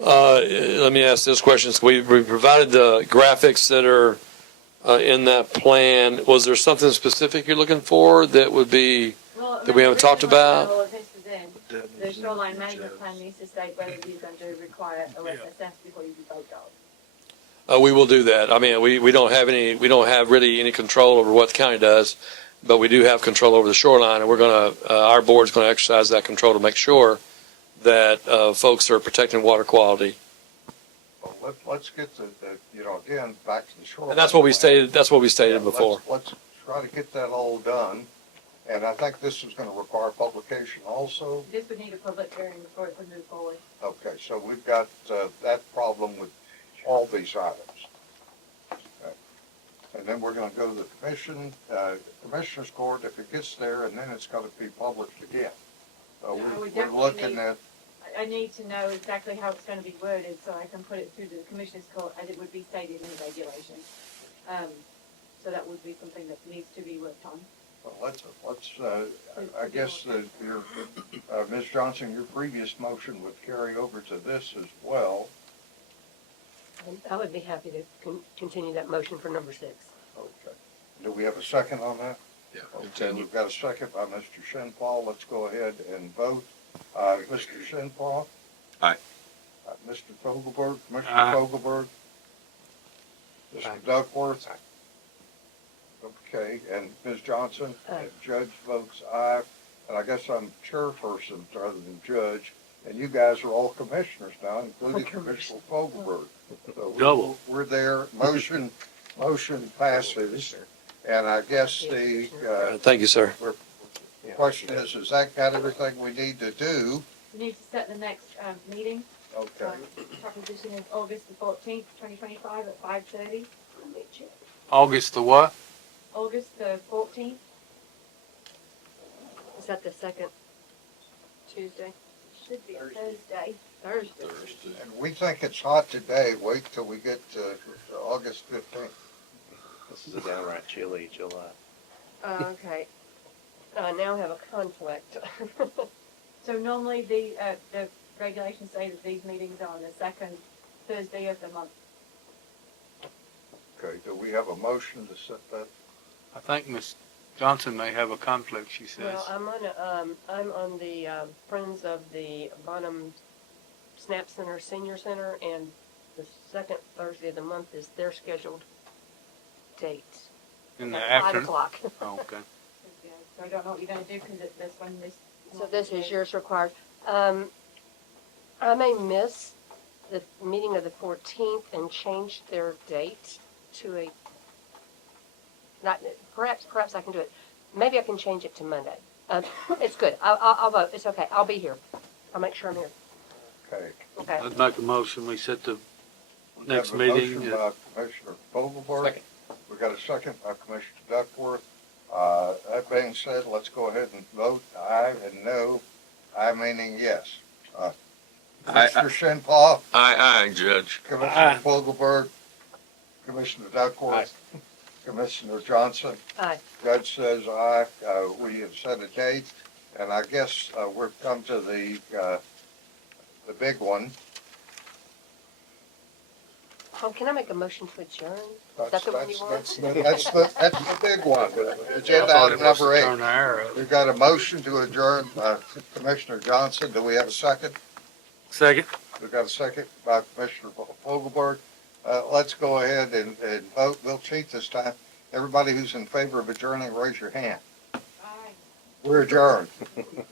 Let me ask this question. So we provided the graphics that are in that plan. Was there something specific you're looking for that would be, that we haven't talked about? All of this is in. The shoreline management plan needs to state whether you're going to require OSSF before you vote on. We will do that. I mean, we don't have really any control over what the county does, but we do have control over the shoreline, and our board's going to exercise that control to make sure that folks are protecting water quality. Well, let's get again, back to the shoreline. And that's what we plan. stated. That's what we stated before. Let's try to get that all done. And I think this is going to require publication also. This would need a public hearing before it can move forward. Okay, so we've got that problem with all these items. Okay. And then we're going to go to the commissioner's court if it gets there, and then it's got to be published again. So we're looking at. I need to know exactly how it's going to be worded so I can put it through the commissioner's court as it would be stated in the regulations. So that would be something that needs to be worked on. Well, I guess Ms. Johnson, your previous motion would carry over to this as well. I would be happy to continue that motion for number 6. Okay. Do we have a second on that? Yeah. Okay, we've got a second by Mr. Shinpaul. Let's go ahead and vote. Mr. Shinpaul? Aye. Mr. Fogelberg? Mr. Aye. Fogelberg? Mr. Duckworth? Okay, and Ms. Johnson? Aye. And Judge votes aye. And I guess I'm chairperson rather than judge. And you guys are all commissioners now, including Commissioner Fogelberg. So Double. We're there. Motion passes. And I guess Thank you, sir. the question is that got everything we need to do? We need to set the next meeting. Okay. Proposition is August the 14th, 2025 at 5:30. August the what? August the 14th. Is that the second Tuesday? Should be a Thursday. Thursday. And we think it's hot today. Wait till we get to August 15th. This is a downright chilly July. Okay. I now have a conflict. So normally the regulations say that these meetings are on the second Thursday of the month. Okay, do we have a motion to set that? I think Ms. Johnson may have a conflict, she says. Well, I'm on the Friends of the Bonham Snap Center Senior Center, and the second Thursday of the month is their scheduled date. In the At 5 afternoon. o'clock. Oh, okay. So I don't know what you're gonna do, because this one is. So this is yours required. I may miss the meeting of the 14th and change their date to a, not, perhaps I can do it. Maybe I can change it to Monday. It's good. I'll vote. It's okay. I'll be here. I'll make sure I'm here. Okay. Okay. I'd make a motion, we set the We next have a meeting. motion by Commissioner Fogelberg. Second. We got a second by Commissioner Duckworth. That being said, let's go ahead and vote aye and no. Aye meaning yes. Commissioner Shinpaw, Aye, Judge. Commissioner Fogelberg, Commissioner Duckworth, Commissioner Johnson. Aye. Judge says aye. We have set a date, and I guess we've come to the big one. Oh, can I make a motion to adjourn? Is That's that the one you want? that's the big one. Agenda item number 8. Turn the arrow. We've got a motion to adjourn by Commissioner Johnson. Do we have a second? Second. We've got a second by Commissioner Fogelberg. Let's go ahead and vote. We'll cheat this time. Everybody who's in favor of adjourning, raise your hand. Aye. We're adjourned. Mm-mm.